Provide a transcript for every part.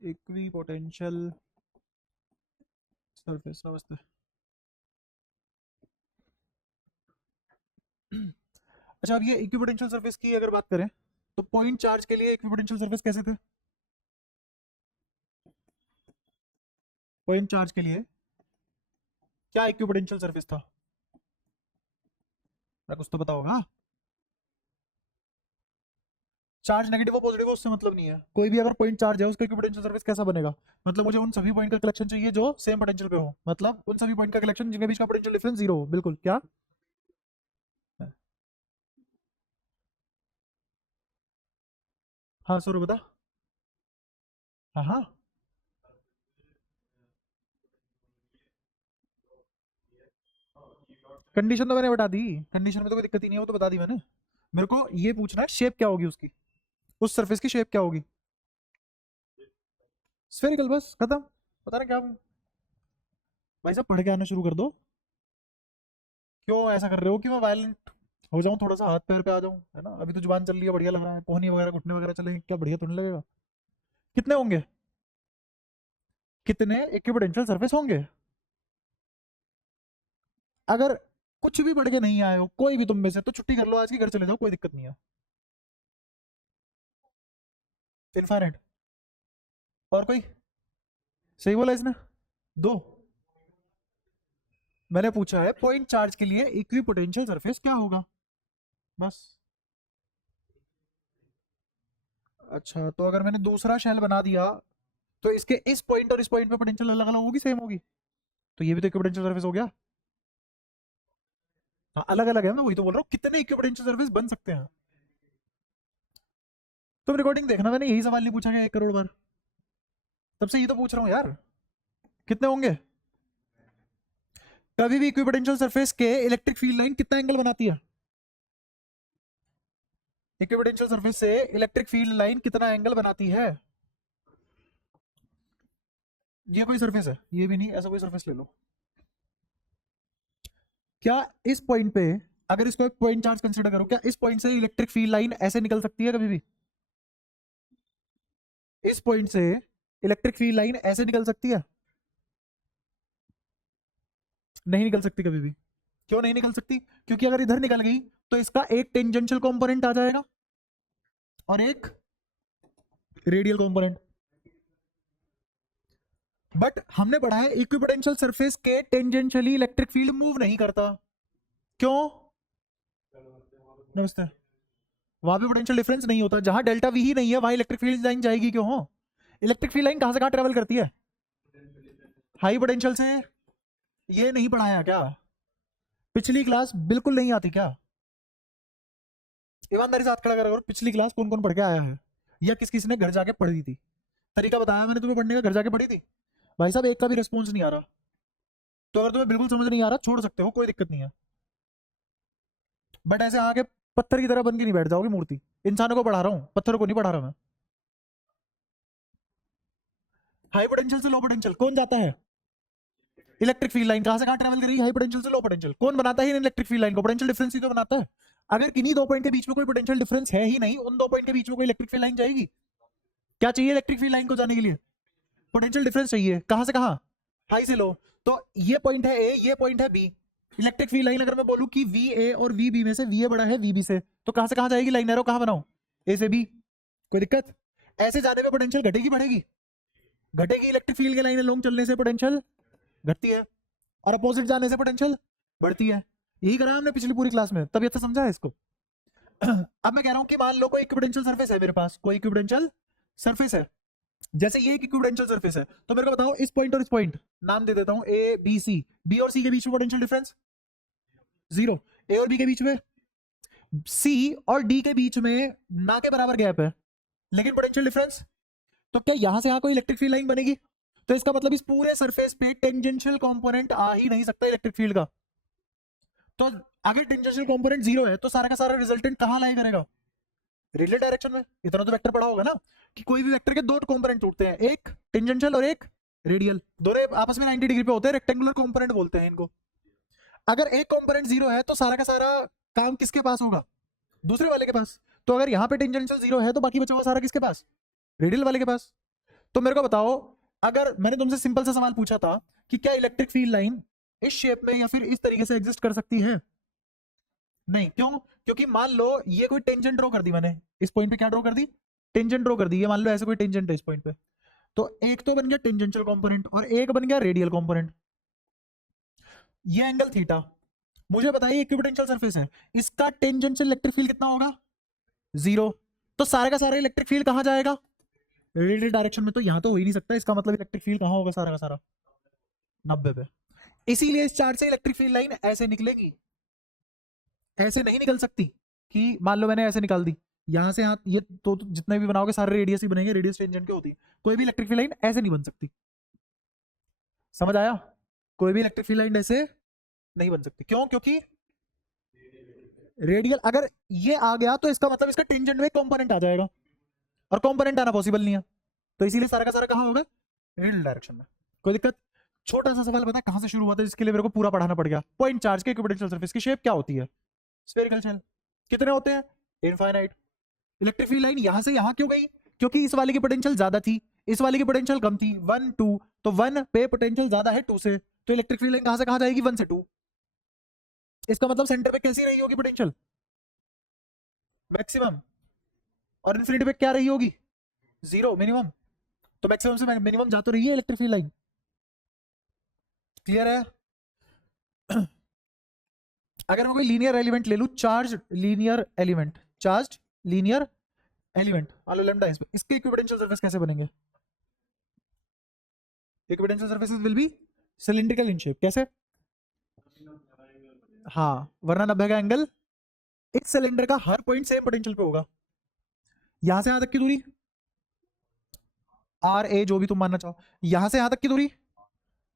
Equipotential surface. नमस्ते। अच्छा, अब ये इक्विपोटेंशियल सरफेस की अगर बात करें तो पॉइंट चार्ज के लिए इक्विपोटेंशियल सरफेस कैसे थे? पॉइंट चार्ज के लिए क्या इक्विपोटेंशियल सरफेस था? क्या कुछ तो पता होगा। चार्ज नेगेटिव और पॉजिटिव उससे मतलब नहीं है। कोई भी अगर पॉइंट चार्ज है उसका इक्विपोटेंशियल सरफेस कैसा बनेगा? मतलब मुझे उन सभी पॉइंट का कलेक्शन चाहिए जो सेम पोटेंशियल पे हो, मतलब उन सभी पॉइंट का कलेक्शन जिनके बीच का पोटेंशियल डिफरेंस जीरो हो। बिल्कुल। क्या? हाँ सौरभ बता। हाँ हाँ। कंडीशन तो मैंने बता दी। कंडीशन में तो कोई दिक्कत ही नहीं है, वो तो बता दी मैंने। मेरे को ये पूछना है शेप क्या होगी उसकी, उस सरफेस की शेप क्या होगी? स्फेरिकल, बस खत्म। पता ना क्या। भाई साहब पढ़ के आना शुरू कर दो। क्यों ऐसा कर रहे हो कि मैं वायलेंट हो जाऊं, थोड़ा सा हाथ पैर पे आ जाऊं, है ना? अभी तो जुबान चल रही है, बढ़िया लग रहा है। कोहनी वगैरह घुटने वगैरह चले क्या बढ़िया तो नहीं लगेगा? कितने होंगे? कितने इक्विपोटेंशियल सरफेस होंगे? अगर कुछ भी पढ़ के नहीं आए हो कोई भी तुम में से, तो छुट्टी कर लो आज की, घर चले जाओ, कोई दिक्कत नहीं है। इन्फाइनाइट। और कोई? सही बोला इसने। दो। मैंने पूछा है पॉइंट चार्ज के लिए इक्विपोटेंशियल सरफेस क्या होगा, बस। अच्छा, तो अगर मैंने दूसरा शेल बना दिया तो इसके इस पॉइंट और इस पॉइंट पे पोटेंशियल अलग अलग होगी, सेम होगी? तो ये भी तो इक्विपोटेंशियल सरफेस हो गया। हाँ, अलग अलग है, मैं वही तो बोल रहा हूँ, कितने इक्विपोटेंशियल सरफेस बन सकते हैं? तुम रिकॉर्डिंग देखना, मैंने यही सवाल नहीं पूछा गया 1 करोड़ बार। तब से ये तो पूछ रहा हूँ यार। कितने होंगे? कभी भी इक्विपोटेंशियल सरफेस के इलेक्ट्रिक फील्ड लाइन कितना एंगल बनाती है? इक्विपोटेंशियल सरफेस से इलेक्ट्रिक फील्ड लाइन कितना एंगल बनाती है? ये कोई सरफेस है? ये भी नहीं, ऐसा कोई सरफेस ले लो। क्या इस पॉइंट पे, अगर इसको एक पॉइंट चार्ज कंसीडर करो, क्या इस पॉइंट से इलेक्ट्रिक फील्ड लाइन ऐसे निकल सकती है कभी भी? इस पॉइंट से इलेक्ट्रिक फील्ड लाइन ऐसे निकल सकती है? नहीं निकल सकती कभी भी। क्यों नहीं निकल सकती? क्योंकि अगर इधर निकल गई तो इसका एक टेंजेंशियल कंपोनेंट आ जाएगा और एक रेडियल कंपोनेंट। बट हमने पढ़ा है इक्विपोटेंशियल सरफेस के टेंजेंशियली इलेक्ट्रिक फील्ड मूव नहीं करता। क्यों? नमस्ते। वहां पे पोटेंशियल डिफरेंस नहीं होता, जहां डेल्टा वी ही नहीं है वहां इलेक्ट्रिक फील्ड लाइन जाएगी क्यों? हो? इलेक्ट्रिक फील्ड लाइन कहां से कहां ट्रेवल करती है? हाई पोटेंशियल से। ये नहीं पढ़ाया क्या? पिछली क्लास बिल्कुल नहीं आती क्या? ईमानदारी से हाथ खड़ा करो, पिछली क्लास कौन कौन पढ़ के आया है, या किस किस ने घर जाके पढ़ी थी? तरीका बताया मैंने तुम्हें पढ़ने का, घर जाके पढ़ी थी? भाई साहब एक का भी रिस्पॉन्स नहीं आ रहा। तो अगर तुम्हें बिल्कुल समझ नहीं आ रहा छोड़ सकते हो, कोई दिक्कत नहीं है। बट ऐसे आके पत्थर की तरह बन के नहीं बैठ जाओगे मूर्ति। इंसानों को पढ़ा रहा हूँ, पत्थरों को नहीं पढ़ा रहा मैं। हाई पोटेंशियल से लो पोटेंशियल कौन जाता है? इलेक्ट्रिक फील्ड लाइन कहां से कहां ट्रेवल करेगी? हाई पोटेंशियल से लो पोटेंशियल। कौन बनाता है इलेक्ट्रिक फील्ड लाइन को? पोटेंशियल डिफरेंस ही तो बनाता है। अगर किन्हीं दो पॉइंट के बीच में कोई पोटेंशियल डिफरेंस है ही नहीं, उन दो पॉइंट के बीच में कोई इलेक्ट्रिक फील्ड लाइन जाएगी? क्या चाहिए इलेक्ट्रिक फील्ड लाइन को जाने के लिए? पोटेंशियल डिफरेंस चाहिए। कहां से कहां? हाई से लो। तो ये पॉइंट है ए, ये पॉइंट है बी। इलेक्ट्रिक फील्ड लाइन अगर मैं बोलूं कि वी ए और वी बी में से वी ए बड़ा है वी बी से, तो कहां से कहां जाएगी लाइन? एरो कहां बनाऊं? ए से बी। कोई दिक्कत? ऐसे जाने में पोटेंशियल घटेगी बढ़ेगी? घटेगी। इलेक्ट्रिक फील्ड की लाइन लॉन्ग चलने से पोटेंशियल घटती है, और अपोजिट जाने से पोटेंशियल बढ़ती है। यही करा हमने पिछली पूरी क्लास में, तब ये तो समझा है इसको। अब मैं कह रहा हूं कि मान लो कोई इक्विपोटेंशियल सरफेस है मेरे पास, कोई इक्विपोटेंशियल सरफेस है। जैसे ये एक इक्विपोटेंशियल सरफेस है, तो मेरे को बताओ इस पॉइंट और इस पॉइंट नाम दे देता हूं ए बी सी। बी और सी के बीच में पोटेंशियल डिफरेंस जीरो। ए और बी के बीच में, सी और डी के बीच में ना के बराबर गैप है, लेकिन पोटेंशियल डिफरेंस। तो क्या यहां से यहां कोई इलेक्ट्रिक फील्ड लाइन बनेगी? तो इसका मतलब इस पूरे सरफेस पे टेंजेंशियल कंपोनेंट आ ही नहीं सकता इलेक्ट्रिक फील्ड का। तो अगर टेंजेंशियल कंपोनेंट जीरो है तो सारा का सारा रिजल्टेंट कहां लाई करेगा? रेडियल डायरेक्शन में। इतना तो वेक्टर पढ़ा होगा ना, कि कोई भी वेक्टर के दो कंपोनेंट टूटते हैं, एक टेंजेंशियल और एक रेडियल। दोनों आपस में 90 डिग्री पे होते हैं, रेक्टेंगुलर कंपोनेंट बोलते हैं इनको। अगर एक कंपोनेंट जीरो है तो सारा का सारा काम किसके पास होगा? दूसरे वाले के पास। तो अगर यहाँ पे टेंजेंशियल जीरो है तो बाकी बचा हुआ सारा किसके पास? रेडियल वाले के पास। तो मेरे को बताओ, अगर मैंने तुमसे सिंपल सा सवाल पूछा था कि क्या इलेक्ट्रिक फील्ड लाइन इस शेप में या फिर इस तरीके से एग्जिस्ट कर सकती है? नहीं। क्यों? क्योंकि मान लो ये कोई टेंजेंट ड्रॉ कर दी मैंने, इस पॉइंट पे क्या ड्रॉ कर दी? टेंजेंट ड्रॉ कर दी। ये मान लो ऐसे कोई टेंजेंट है इस पॉइंट पे, तो एक तो बन गया टेंजेंशियल कंपोनेंट और एक बन गया रेडियल कंपोनेंट। ये एंगल थीटा, मुझे बताइए इक्विपोटेंशियल सरफेस है, इसका टेंजेंशियल इलेक्ट्रिक फील्ड कितना होगा? 0। तो सारे का सारा इलेक्ट्रिक फील्ड कहां जाएगा? रेडियल डायरेक्शन में। तो यहां तो हो ही नहीं सकता, इसका मतलब इलेक्ट्रिक फील्ड कहां होगा सारा का सारा? 90 पे। इसीलिए इस चार्ट से इलेक्ट्रिक फील्ड लाइन ऐसे निकलेगी, ऐसे नहीं निकल सकती कि मान लो मैंने ऐसे निकाल दी यहां से, यहां ये तो जितने भी बनाओगे सारे रेडियस ही बनेंगे, रेडियस टेंजेंट की होती है। कोई भी इलेक्ट्रिक फील्ड लाइन ऐसे नहीं बन सकती। समझ आया? कोई भी इलेक्ट्रिक फील्ड लाइन ऐसे नहीं बन सकती। क्यों? क्योंकि रेडियल अगर ये आ गया तो इसका मतलब इसका टेंजेंट में कंपोनेंट आ जाएगा, और कंपोनेंट आना पॉसिबल नहीं है। तो इसीलिए सारा का सारा कहां होगा? रेडियल डायरेक्शन में। कोई दिक्कत? छोटा सा सवाल पता कहां से शुरू हुआ था जिसके लिए मेरे को पूरा पढ़ाना पड़ गया। पॉइंट चार्ज के इक्विपोटेंशियल सरफेस की शेप क्या होती है? Spherical shell. कितने होते हैं? इनफाइनाइट। इलेक्ट्रिक फील्ड लाइन यहां से यहां क्यों गई? क्योंकि इस वाले की पोटेंशियल ज्यादा थी, इस वाले की पोटेंशियल कम थी, 1 2। तो 1 पे पोटेंशियल ज्यादा है 2 से, तो इलेक्ट्रिक फील्ड लाइन कहां से कहां जाएगी? 1 से 2। इसका मतलब सेंटर पे कैसी रही होगी पोटेंशियल? मैक्सिमम। और इन्फिनिटी पे क्या रही होगी? 0 मिनिमम। तो मैक्सिमम से मिनिमम जा तो रही है इलेक्ट्रिक फील्ड लाइन। क्लियर है? अगर मैं कोई लीनियर एलिमेंट ले लूं, charge linear element, charge linear element मान लो लैम्डा, इसके इक्विपोटेंशियल सरफेस कैसे बनेंगे? Equipotential surfaces will be cylindrical in shape. कैसे? हाँ, वरना 90 का एंगल इस सिलेंडर का हर पॉइंट सेम पोटेंशियल पे होगा। यहां से यहां तक की दूरी आर ए जो भी तुम मानना चाहो, यहां से यहां तक की दूरी,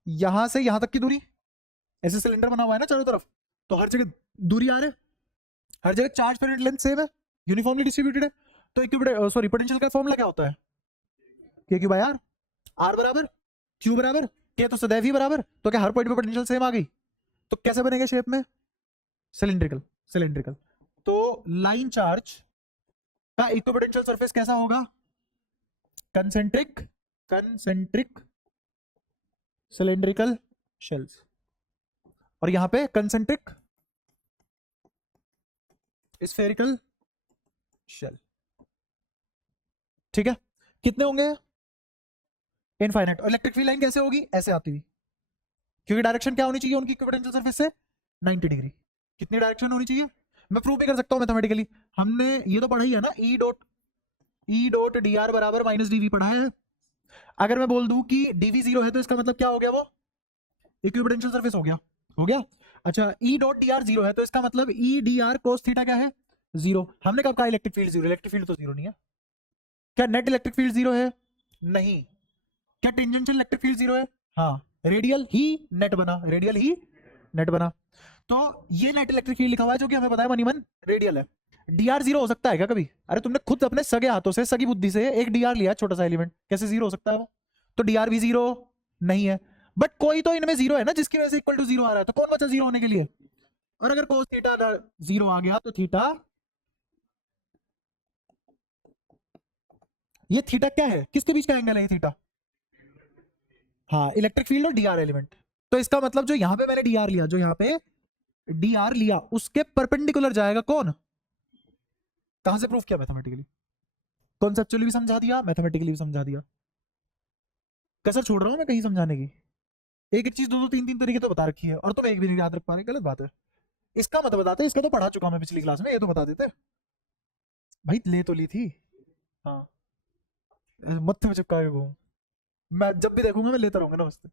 यहां से यहां तक की दूरी, ऐसे सिलेंडर बना हुआ है ना चारों तरफ, तो हर जगह दूरी आर है, हर जगह charge per unit length same है, यूनिफॉर्मली डिस्ट्रीब्यूटेड है। तो इक्विपोटेंशियल सॉरी पोटेंशियल का फॉर्मूला क्या होता है? के क्यू बाय आर। आर बराबर क्यू बराबर के, तो सदैव ही बराबर। तो क्या हर पॉइंट पे पोटेंशियल सेम आ गई? तो कैसे बनेगा शेप में? सिलिंड्रिकल। सिलिंड्रिकल। तो लाइन चार्ज का इक्विपोटेंशियल सरफेस कैसा होगा? Concentric, concentric cylindrical shells. और यहां पे कंसेंट्रिक स्फेरिकल शेल। ठीक है? कितने होंगे? इनफाइनाइट। और इलेक्ट्रिक फील्ड लाइन कैसे होगी? ऐसे आती हुई, क्योंकि डायरेक्शन क्या होनी चाहिए उनकी इक्विपोटेंशियल सरफेस से? 90 डिग्री। कितनी डायरेक्शन होनी चाहिए? मैं प्रूव भी कर सकता हूं मैथमेटिकली। हमने ये तो पढ़ा ही है ना, ई डॉट डी आर बराबर माइनस डीवी पढ़ा है। अगर मैं बोल दूं कि डीवी 0 है तो इसका मतलब क्या हो गया? वो इक्विपोटेंशियल सरफेस हो गया। हो गया? अच्छा, ई डॉट डी आर 0 है तो इसका मतलब E D R cos theta क्या है? 0। हमने कब कहा इलेक्ट्रिक फील्ड 0? इलेक्ट्रिक फील्ड तो 0 नहीं है। क्या नेट इलेक्ट्रिक फील्ड 0 है? नहीं। क्या टेंजेंशियल इलेक्ट्रिक फील्ड 0 है? हाँ। रेडियल ही नेट बना, रेडियल ही नेट बना। तो ये नेट इलेक्ट्रिक फील्ड लिखा हुआ है जो कि हमें पता है मनी मन रेडियल है। डीआर 0 हो सकता है क्या कभी? अरे तुमने खुद अपने सगे हाथों से सगी बुद्धि से एक डीआर लिया, छोटा सा एलिमेंट, कैसे 0 हो सकता है वो? तो डीआर भी 0 नहीं है। बट कोई तो इनमें 0 है ना जिसकी वजह से इक्वल टू 0 आ रहा है, तो कौन बचा 0 होने के लिए? और अगर कोस थीटा 0 आ गया तो थीटा, ये थीटा क्या है? किसके बीच का एंगल है ये थीटा? हाँ, इलेक्ट्रिक फील्ड और डीआर एलिमेंट। तो इसका मतलब जो यहां पे मैंने डीआर लिया, जो यहां पे डीआर लिया, उसके परपेंडिकुलर जाएगा कौन? कहां से प्रूव किया? मैथमेटिकली। कॉन्सेप्चुअली भी समझा दिया, मैथमेटिकली भी समझा दिया। कसर छोड़ रहा हूं मैं कहीं समझाने की? एक एक चीज दो दो तीन तीन तरीके तो बता रखी है और तुम एक भी नहीं याद रख पा रहे, गलत बात है। इसका मत बताते, इसका तो पढ़ा चुका मैं पिछली क्लास में, ये तो बता देते भाई। ले तो ली थी। हाँ, मत्थे में चिपका के घूम, मैं जब भी देखूंगा मैं लेता रहूंगा नमस्ते।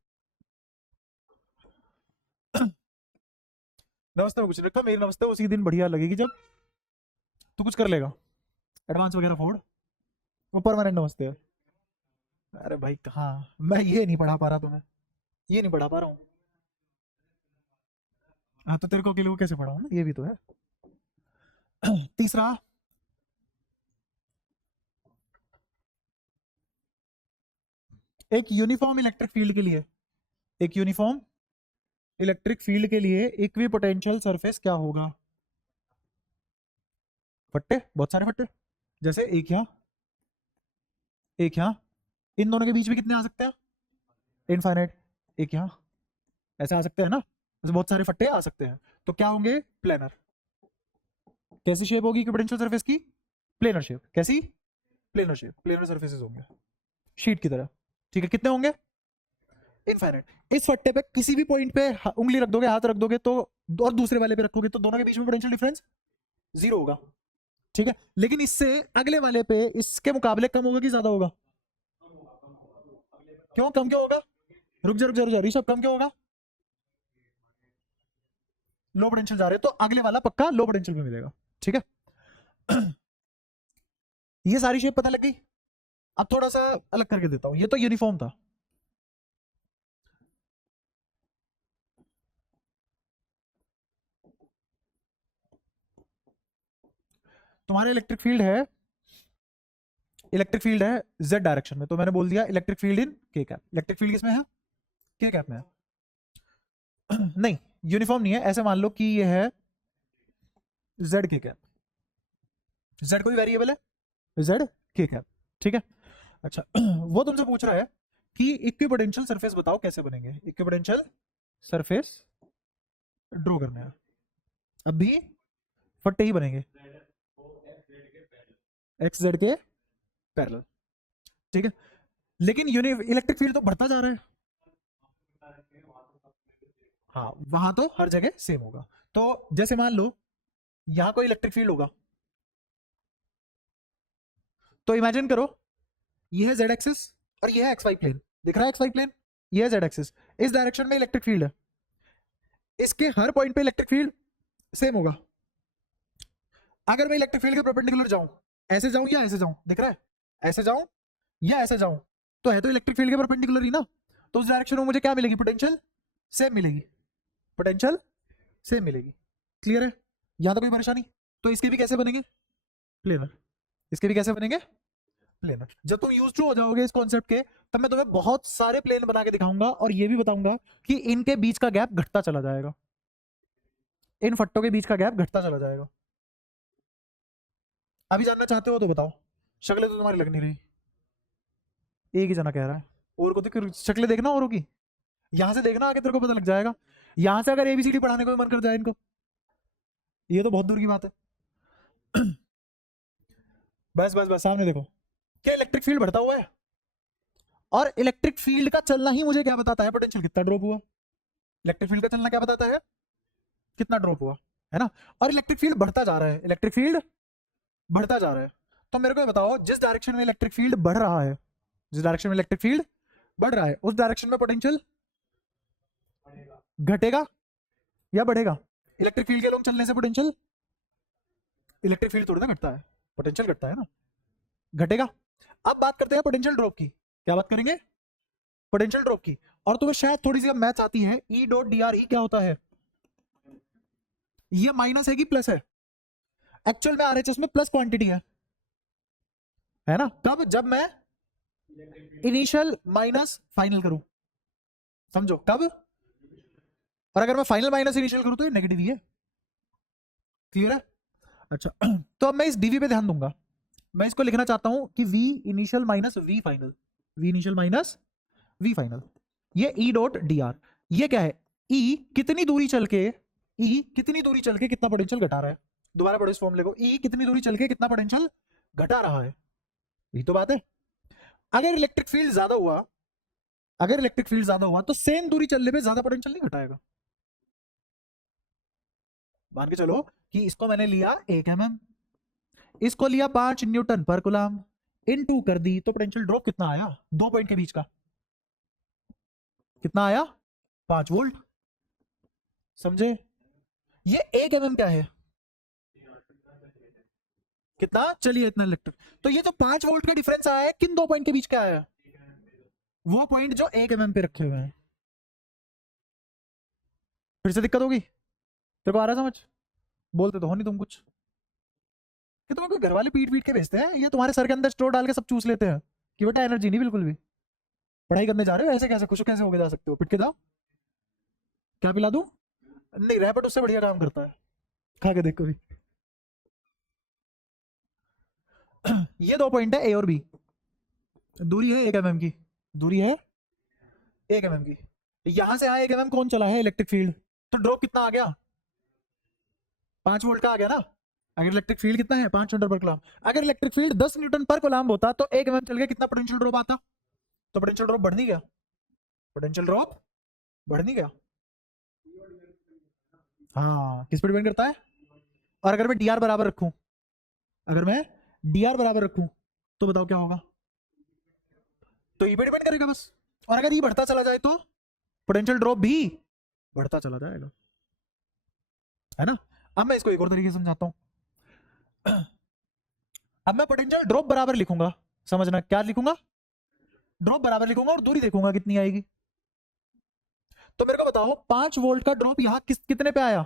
नमस्ते में कुछ नहीं रखा, मेरी नमस्ते उसी दिन बढ़िया लगेगी जब तू कुछ कर लेगा, एडवांस वगैरह फोड़। वो परमानेंट नमस्ते है। अरे भाई कहाँ, मैं ये नहीं पढ़ा पा रहा तुम्हें, ये नहीं पढ़ा पा रहा हूँ। हाँ, तो तेरे को अकेले को कैसे पढ़ाऊँ ना, ये भी तो है। तीसरा, एक यूनिफॉर्म इलेक्ट्रिक फील्ड के लिए, एक यूनिफॉर्म इलेक्ट्रिक फील्ड के लिए इक्विपोटेंशियल सरफेस क्या होगा? फट्टे, बहुत सारे फट्टे, जैसे एक यहाँ, एक यहाँ, इन दोनों के बीच में कितने आ सकते हैं? इनफाइनाइट। एक यहाँ ऐसे आ सकते हैं ना, ऐसे बहुत सारे फट्टे आ सकते हैं, तो क्या होंगे? प्लेनर। कैसी शेप होगी इक्विपोटेंशियल सरफेस की? Planar shape. कैसी? Planar shape. प्लेनर सरफेसेस होंगे शीट की तरह। ठीक है, कितने होंगे? इनफाइनाइट। इस फट्टे पे किसी भी पॉइंट पे उंगली रख दोगे, हाथ रख दोगे तो, और दूसरे वाले पे रखोगे तो दोनों के बीच में पोटेंशियल डिफरेंस जीरो होगा। ठीक है, लेकिन इससे अगले वाले पे इसके मुकाबले कम होगा कि ज्यादा होगा? क्यों कम? क्यों होगा? रुक जा ऋषभ, कम क्यों होगा? लो पोटेंशियल जा रहे हैं तो अगले वाला पक्का लो पोटेंशियल पे मिलेगा। ठीक है ये सारी शेप पता लग गई। अब थोड़ा सा अलग करके देता हूं, ये तो यूनिफॉर्म था। तुम्हारे इलेक्ट्रिक फील्ड है जेड डायरेक्शन में, तो मैंने बोल दिया इलेक्ट्रिक फील्ड इन के कैप। इलेक्ट्रिक फील्ड किसमें है? के कैप में है। नहीं, यूनिफॉर्म नहीं है। ऐसे मान लो कि ये है जेड के कैप। जेड कोई वेरिएबल है, जेड के कैप। ठीक है, अच्छा वो तुमसे पूछ रहा है कि इक्विपोटेंशियल सरफेस बताओ कैसे बनेंगे। इक्विपोटेंशियल सरफेस ड्रॉ करना है। अब भी फट्टे ही बनेंगे, एक्स जेड के पैरेलल। ठीक है, लेकिन इलेक्ट्रिक फील्ड तो बढ़ता जा रहा है। हाँ, वहां तो हर जगह सेम होगा। तो जैसे मान लो यहां कोई इलेक्ट्रिक फील्ड होगा, तो इमेजिन करो ये है जेड एक्सिस और ये है एक्स वाई प्लेन। दिख रहा है एक्स वाई प्लेन? ये है जेड एक्सिस। इस डायरेक्शन में इलेक्ट्रिक फील्ड है, इसके हर पॉइंट पे इलेक्ट्रिक फील्ड सेम होगा। अगर मैं इलेक्ट्रिक फील्ड के परपेंडिकुलर जाऊं, ऐसे जाऊं या ऐसे जाऊं, दिख रहा है? ऐसे जाऊं या ऐसे जाऊं, तो है तो इलेक्ट्रिक फील्ड के परपेंडिकुलर ही ना। तो उस डायरेक्शन में मुझे क्या मिलेगी? पोटेंशियल सेम मिलेगी। पोटेंशियल सेम मिलेगी। क्लियर है? यहां तो कोई परेशानी? तो इसके भी कैसे बनेंगे? प्लेनर। इसके भी कैसे बनेंगे? प्लेनर। जब तुम यूज टू हो जाओगे इस कॉन्सेप्ट के, तब मैं तुम्हें बहुत सारे प्लेन बना के दिखाऊंगा और ये भी बताऊंगा कि इनके बीच का गैप घटता चला जाएगा। इन फट्टों के बीच का गैप घटता चला जाएगा। अभी जानना चाहते हो तो बताओ। शक्लें तो तुम्हारी लग नहीं रही, एक ही जना कह रहा है। और को तो शक्लें देखना औरों की, यहां से देखना, आगे तेरे को पता लग जाएगा। यहां से अगर एबीसीडी पढ़ाने को मन कर जाए इनको, ये तो बहुत दूर की बात है। बस बस बस सामने देखो, क्या इलेक्ट्रिक फील्ड बढ़ता हुआ है, और इलेक्ट्रिक फील्ड का चलना ही मुझे क्या बताता है? पोटेंशियल कितना ड्रॉप हुआ। इलेक्ट्रिक फील्ड का चलना क्या बताता है? कितना ड्रॉप हुआ, है ना। और इलेक्ट्रिक फील्ड बढ़ता जा रहा है, इलेक्ट्रिक फील्ड बढ़ता जा रहा है। तो मेरे को बताओ, जिस डायरेक्शन में इलेक्ट्रिक फील्ड बढ़ रहा है, जिस डायरेक्शन में इलेक्ट्रिक फील्ड बढ़ रहा है, उस डायरेक्शन में पोटेंशियल घटेगा या बढ़ेगा? इलेक्ट्रिक फील्ड के लोग चलने से पोटेंशियल, इलेक्ट्रिक फील्ड थोड़ा ना घटता है, पोटेंशियल घटता है ना, घटेगा। अब बात करते हैं पोटेंशियल ड्रॉप की। क्या बात करेंगे? पोटेंशियल ड्रॉप की। और तुम्हें शायद थोड़ी सी मैथ्स आती है, ई डॉट डी आर ई क्या होता है? ये माइनस है कि प्लस है? एक्चुअल में आरएचएस में प्लस क्वांटिटी है ना। कब? जब मैं इनिशियल माइनस फाइनल करूं, समझो कब। और अगर मैं फाइनल माइनस इनिशियल करूं तो ये नेगेटिव ही है। क्लियर है? अच्छा तो अब मैं इस डीवी पे ध्यान दूंगा। मैं इसको लिखना चाहता हूं कि V initial minus V final, V initial minus V final. ये ई डॉट डी आर, ये क्या है? ई कितनी दूरी चल के, ई कितनी दूरी चल के कितना पोटेंशियल घटा रहा है। दोबारा पढ़ो इस फॉर्मूले को, ई कितनी दूरी चल के कितना पोटेंशियल घटा रहा है, यही तो बात है। अगर इलेक्ट्रिक फील्ड ज्यादा हुआ, अगर इलेक्ट्रिक फील्ड ज्यादा हुआ तो सेम दूरी चलने पे ज्यादा पोटेंशियल नहीं घटाएगा। मान के चलो कि इसको मैंने लिया 1 mm, इसको लिया 5 न्यूटन पर कूलम, इन टू कर दी, तो पोटेंशियल ड्रॉप कितना आया? 2 पॉइंट के बीच का कितना आया? 5 वोल्ट। समझे? ये 1 mm क्या है? कितना? चलिए इतना इलेक्ट्रिक। तो ये जो 5 वोल्ट का डिफरेंस आया है, किन 2 पॉइंट के बीच का आया? वो पॉइंट जो 1 mm पे रखे हुए हैं। फिर से दिक्कत होगी? तेरे को आ रहा है समझ? बोलते तो हो नहीं तुम कुछ, कि तुम्हें कोई घर वाले पीट पीट के भेजते हैं, ये तुम्हारे सर के अंदर स्टोर डाल के सब चूस लेते हैं कि बेटा एनर्जी नहीं बिल्कुल भी। पढ़ाई करने जा रहे हो, ऐसे कैसे खुश कैसे होके जा सकते हो? पिट के जाओ। क्या पिला दूं? नहीं, रैपट उससे बढ़िया काम करता है, खा के देख कभी। ये 2 पॉइंट है ए और बी, दूरी है 1 mm की, दूरी है 1 mm की, यहां से यहाँ 1 mm कौन चला है इलेक्ट्रिक फील्ड, तो ड्रॉप कितना आ गया 5 वोल्ट का आ गया ना। अगर इलेक्ट्रिक फील्ड कितना है 5 न्यूटन पर कूलम, अगर इलेक्ट्रिक फील्ड 10 न्यूटन पर कूलम होता तो 1 mm चल गया, कितना पोटेंशियल ड्रॉप आता, तो पोटेंशियल ड्रॉप बढ़ नहीं गया, पोटेंशियल ड्रॉप बढ़ नहीं गया। हाँ किस पर डिपेंड करता है, और अगर मैं डी आर बराबर रखूं, अगर मैं डी आर बराबर रखूं तो बताओ क्या होगा, तो ई पे डिपेंड करेगा बस, और अगर ई बढ़ता चला जाए तो पोटेंशियल ड्रॉप भी बढ़ता चला जाएगा, है ना। अब मैं इसको एक और तरीके से समझाता हूं। अब मैं पोटेंशियल ड्रॉप बराबर लिखूंगा, समझना क्या लिखूंगा, ड्रॉप बराबर लिखूंगा और दूरी देखूंगा कितनी आएगी। तो मेरे को बताओ 5 वोल्ट का ड्रॉप यहां कितने पे आया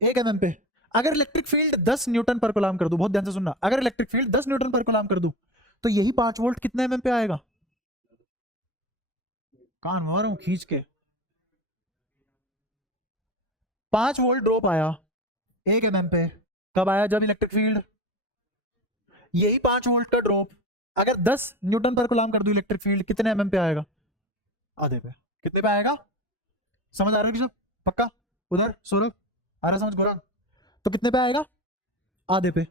1 mm पे, अगर इलेक्ट्रिक फील्ड 10 न्यूटन पर कूलम कर दूं, बहुत ध्यान से सुनना, अगर इलेक्ट्रिक फील्ड 10 न्यूटन पर कूलम कर दूं तो यही 5 वोल्ट कितने mm पे आएगा, कान मार रहा हूं खींच के, 5 वोल्ट ड्रॉप आया 1 mm पे, कब आया जब इलेक्ट्रिक फील्ड, यही 5 वोल्ट का ड्रॉप अगर 10 न्यूटन पर कूलम कर दूं इलेक्ट्रिक फील्ड कितने mm पे आएगा, आधे पे, कितने पे आएगा, समझ आ रहा है कि सब पक्का, उधर सौरभ आ रहा समझ गोरा, तो कितने पे आएगा आधे पे।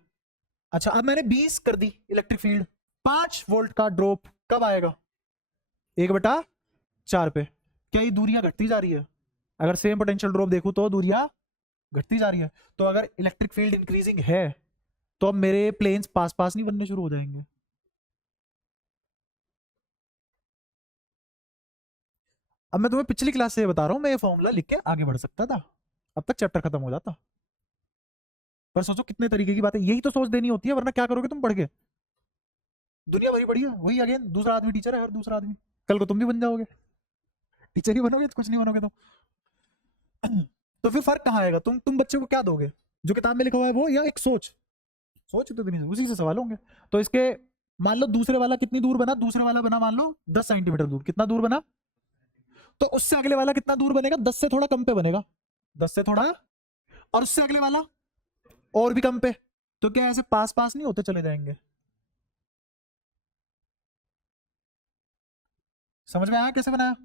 अच्छा अब मैंने 20 कर दी इलेक्ट्रिक फील्ड, 5 वोल्ट का ड्रॉप कब आएगा 1/4 पे, क्या ये दूरियां घटती जा रही है, अगर सेम पोटेंशियल ड्रॉप देखूं तो दूरियां घटती जा रही है, तो अगर इलेक्ट्रिक फील्ड इंक्रीजिंग है तो अब मेरे प्लेन्स पास पास नहीं बनने शुरू हो जाएंगे। अब मैं तुम्हें पिछली क्लास से बता रहा हूं, मैं ये फॉर्मूला लिख के आगे बढ़ सकता था, अब तक चैप्टर खत्म हो जाता, पर सोचो कितने तरीके की बातें, यही तो सोच देनी होती है, वरना क्या करोगे तुम पढ़ के, दुनिया भरी पड़ी है, वही अगेन दूसरा आदमी टीचर है, हर दूसरा आदमी, कल को तुम भी बन जाओगे टीचर ही बनोगे, तो कुछ नहीं बनोगे तो फिर फर्क कहाँ आएगा, तुम बच्चे को क्या दोगे, जो किताब में लिखा हुआ है वो, या एक सोच, सोच तो भी नहीं, उसी से सवाल होंगे। तो इसके मान लो दूसरे वाला कितनी दूर बना, दूसरे वाला बना मान लो 10 सेंटीमीटर दूर, कितना दूर बना, तो उससे अगले वाला कितना दूर बनेगा, 10 से थोड़ा कम पे बनेगा, 10 से थोड़ा, और उससे अगले वाला और भी कम पे, तो क्या ऐसे पास पास नहीं होते चले जाएंगे, समझ में आया कैसे बनाया।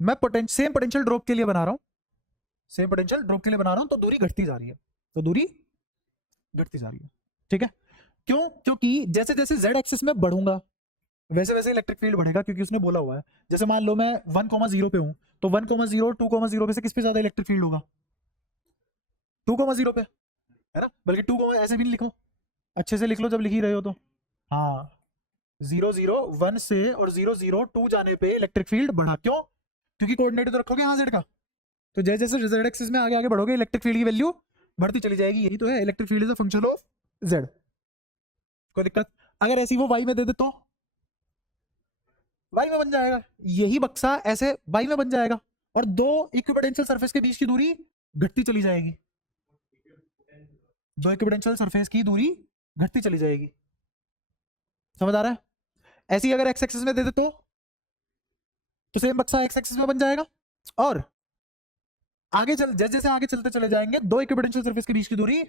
मैं सेम पोटेंशियल ड्रॉप के लिए बना रहा हूं, सेम पोटेंशियल ड्रॉप के लिए बना रहा हूं, तो दूरी घटती जा रही है, तो दूरी घटती जा रही है, ठीक है। क्यों, क्योंकि जैसे जैसे जेड एक्सिस में बढ़ूंगा वैसे वैसे इलेक्ट्रिक फील्ड बढ़ेगा, क्योंकि उसने बोला हुआ है, जैसे मान लो मैं 1,0 पे हूं, तो 1,0 2,0 पे से किस पे ज्यादा इलेक्ट्रिक फील्ड होगा 2,0 पे, है ना, बल्कि 2, ऐसे भी नहीं लिखो, अच्छे से लिख लो जब लिख ही रहे हो तो, हाँ 0,0,1 से और 0,0,2 जाने पे इलेक्ट्रिक फील्ड बढ़ा, क्यों, क्योंकि कोऑर्डिनेट तो रखोगे यहाँ जेड का, तो जैसे जैसे जेड एक्सिस में आगे आगे बढ़ोगे इलेक्ट्रिक फील्ड की वैल्यू बढ़ती चली जाएगी, यही तो है electric field is a function of Z. कोई दिक्कत, अगर ऐसी वो वाई में दे दे तो वाई में बन जाएगा, यही बक्सा ऐसे वाई में बन जाएगा, और दो इक्विपोटेंशियल सरफेस के बीच की दूरी घटती चली जाएगी, दो इक्विपोटेंशियल सरफेस की दूरी घटती चली जाएगी, समझ आ रहा है। ऐसी अगर एक्स एक्सिस में दे दे तो सेम बक्सा एक्स एक्सिस में बन जाएगा, और आगे चल जैसे जैसे आगे चलते चले जाएंगे दो इक्विपोटेंशियल सरफेस के बीच की दूरी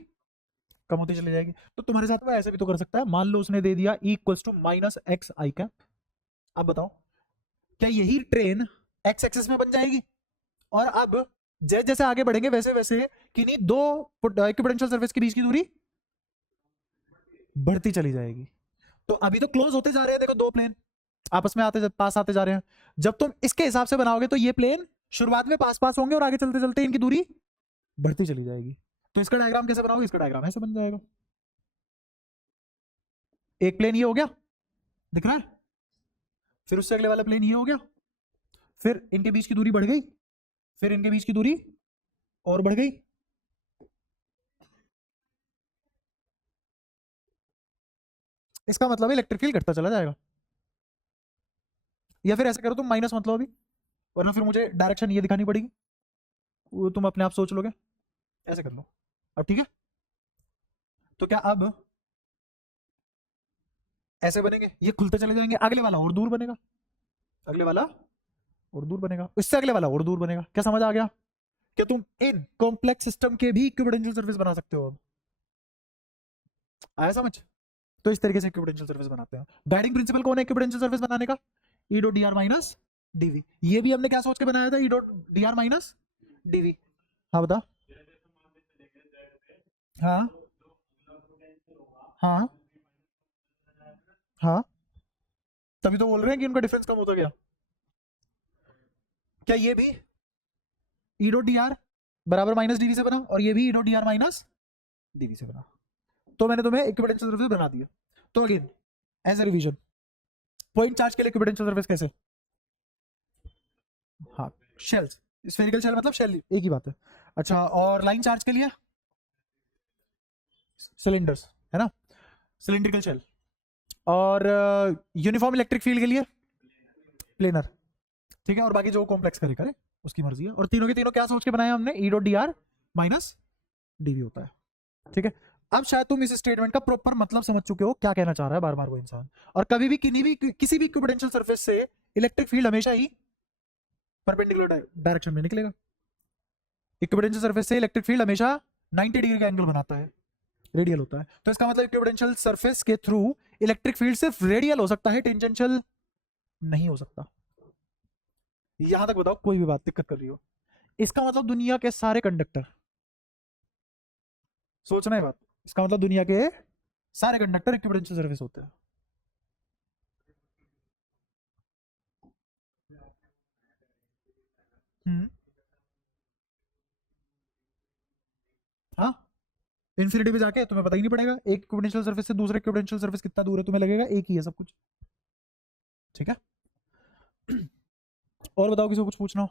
कम होती चली जाएगी। तो तुम्हारे साथ में ऐसे भी तो कर सकता है, मान लो उसने दे दिया E = -x i कैप, अब बताओ क्या यही ट्रेन एक्स एक्सिस में बन जाएगी, और अब जैसे जैसे आगे बढ़ेंगे वैसे वैसे किन्हीं दो इक्विपोटेंशियल सरफेस के बीच की दूरी बढ़ती चली जाएगी। तो अभी तो क्लोज होते जा रहे हैं, देखो दो प्लेन आपस में पास आते जा रहे हैं, जब तुम इसके हिसाब से बनाओगे तो ये प्लेन शुरुआत में पास पास होंगे और आगे चलते चलते इनकी दूरी बढ़ती चली जाएगी। तो इसका डायग्राम कैसे बनाओगे, इसका डायग्राम ऐसे बन जाएगा, एक प्लेन ये हो गया दिख रहा है, फिर उससे अगले वाला प्लेन ये हो गया, फिर इनके बीच की दूरी बढ़ गई, फिर इनके बीच की दूरी और बढ़ गई, इसका मतलब इलेक्ट्रिक फील्ड घटता चला जाएगा। या फिर ऐसे करो तुम माइनस मत लो अभी, वरना फिर मुझे डायरेक्शन ये दिखानी पड़ेगी, वो तुम अपने आप सोच लोगे, ऐसे कर लो अब, ठीक है। तो क्या अब ऐसे बनेंगे, ये खुलते चले जाएंगे, अगले वाला और दूर बनेगा, अगले वाला और दूर बनेगा, इससे अगले वाला और दूर बनेगा, क्या समझ आ गया कि तुम इन कॉम्प्लेक्स सिस्टम के भी इक्विपोटेंशियल सरफेस बना सकते हो। अब आया समझ? तो इस तरीके से इक्विपोटेंशियल सरफेस बनाते हैं। गाइडिंग प्रिंसिपल कौन है इक्विपोटेंशियल सरफेस बनाने का? E dot D R minus DV. ये भी हमने क्या सोच के बनाया था? E dot D R minus DV. हाँ बता। हाँ हाँ हाँ, तभी तो बोल रहे हैं कि उनका डिफरेंस कम होता गया। क्या ये भी ई डॉट डी आर बराबर माइनस डीवी से बना, और ये भी E dot D R minus DV से बना। तो मैंने तुम्हें इक्विपोटेंशियल सरफेस बना दिया। तो again as a revision, point charge के लिए इक्विपोटेंशियल सरफेस कैसे? हाँ, शेल्स, स्फेरिकल शेल मतलब शेल, एक ही बात है। अच्छा, और लाइन चार्ज के लिए सिलेंडर्स, है ना, सिलेंड्रिकल शेल। और यूनिफॉर्म इलेक्ट्रिक फील्ड के लिए प्लेनर, ठीक है। और बाकी जो कॉम्प्लेक्स करे करे उसकी मर्जी है। और तीनों के तीनों क्या सोच के बनाया हमने? E dot D R minus D V होता है, ठीक है। अब शायद तुम इस स्टेटमेंट का प्रॉपर मतलब समझ चुके हो क्या कहना चाह रहा है बार बार वो इंसान। और कभी भी किसी भी इक्विपोटेंशियल सरफेस से इलेक्ट्रिक फील्ड हमेशा ही परपेंडिकुलर डायरेक्शन में निकलेगा। इक्विपोटेंशियल सरफेस से इलेक्ट्रिक फील्ड हमेशा 90 डिग्री का एंगल बनाता है, रेडियल होता है। तो इसका मतलब इक्विपोटेंशियल सरफेस के थ्रू इलेक्ट्रिक फील्ड सिर्फ रेडियल हो सकता है, टेंजेंशियल नहीं हो सकता। यहां तक बताओ कोई भी बात दिक्कत कर रही हो? इसका मतलब दुनिया के सारे कंडक्टर, सोचना है बात, इसका मतलब दुनिया के सारे कंडक्टर इक्विपोटेंशियल सरफेस होते हैं। हाँ, इन्फिनिटी पे जाके तुम्हें पता ही नहीं पड़ेगा एक इक्विपोटेंशियल सरफेस से दूसरे इक्विपोटेंशियल सरफेस कितना दूर है, तुम्हें लगेगा एक ही है सब कुछ, ठीक है। और बताओ किसी को कुछ पूछना हो?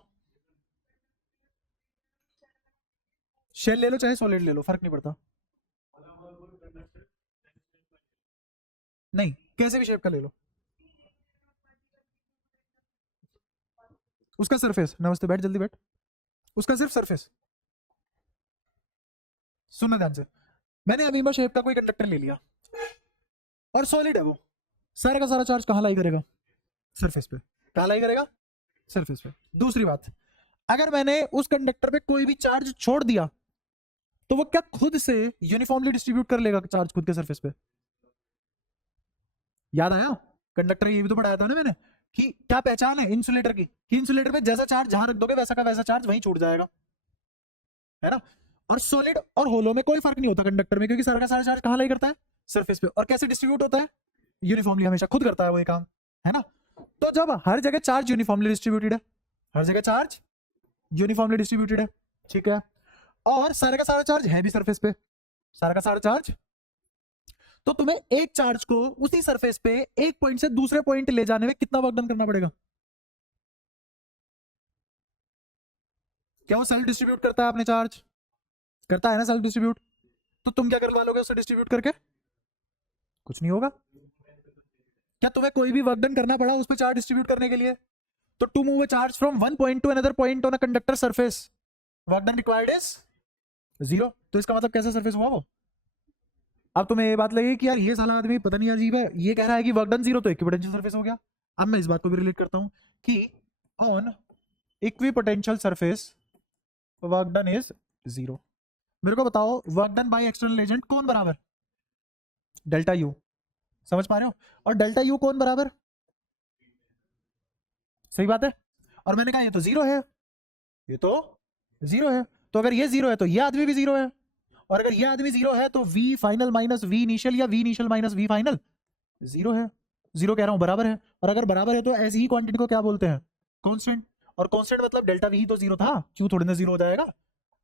शेल ले लो चाहे सॉलिड ले लो, फर्क नहीं पड़ता। नहीं, कैसे भी शेप का ले लो, उसका सरफेस, नमस्ते बैठ जल्दी बैठ, उसका सिर्फ सरफेस। सुनना ध्यान से, मैंने अमीबा शेप का कोई कंडक्टर ले लिया और सॉलिड है वो, सारा का सारा चार्ज कहाँ लाई करेगा? सरफेस पे। कहाँ लाई करेगा? सरफेस पे। दूसरी बात, अगर मैंने उस कंडक्टर पे कोई भी चार्ज छोड़ दिया तो वो क्या खुद से यूनिफॉर्मली डिस्ट्रीब्यूट कर लेगा चार्ज खुद के सरफेस पे? याद आया? कंडक्टर ये भी तो पढ़ाया था ना मैंने कि क्या पहचान है इंसुलेटर की, कि इंसुलेटर पे जैसा चार्ज जहां रख दोगे वैसा का वैसा चार्ज वहीं छूट जाएगा, है ना। और सॉलिड और होलो में कोई फर्क नहीं होता कंडक्टर में, क्योंकि सारा का सारा चार्ज कहां लाई करता है? सरफेस पे। और कैसे डिस्ट्रीब्यूट होता है? यूनिफॉर्मली, हमेशा खुद करता है वो ये काम, है ना। तो जब हर जगह चार्ज यूनिफॉर्मली डिस्ट्रीब्यूटेड है, हर जगह चार्ज यूनिफॉर्मली डिस्ट्रीब्यूटेड है, ठीक है, और सारे का सारा चार्ज है भी सरफेस पे, सारा का सारा चार्ज, तो तुम्हें एक चार्ज को उसी सरफेस पे एक पॉइंट से दूसरे पॉइंट ले जाने में कितना वर्क डन करना पड़ेगा? क्या वो सेल्फ डिस्ट्रीब्यूट करता है अपने चार्ज? करता है ना सेल्फ डिस्ट्रीब्यूट। तो तुम क्या करवा लोगे उससे डिस्ट्रीब्यूट करके? कुछ नहीं होगा। क्या तुम्हें कोई भी वर्क डन करना पड़ा उस पर चार्ज डिस्ट्रीब्यूट करने के लिए? तो to move a charge from one point to another point on a conductor surface, work done required is zero. तो इसका मतलब कैसा सरफेस हुआ वो? अब तुम्हें ये बात लगी कि यार ये साला आदमी पता नहीं अजीब है, ये कह रहा है कि वर्क डन जीरो तो इक्विपोटेंशियल सरफेस हो गया। अब मैं इस बात को भी रिलेट करता हूं कि on equipotential surface work done is zero. मेरे को बताओ work done by external agent कौन बराबर? Delta U. समझ पा रहे हो? और डेल्टा यू कौन बराबर? सही बात है। और मैंने कहा ये तो जीरो है, ये तो जीरो है, तो अगर ये जीरो है तो ये आदमी भी जीरो है, और अगर ये आदमी जीरो है तो V final minus V initial या V initial minus V final zero है। जीरो कह रहा हूं, बराबर है। और अगर बराबर है तो ऐसी ही क्वांटिटी को क्या बोलते हैं? कांस्टेंट। और कांस्टेंट मतलब डेल्टा वी ही तो जीरो था, क्यों थोड़ी ना जीरो हो जाएगा?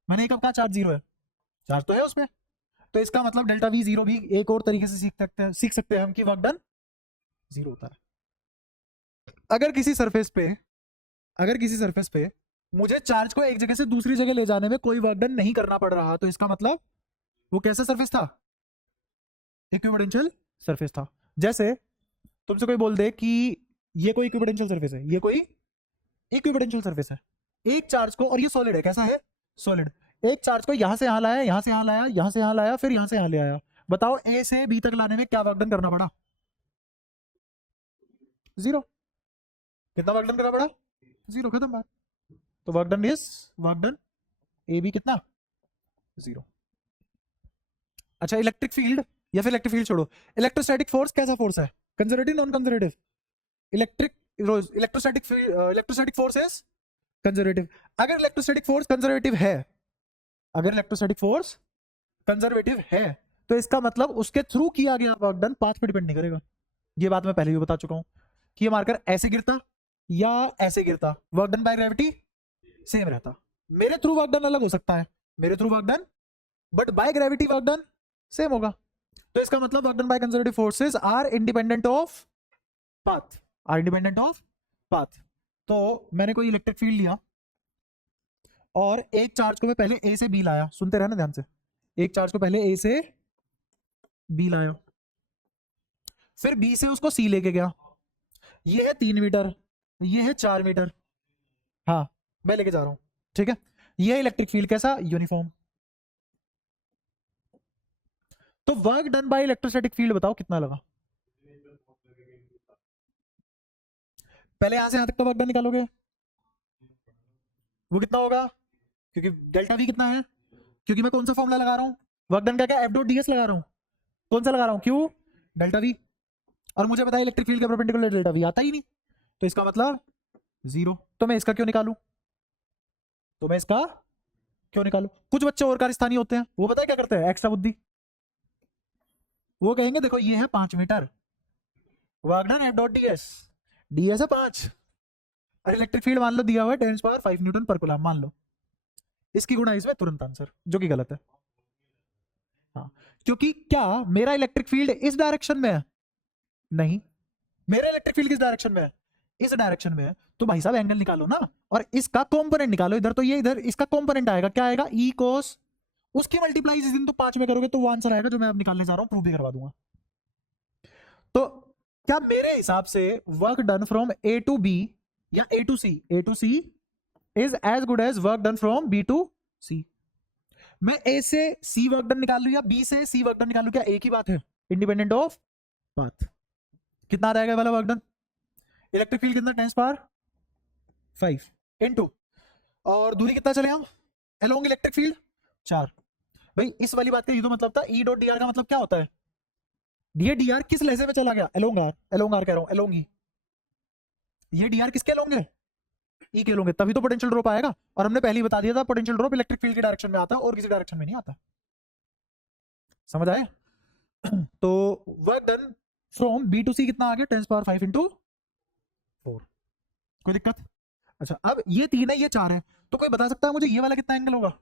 मैंने कब कहा चार्ज जीरो है? चार्ज तो है उसमें। तो इसका मतलब डेल्टा वी जीरो भी एक और तरीके से सीख सकते हैं हम कि वर्क डन जीरो होता है। अगर किसी सरफेस पे मुझे चार्ज को एक जगह से दूसरी जगह ले जाने में कोई वर्क डन नहीं करना पड़ रहा, तो इसका मतलब वो कैसा सरफेस था? इक्विपोटेंशियल सरफेस था। जैसे तुमसे कोई बोल दे कि ये कोई इक्विपोटेंशियल सरफेस है, ये कोई इक्विपोटेंशियल सरफेस है, एक चार्ज को, और ये सॉलिड है, कैसा है? सॉलिड। एक चार्ज को यहां से यहां लाया, यहां से यहां लाया, यहां से यहां लाया, फिर यहां से यहां ले आया। बताओ ए से बी तक लाने में क्या वर्क डन करना पड़ा? जीरो। कितना वर्क डन करना पड़ा? जीरो, खत्म बात। तो work done is work done A B कितना 0। अच्छा इलेक्ट्रिक फील्ड या फिर इलेक्ट्रिक फील्ड छोड़ो, इलेक्ट्रोस्टैटिक फोर्स कैसा फोर्स है, conservative non conservative? Electrostatic force is conservative. अगर इलेक्ट्रोस्टैटिक फोर्स कंजर्वेटिव है, अगर इलेक्ट्रोस्टैटिक फोर्स कंजर्वेटिव है तो इसका मतलब उसके थ्रू किया गया वर्क डन पाथ पे डिपेंड नहीं करेगा। ये बात मैं पहले भी बता चुका हूं कि ये मार्कर ऐसे गिरता या ऐसे गिरता, work done by gravity same रहता। मेरे थ्रू वर्क डन अलग हो सकता है, मेरे through work done, but by gravity work done same होगा। तो इसका मतलब work done by conservative forces are independent of path, are independent of path. तो मैंने कोई इलेक्ट्रिक फील्ड लिया और एक चार्ज को मैं पहले ए से बी लाया, सुनते रहना ध्यान से, एक चार्ज को पहले ए से बी लाया, फिर बी से उसको सी लेके गया, ये है 3 मीटर, ये है 4 मीटर, हाँ मैं लेके जा रहा हूं, ठीक है। ये इलेक्ट्रिक फील्ड कैसा, यूनिफॉर्म। तो work done by electrostatic field बताओ कितना लगा। पहले यहां से यहां तक का वर्क डन निकालोगे, वो कितना होगा, क्योंकि डेल्टा वी कितना है, क्योंकि मैं कौन सा फॉर्मूला लगा रहा हूं, वर्क डन का क्या, एफ डॉट डी एस लगा रहा हूं, कौन सा लगा रहा हूं, क्यू डेल्टा वी, और मुझे पता है इलेक्ट्रिक फील्ड का परपेंडिकुलर डेल्टा वी आता ही नहीं, तो इसका मतलब 0। तो मैं इसका क्यों निकालूं, तो मैं इसका क्यों निकालूं। कुछ बच्चे और कारस्तानी होते हैं, वो पता है क्या करते हैं, एक्स्ट्रा बुद्धि, वो कहेंगे देखो ये है 5 metre, work done F dot D S है 5, और इलेक्ट्रिक फील्ड मान लो दिया हुआ है 10⁵ न्यूटन पर कूलम मान लो, इसकी गुणा इसमें तुरंत आंसर, जो कि गलत है। हाँ, क्योंकि क्या मेरा इलेक्ट्रिक फील्ड इस डायरेक्शन में है, नहीं, मेरा इलेक्ट्रिक फील्ड किस डायरेक्शन में है, इस डायरेक्शन में है, तो भाई साहब एंगल निकालो ना, और इसका कंपोनेंट निकालो, इधर तो ये, इधर इसका कंपोनेंट आएगा, क्या आएगा, ई कोस, उसकी मल्टीप्लाई जिस दिन तो 5 में करोगे तो वो आंसर आएगा जो मैं अब निकालने जा रहा हूं, प्रूव भी करवा दूंगा। तो क्या मेरे हिसाब से work done from A to B या A to C is as good as work done from B to C. मैं ए से सी वर्क डन निकाल लूं या बी से सी वर्क डन निकाल लूं, क्या एक ही बात है, इंडिपेंडेंट ऑफ पाथ। कितना आ जाएगा वाला वर्क डन, इलेक्ट्रिक फील्ड कितना 10⁵ इनटू, और दूरी कितना चले हम अलोंग इलेक्ट्रिक फील्ड 4। भाई इस वाली बात का ये तो मतलब था, ई डॉट डी आर का मतलब क्या होता है, डी आर किस लहजे में चला गया, अलोंग आर कह रहा हूं, अलोंग ई, ये डी आर किसके अलोंग है, ई के अलोंग है, तभी तो पोटेंशियल ड्रॉप आएगा, और हमने पहले ही बता दिया था पोटेंशियल ड्रॉप इलेक्ट्रिक फील्ड की डायरेक्शन में आता है और किसी डायरेक्शन में नहीं आता, समझ आए। तो work done from B to C कितना आ गया 10⁵ इंटू 4, कोई दिक्कत। अच्छा अब ये 3 है ये 4 है, तो कोई बता सकता है मुझे ये वाला कितना एंगल होगा,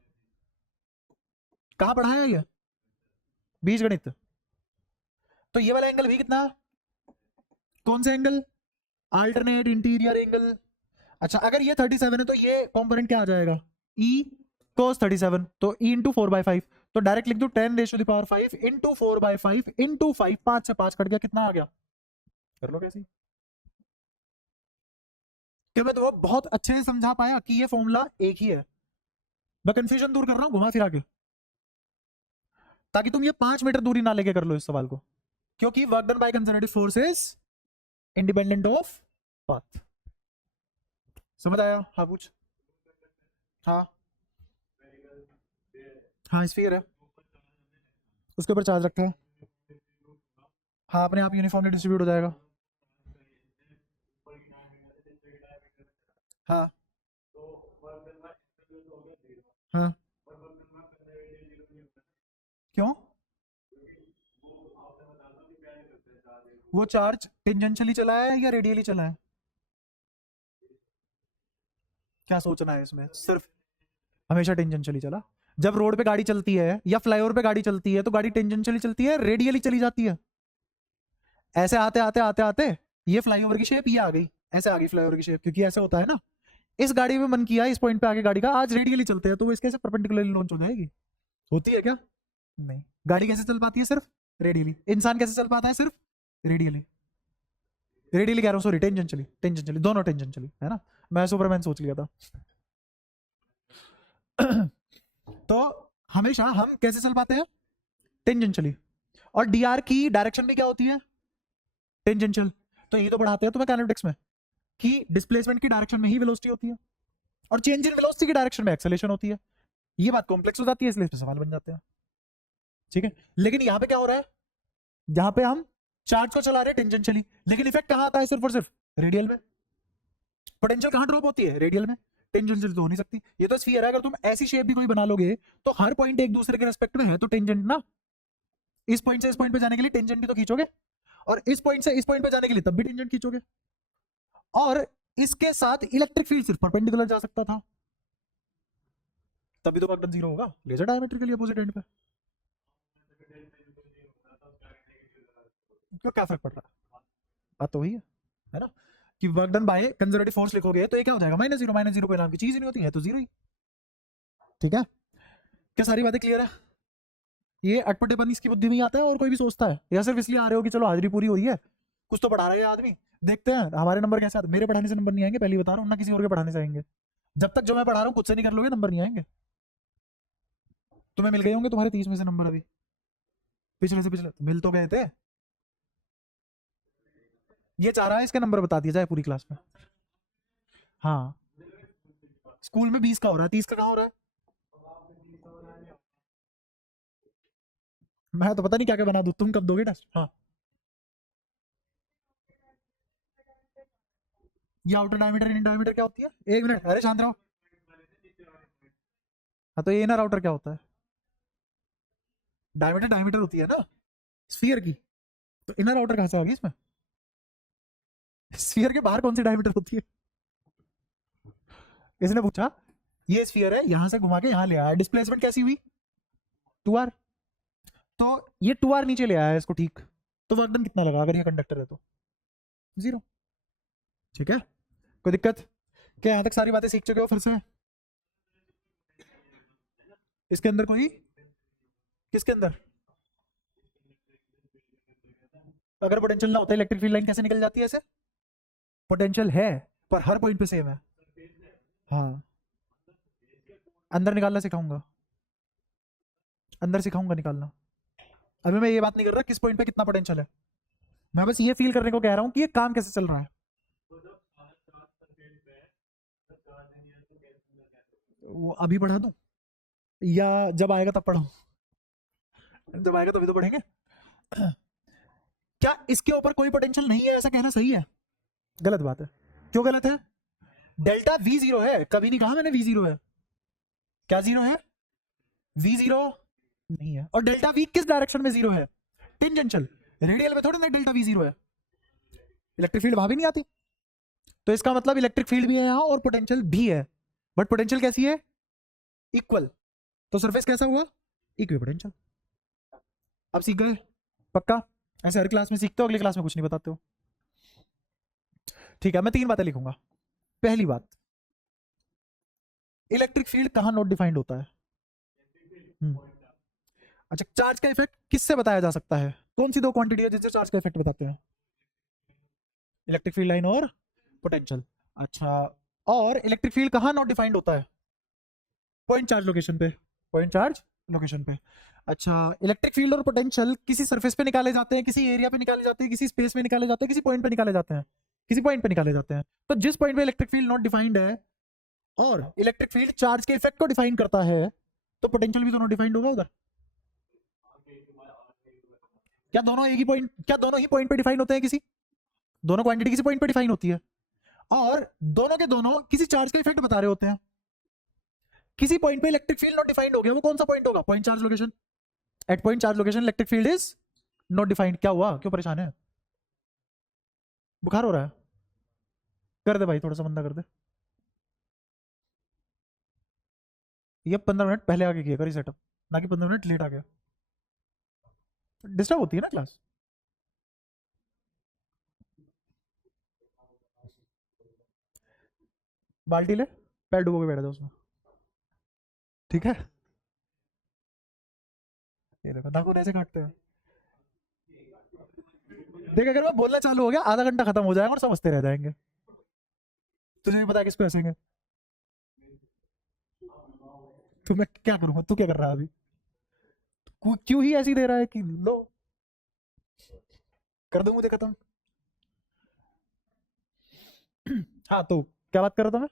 कहां पढ़ा है ये, बीज गणित, तो ये वाला एंगल भी कितना, कौन सा एंगल, अल्टरनेट इंटीरियर एंगल। अच्छा अगर ये 37 है तो ये कंपोनेंट क्या आ जाएगा, ई cos 37, तो ई इंटू 4/5, तो डायरेक्ट लिख दो 10⁵ इंटू 4/5 इंटू 5, 5 से 5 कट गया, कितना आ गया, कर लो कैसी। क्या मैं तो बहुत अच्छे से समझा पाया कि ये फॉर्मूला एक ही है, मैं कंफ्यूजन दूर कर रहा हूं घुमा फिरा के, ताकि तुम ये 5 मीटर दूरी ना लेके कर लो इस सवाल को, क्योंकि work done by conservative forces independent of path. समझ आया, हाँ पूछ, हाँ हाँ स्फीयर है, उसके ऊपर चार्ज रखा है, हाँ अपने आप यूनिफॉर्मली डिस्ट्रीब्यूट हो जाएगा, हाँ हाँ, क्यों, वो चार्ज टेंजेंशियली चला है या रेडियली चला है, क्या सोचना है इसमें, सिर्फ हमेशा टेंजेंशियली चला। जब रोड पे गाड़ी चलती है या फ्लाईओवर पे गाड़ी चलती है तो गाड़ी टेंजेंशियली चलती है, रेडियली चली जाती है, ऐसे आते आते आते आते ये फ्लाईओवर की शेप ये आ गई, ऐसे आ गई फ्लाईओवर की शेप, क्योंकि ऐसे होता है ना, इस गाड़ी में मन किया इस पॉइंट पे आगे गाड़ी का, आज रेडियली चलते हैं तो वो इसके से परपेंडिकुलरली लॉन्च हो जाएगी, होती है क्या, नहीं। गाड़ी कैसे चल पाती है, सिर्फ रेडियली। इंसान कैसे चल पाता है, सिर्फ रेडियली, रेडियली कह रहा हूँ सॉरी, टेंजेंशियली, टेंजेंशियली दोनों टेंजेंशियली है ना, मैं सुपरमैन सोच लिया था। तो हमेशा हम कैसे चल पाते हैं, टेंजेंशियली, और डीआर की डायरेक्शन भी क्या होती है, टेंजेंशियल। तो ये तो पढ़ाते हैं तुम्हें काइनेटिक्स में कि डिस्प्लेसमेंट की डायरेक्शन में ही वेलोसिटी होती है, और चेंज इन वेलोसिटी की डायरेक्शन में एक्सेलरेशन होती है। ये बात कॉम्प्लेक्स हो जाती है, इसलिए इस पे सवाल बन जाते हैं। ठीक है, लेकिन यहाँ पे क्या हो रहा है, जहां पे हम चार्ज को चला रहे हैं टेंजेंशियली, लेकिन इफेक्ट कहाँ आता है सिर्फ और सिर्फ रेडियल में। पोटेंशियल कहाँ ड्रॉप होती है, रेडियल में। टेंजेंशियल तो हो नहीं सकती। ये तो स्फीयर है, अगर तुम ऐसी शेप भी कोई बना लोगे तो हर पॉइंट एक दूसरे के रेस्पेक्ट में है, तो टेंजेंट ना, इस पॉइंट से इस पॉइंट पे जाने के लिए टेंजेंट भी तो खींचोगे, और इस पॉइंट से इस पॉइंट पे जाने के लिए तब भी टेंजेंट खींचोगे। और इसके साथ इलेक्ट्रिक फील्ड सिर्फ परपेंडिकुलर जा सकता था, तभी तो वर्क डन जीरो होगा लेजर डायमेट्रिकली अपोजिट एंड पे। क्यों, क्या फर्क पड़ रहा है, बात तो वही है ना, कि work done by conservative force लिखोगे तो ये क्या हो जाएगा, -0। -0 कोई नाम की चीज नहीं होती है, तो जीरो ही। ठीक है, क्या सारी बातें क्लियर है। ये अटपटेपन इसकी बुद्धि में ही आता है, और कोई भी सोचता है या सिर्फ इसलिए आ रहे हो कि चलो हाजिरी पूरी हो रही है, कुछ तो पढ़ा रहा है आदमी, देखते हैं हमारे नंबर कैसे आते। मेरे पढ़ाने से नंबर नहीं आएंगे, पहले बता रहा हूँ, ना किसी और के पढ़ाने से आएंगे। जब तक जो मैं पढ़ा रहा हूँ खुद से नहीं कर लोगे, नंबर नहीं आएंगे। तुम्हें मिल गए होंगे तुम्हारे 30 में से नंबर, अभी पिछले से पिछले तो मिल तो गए थे। ये चाह रहा है इसके नंबर बता दिया जाए पूरी क्लास में। हाँ, स्कूल में 20 का हो रहा है, 30 का कहाँ हो रहा है। मैं तो पता नहीं क्या क्या बना दूं, तुम कब दोगे टेस्ट। हाँ, ये आउटर डायमीटर इनर डायमीटर क्या होती है, एक मिनट, अरे शांत रहो। हाँ, तो ये इनर आउटर क्या होता है, डायमीटर डायमीटर होती है ना स्फीयर की, तो इनर आउटर कहाँ से आ गई इसमें, स्फीयर के बाहर कौन सी डायमीटर होती है। इसने पूछा, ये स्फीयर है, यहां से घुमा के यहां ले आया, डिस्प्लेसमेंट कैसी हुई 2r, तो ये 2r नीचे ले आया इसको, ठीक, तो वर्क डन कितना लगा, अगर ये कंडक्टर है तो 0। ठीक है, कोई दिक्कत, क्या यहां तक सारी बातें सीख चुके हो फिर से। इसके अंदर कोई, किसके अंदर, अगर पोटेंशियल ना होता इलेक्ट्रिक फील्ड लाइन कैसे निकल जाती है ऐसे, पोटेंशियल है पर हर पॉइंट पे सेम है। हाँ, अंदर निकालना सिखाऊंगा, अंदर सिखाऊंगा निकालना। अभी मैं ये बात नहीं कर रहा किस पॉइंट पे कितना पोटेंशियल है, मैं बस ये फील करने को कह रहा हूँ कि ये काम कैसे चल रहा है। वो अभी पढ़ा दूं या जब आएगा तब पढ़ाऊं, जब आएगा तभी तो पढ़ेंगे। क्या इसके ऊपर कोई पोटेंशियल नहीं है, ऐसा कहना सही है, गलत बात है। क्यों गलत है, डेल्टा V0 है, कभी नहीं कहा मैंने V0 है, क्या 0 है, V0 नहीं है, और डेल्टा V किस डायरेक्शन में 0 है, टेंजेंशियल, रेडियल में थोड़ी ना डेल्टा V0 है, इलेक्ट्रिक फील्ड वहां भी नहीं आती, तो इसका मतलब इलेक्ट्रिक फील्ड भी है यहाँ और पोटेंशियल भी है, बट पोटेंशियल कैसी है, इक्वल, तो सरफेस कैसा हुआ, इक्विपोटेंशियल। अब सीख गए पक्का, ऐसे हर क्लास में सीखते हो, अगली क्लास में कुछ नहीं बताते हो। ठीक है, मैं 3 बातें लिखूंगा। पहली बात, इलेक्ट्रिक फील्ड कहां नॉट डिफाइंड होता है। अच्छा, चार्ज का इफेक्ट किससे बताया जा सकता है, कौन सी 2 क्वांटिटी है जिससे चार्ज का इफेक्ट बताते हैं, इलेक्ट्रिक फील्ड लाइन और पोटेंशियल। अच्छा, और इलेक्ट्रिक फील्ड कहां नॉट डिफाइंड होता है, पॉइंट चार्ज लोकेशन पे, पॉइंट चार्ज लोकेशन पे। अच्छा, इलेक्ट्रिक फील्ड और पोटेंशियल किसी सरफेस पे निकाले जाते हैं, किसी एरिया पे निकाले जाते हैं, किसी स्पेस में निकाले जाते हैं, किसी पॉइंट पे निकाले जाते हैं, किसी पॉइंट पे निकाले जाते हैं। तो जिस पॉइंट पे इलेक्ट्रिक फील्ड नॉट डिफाइंड है और इलेक्ट्रिक फील्ड चार्ज के इफेक्ट को डिफाइन करता है, तो पोटेंशियल भी तो नॉट डिफाइंड होगा उधर। क्या दोनों एक ही पॉइंट, क्या दोनों ही पॉइंट पे डिफाइन होते हैं, किसी दोनों क्वांटिटी किसी पॉइंट पे डिफाइन होती है, और दोनों के दोनों किसी चार्ज का इफेक्ट बता रहे होते हैं। किसी पॉइंट पे इलेक्ट्रिक फील्ड नॉट डिफाइंड हो गया, वो कौन सा पॉइंट होगा, point charge location. At point charge location electric field is not defined. क्या हुआ, क्यों परेशान है, बुखार हो रहा है, कर दे भाई थोड़ा सा मंदा कर दे। ये 15 मिनट पहले आके किया करी सेटअप, ना कि 15 मिनट लेट आ गया, डिस्टर्ब होती है ना क्लास। बाल्टी ले, पैर डुबो के बैठ जाओ उसमें, ठीक है। ये देखो नाखून ऐसे काटते हैं, देख अगर मैं बोलना चालू हो गया आधा घंटा खत्म हो जाएगा और समझते रह जाएंगे। तुझे नहीं पता किस पे हंसेंगे, तो मैं क्या करूंगा, तू क्या कर रहा है अभी, क्यों ही ऐसी दे रहा है कि लो कर दो मुझे खत्म। हाँ, तो क्या बात कर रहा था मैं,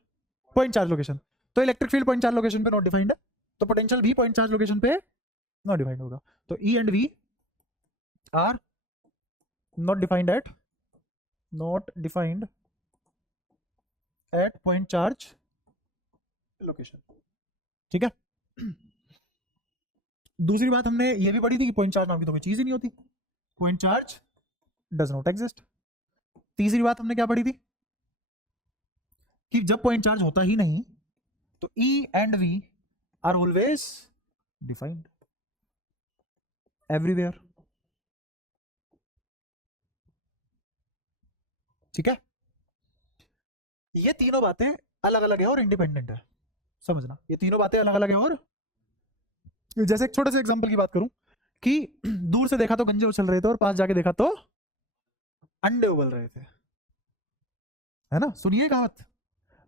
पॉइंट चार्ज लोकेशन, तो electric field point charge location पे नॉट डिफाइंड है, तो पोटेंशियल भी पॉइंट चार्ज लोकेशन पे नॉट डिफाइंड होगा। तो E and V are not defined at point charge location. ठीक है। दूसरी बात हमने ये भी पढ़ी थी कि पॉइंट चार्ज नाम की तो कोई चीज ही नहीं होती, point charge does not exist. तीसरी बात हमने क्या पढ़ी थी कि जब पॉइंट चार्ज होता ही नहीं तो E and V are always defined everywhere. ठीक है। ये तीनों बातें अलग अलग है और इंडिपेंडेंट है, समझना। ये तीनों बातें अलग अलग है और जैसे एक छोटे से एग्जांपल की बात करूं कि दूर से देखा तो गंजे उछल रहे थे और पास जाके देखा तो अंडे उबल रहे थे, है ना। सुनिए कहावत।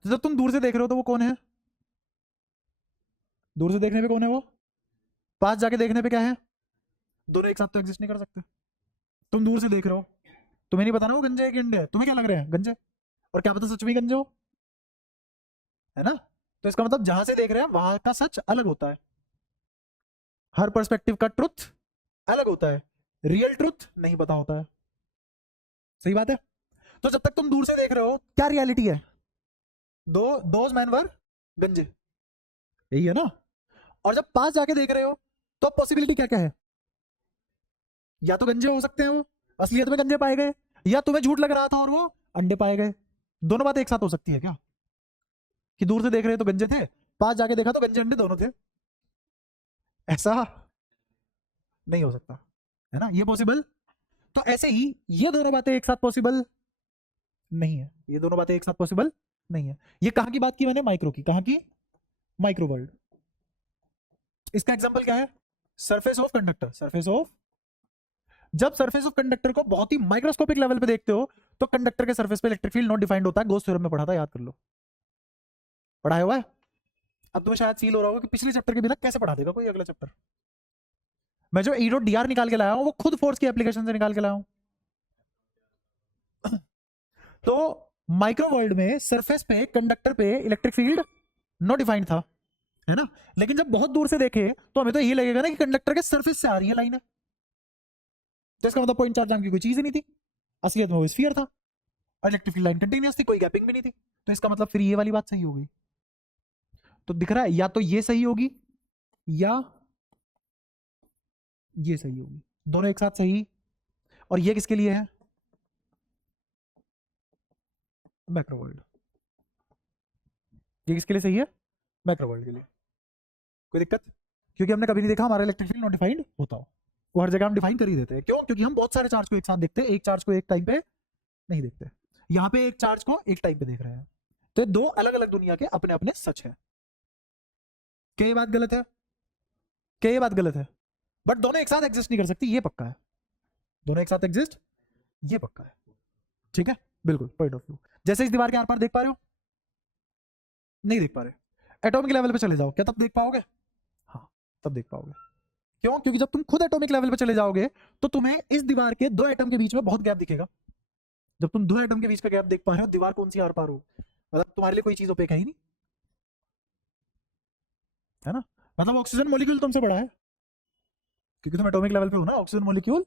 तो जब तुम दूर से देख रहे हो तो वो कौन है? दूर से देखने पे कौन है वो? पास जाके देखने पे क्या है? दोनों एक साथ तो एग्जिस्ट नहीं कर सकते। तुम दूर से देख रहे हो, तुम्हें नहीं पता ना वो गंजे है कि अंडे है, तुम्हें क्या लग रहे हैं? गंजे। और क्या पता सच में गंजे हो, है ना। तो इसका मतलब जहां से देख रहे हैं वहां का सच अलग होता है, हर पर्सपेक्टिव का ट्रुथ अलग होता है, रियल ट्रुथ नहीं पता होता है। सही बात है। तो जब तक तुम दूर से देख रहे हो क्या रियलिटी है? दोज मैन वर गंजे, यही है ना। और जब पास जाके देख रहे हो तो पॉसिबिलिटी क्या क्या है? या तो गंजे हो सकते हैं वो, असलियत में गंजे पाए गए, या तुम्हें झूठ लग रहा था और वो अंडे पाए गए। दोनों बातें एक साथ हो सकती है क्या? कि दूर से देख रहे तो गंजे थे, पास जाके देखा तो गंजे अंडे दोनों थे? ऐसा नहीं हो सकता, है ना। ये पॉसिबल। तो ऐसे ही ये दोनों बातें एक साथ पॉसिबल नहीं है, ये दोनों बातें एक साथ पॉसिबल नहीं है। ये कहां की बात की मैंने? माइक्रो की। कहां की? Micro world. इसका एग्जांपल क्या है? Surface of conductor. Surface of, जब सरफेस ऑफ कंडक्टर को बहुत ही माइक्रोस्कोपिक लेवल पे देखते हो तो कंडक्टर के सरफेस पे इलेक्ट्रिक फील्ड नॉट डिफाइंड होता है। गोस थ्योरम में पढ़ा था, याद कर लो, पढ़ाया हुआ है। अब तुम्हें शायद फील हो रहा होगा कि पिछले चैप्टर के बिना कैसे पढ़ा देगा कोई अगला चैप्टर। मैं जो ई डॉट डी आर निकाल के लाया हूं वो खुद फोर्स की एप्लीकेशन से निकाल के लाया हूं। तो माइक्रो वर्ल्ड में सरफेस पे कंडक्टर पे इलेक्ट्रिक फील्ड नो डिफाइंड था, है ना। लेकिन जब बहुत दूर से देखे तो हमें तो यही लगेगा ना कि कंडक्टर के सरफेस से आ रही है लाइन है, तो इसका मतलब पॉइंट चार्ज नाम की कोई चीज ही नहीं थी, असलियत में वो स्फीयर था और इलेक्ट्रिक फील्ड लाइन कंटिन्यूअस थी, कोई गैपिंग भी नहीं थी। तो इसका मतलब फिर ये वाली बात सही होगी। तो दिख रहा है या तो ये सही होगी या ये सही होगी, दोनों एक साथ सही। और ये किसके लिए है? Macro world. ये किसके लिए सही है? मैक्रो वर्ल्ड के लिए। कोई दिक्कत? क्योंकि हमने कभी नहीं देखा हमारा इलेक्ट्रिक फील्ड नॉट डिफाइंड होता हो, वो हर जगह हम डिफाइन कर ही देते हैं। क्यों? क्योंकि हम बहुत सारे चार्ज को एक साथ देखते हैं, एक चार्ज को एक टाइम पे नहीं देखते। यहाँ पे एक चार्ज को एक टाइम पे देख रहे हैं। तो दो अलग अलग दुनिया के अपने अपने सच है। क्या ये बात गलत है? क्या ये बात गलत है? बट दोनों एक साथ एग्जिस्ट नहीं कर सकती, ये पक्का है। दोनों एक साथ एग्जिस्ट, ये पक्का है। ठीक है, बिल्कुल पॉइंट ऑफ व्यू। जैसे इस दीवार के आर पार देख पा रहे हो? नहीं देख पा रहे। एटॉमिक लेवल पे चले जाओ, क्या तब देख पाओगे? हाँ, तब देख पाओगे। क्यों? क्योंकि जब तुम खुद एटॉमिक लेवल पे चले जाओगे तो तुम्हें इस दीवार के दो एटम के बीच में बहुत गैप दिखेगा। जब तुम दो एटम के बीच का गैप देख पा रहे हो, दीवार कौन सी आर पार हो, मतलब तुम्हारे लिए कोई चीज ओपेक है ही नहीं, है ना। मतलब ऑक्सीजन मॉलिक्यूल तुमसे बड़ा है, क्योंकि तुम एटॉमिक लेवल पे हो ना। ऑक्सीजन मॉलिक्यूल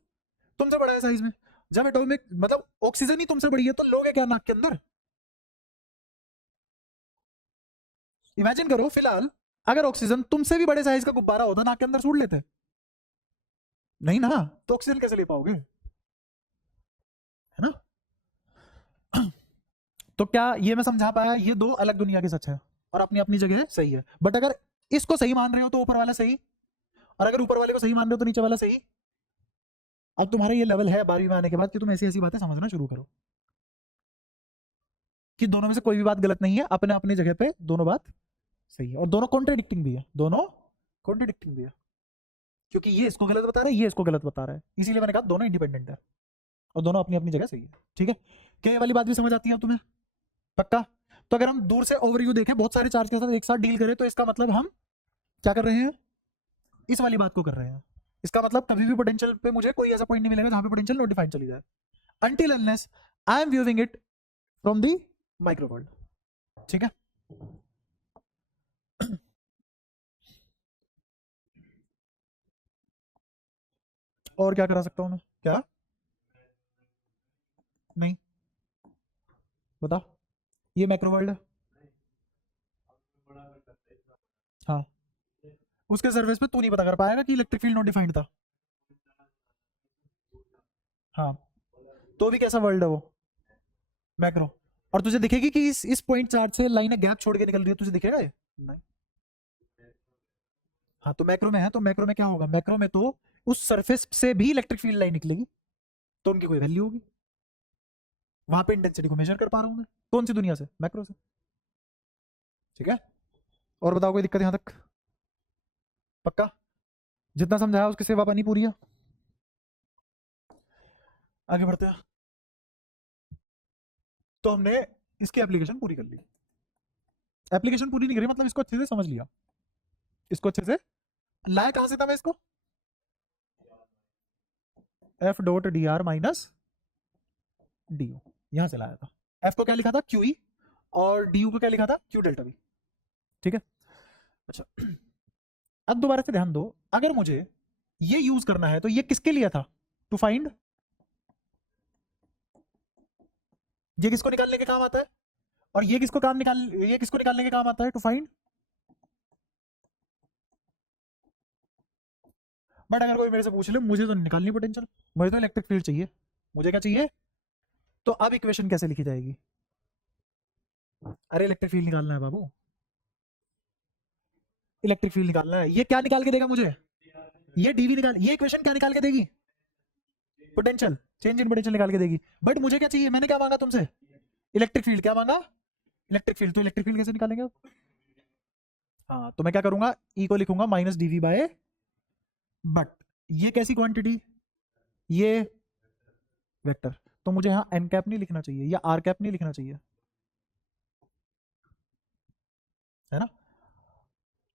तुमसे बड़ा है साइज में। जब एटॉमिक मतलब ऑक्सीजन ही तुमसे बड़ी है तो लोग है क्या नाक के अंदर? इमेजिन करो फिलहाल अगर ऑक्सीजन तुमसे भी बड़े साइज का गुब्बारा होता, नाक के अंदर सूट लेते? नहीं ना, तो ऑक्सीजन कैसे ले पाओगे, है ना। तो क्या ये मैं समझा पाया? ये दो अलग दुनिया के सच है और अपनी अपनी जगह सही है। बट अगर इसको सही मान रहे हो तो ऊपर वाला सही, और अगर ऊपर वाले को सही मान रहे हो तो नीचे वाला सही। अब तुम्हारा ये लेवल है 12वीं में आने के बाद कि तुम ऐसी ऐसी बातें समझना शुरू करो कि दोनों में से कोई भी बात गलत नहीं है, अपने अपनी जगह पे दोनों बात सही है और दोनों कॉन्ट्राडिक्टिंग भी है। दोनों कॉन्ट्राडिक्टिंग भी है क्योंकि ये इसको गलत बता रहा है, ये इसको गलत बता रहा है, इसीलिए मैंने कहा दोनों इंडिपेंडेंट है और दोनों अपनी अपनी जगह सही है। ठीक है, क्या ये वाली बात भी समझ आती है तुम्हें? पक्का? तो अगर हम दूर से ओवरव्यू देखें, बहुत सारे चार्ज के साथ एक साथ डील करें, तो इसका मतलब हम क्या कर रहे हैं? इस वाली बात को कर रहे हैं। इसका मतलब कभी भी पोटेंशियल पे मुझे कोई ऐसा पॉइंट नहीं मिलेगा जहां पे पोटेंशियल नॉट डिफाइंड चली जाए, until unless I am viewing it from the micro world। ठीक है। और क्या करा सकता हूँ मैं? क्या? नहीं, बता। ये मैक्रो वर्ल्ड है। हाँ, उसके सरफेस पे तू नहीं पता कर पाएगा कि इलेक्ट्रिक फील्ड नॉट डिफाइंड था। हाँ, तो भी कैसा वर्ल्ड है वो? मैक्रो। और तुझे दिखेगी कि इस पॉइंट चार्ज से लाइन गैप छोड़ के निकल रही है, तुझे दिखेगा ये? नहीं। हाँ, तो मैक्रो में है, तो मैक्रो में क्या होगा? मैक्रो में तो उस सरफेस से भी इलेक्ट्रिक फील्ड लाइन निकलेगी, तो उनकी कोई वैल्यू होगी। वहां पे इंटेंसिटी को मेजर कर पा रहा हूं मैं। कौन सी दुनिया से? मैक्रो से। ठीक है, और बताओ कोई दिक्कत यहां तक? पक्का? जितना समझाया उसकी सेवा पानी पूरी है। आगे बढ़ते हैं। तो हमने इसकी एप्लीकेशन पूरी कर ली। एप्लीकेशन पूरी नहीं करी मतलब इसको अच्छे से समझ लिया। इसको अच्छे से लाया कहां से था मैं इसको? F dot D R minus D you, यहां से लाया था। एफ को क्या लिखा था? क्यू ई, और डी यू को क्या लिखा था? Q delta we. ठीक है, अच्छा। अब दोबारा से ध्यान दो, अगर मुझे ये यूज करना है तो ये किसके लिए था? टू फाइंड, ये किसको निकालने के काम आता है? और ये किसको ये किसको निकालने के काम आता है? To find. बट अगर कोई मेरे से पूछ ले, मुझे तो नहीं निकालनी पोटेंशियल, मुझे तो इलेक्ट्रिक फील्ड चाहिए। मुझे क्या चाहिए? तो अब इक्वेशन कैसे लिखी जाएगी? अरे इलेक्ट्रिक फील्ड निकालना है बाबू, इलेक्ट्रिक फील्ड निकालना है। ये क्या निकाल के देगा मुझे? ये डीवी निकाल, ये इक्वेशन क्या निकाल के देगी? पोटेंशियल, चेंज इन पोटेंशियल निकाल के देगी। बट मुझे क्या चाहिए? मैंने क्या मांगा तुमसे? Electric field. क्या मांगा? Electric field. तो इलेक्ट्रिक फील्ड कैसे निकालेंगे अब? हाँ, तो मैं क्या करूंगा? ई को लिखूंगा माइनस डीवी बाय, बट ये कैसी क्वांटिटी? ये वेक्टर। तो मुझे यहाँ एन कैप नहीं लिखना चाहिए या आर कैप नहीं लिखना चाहिए, है ना?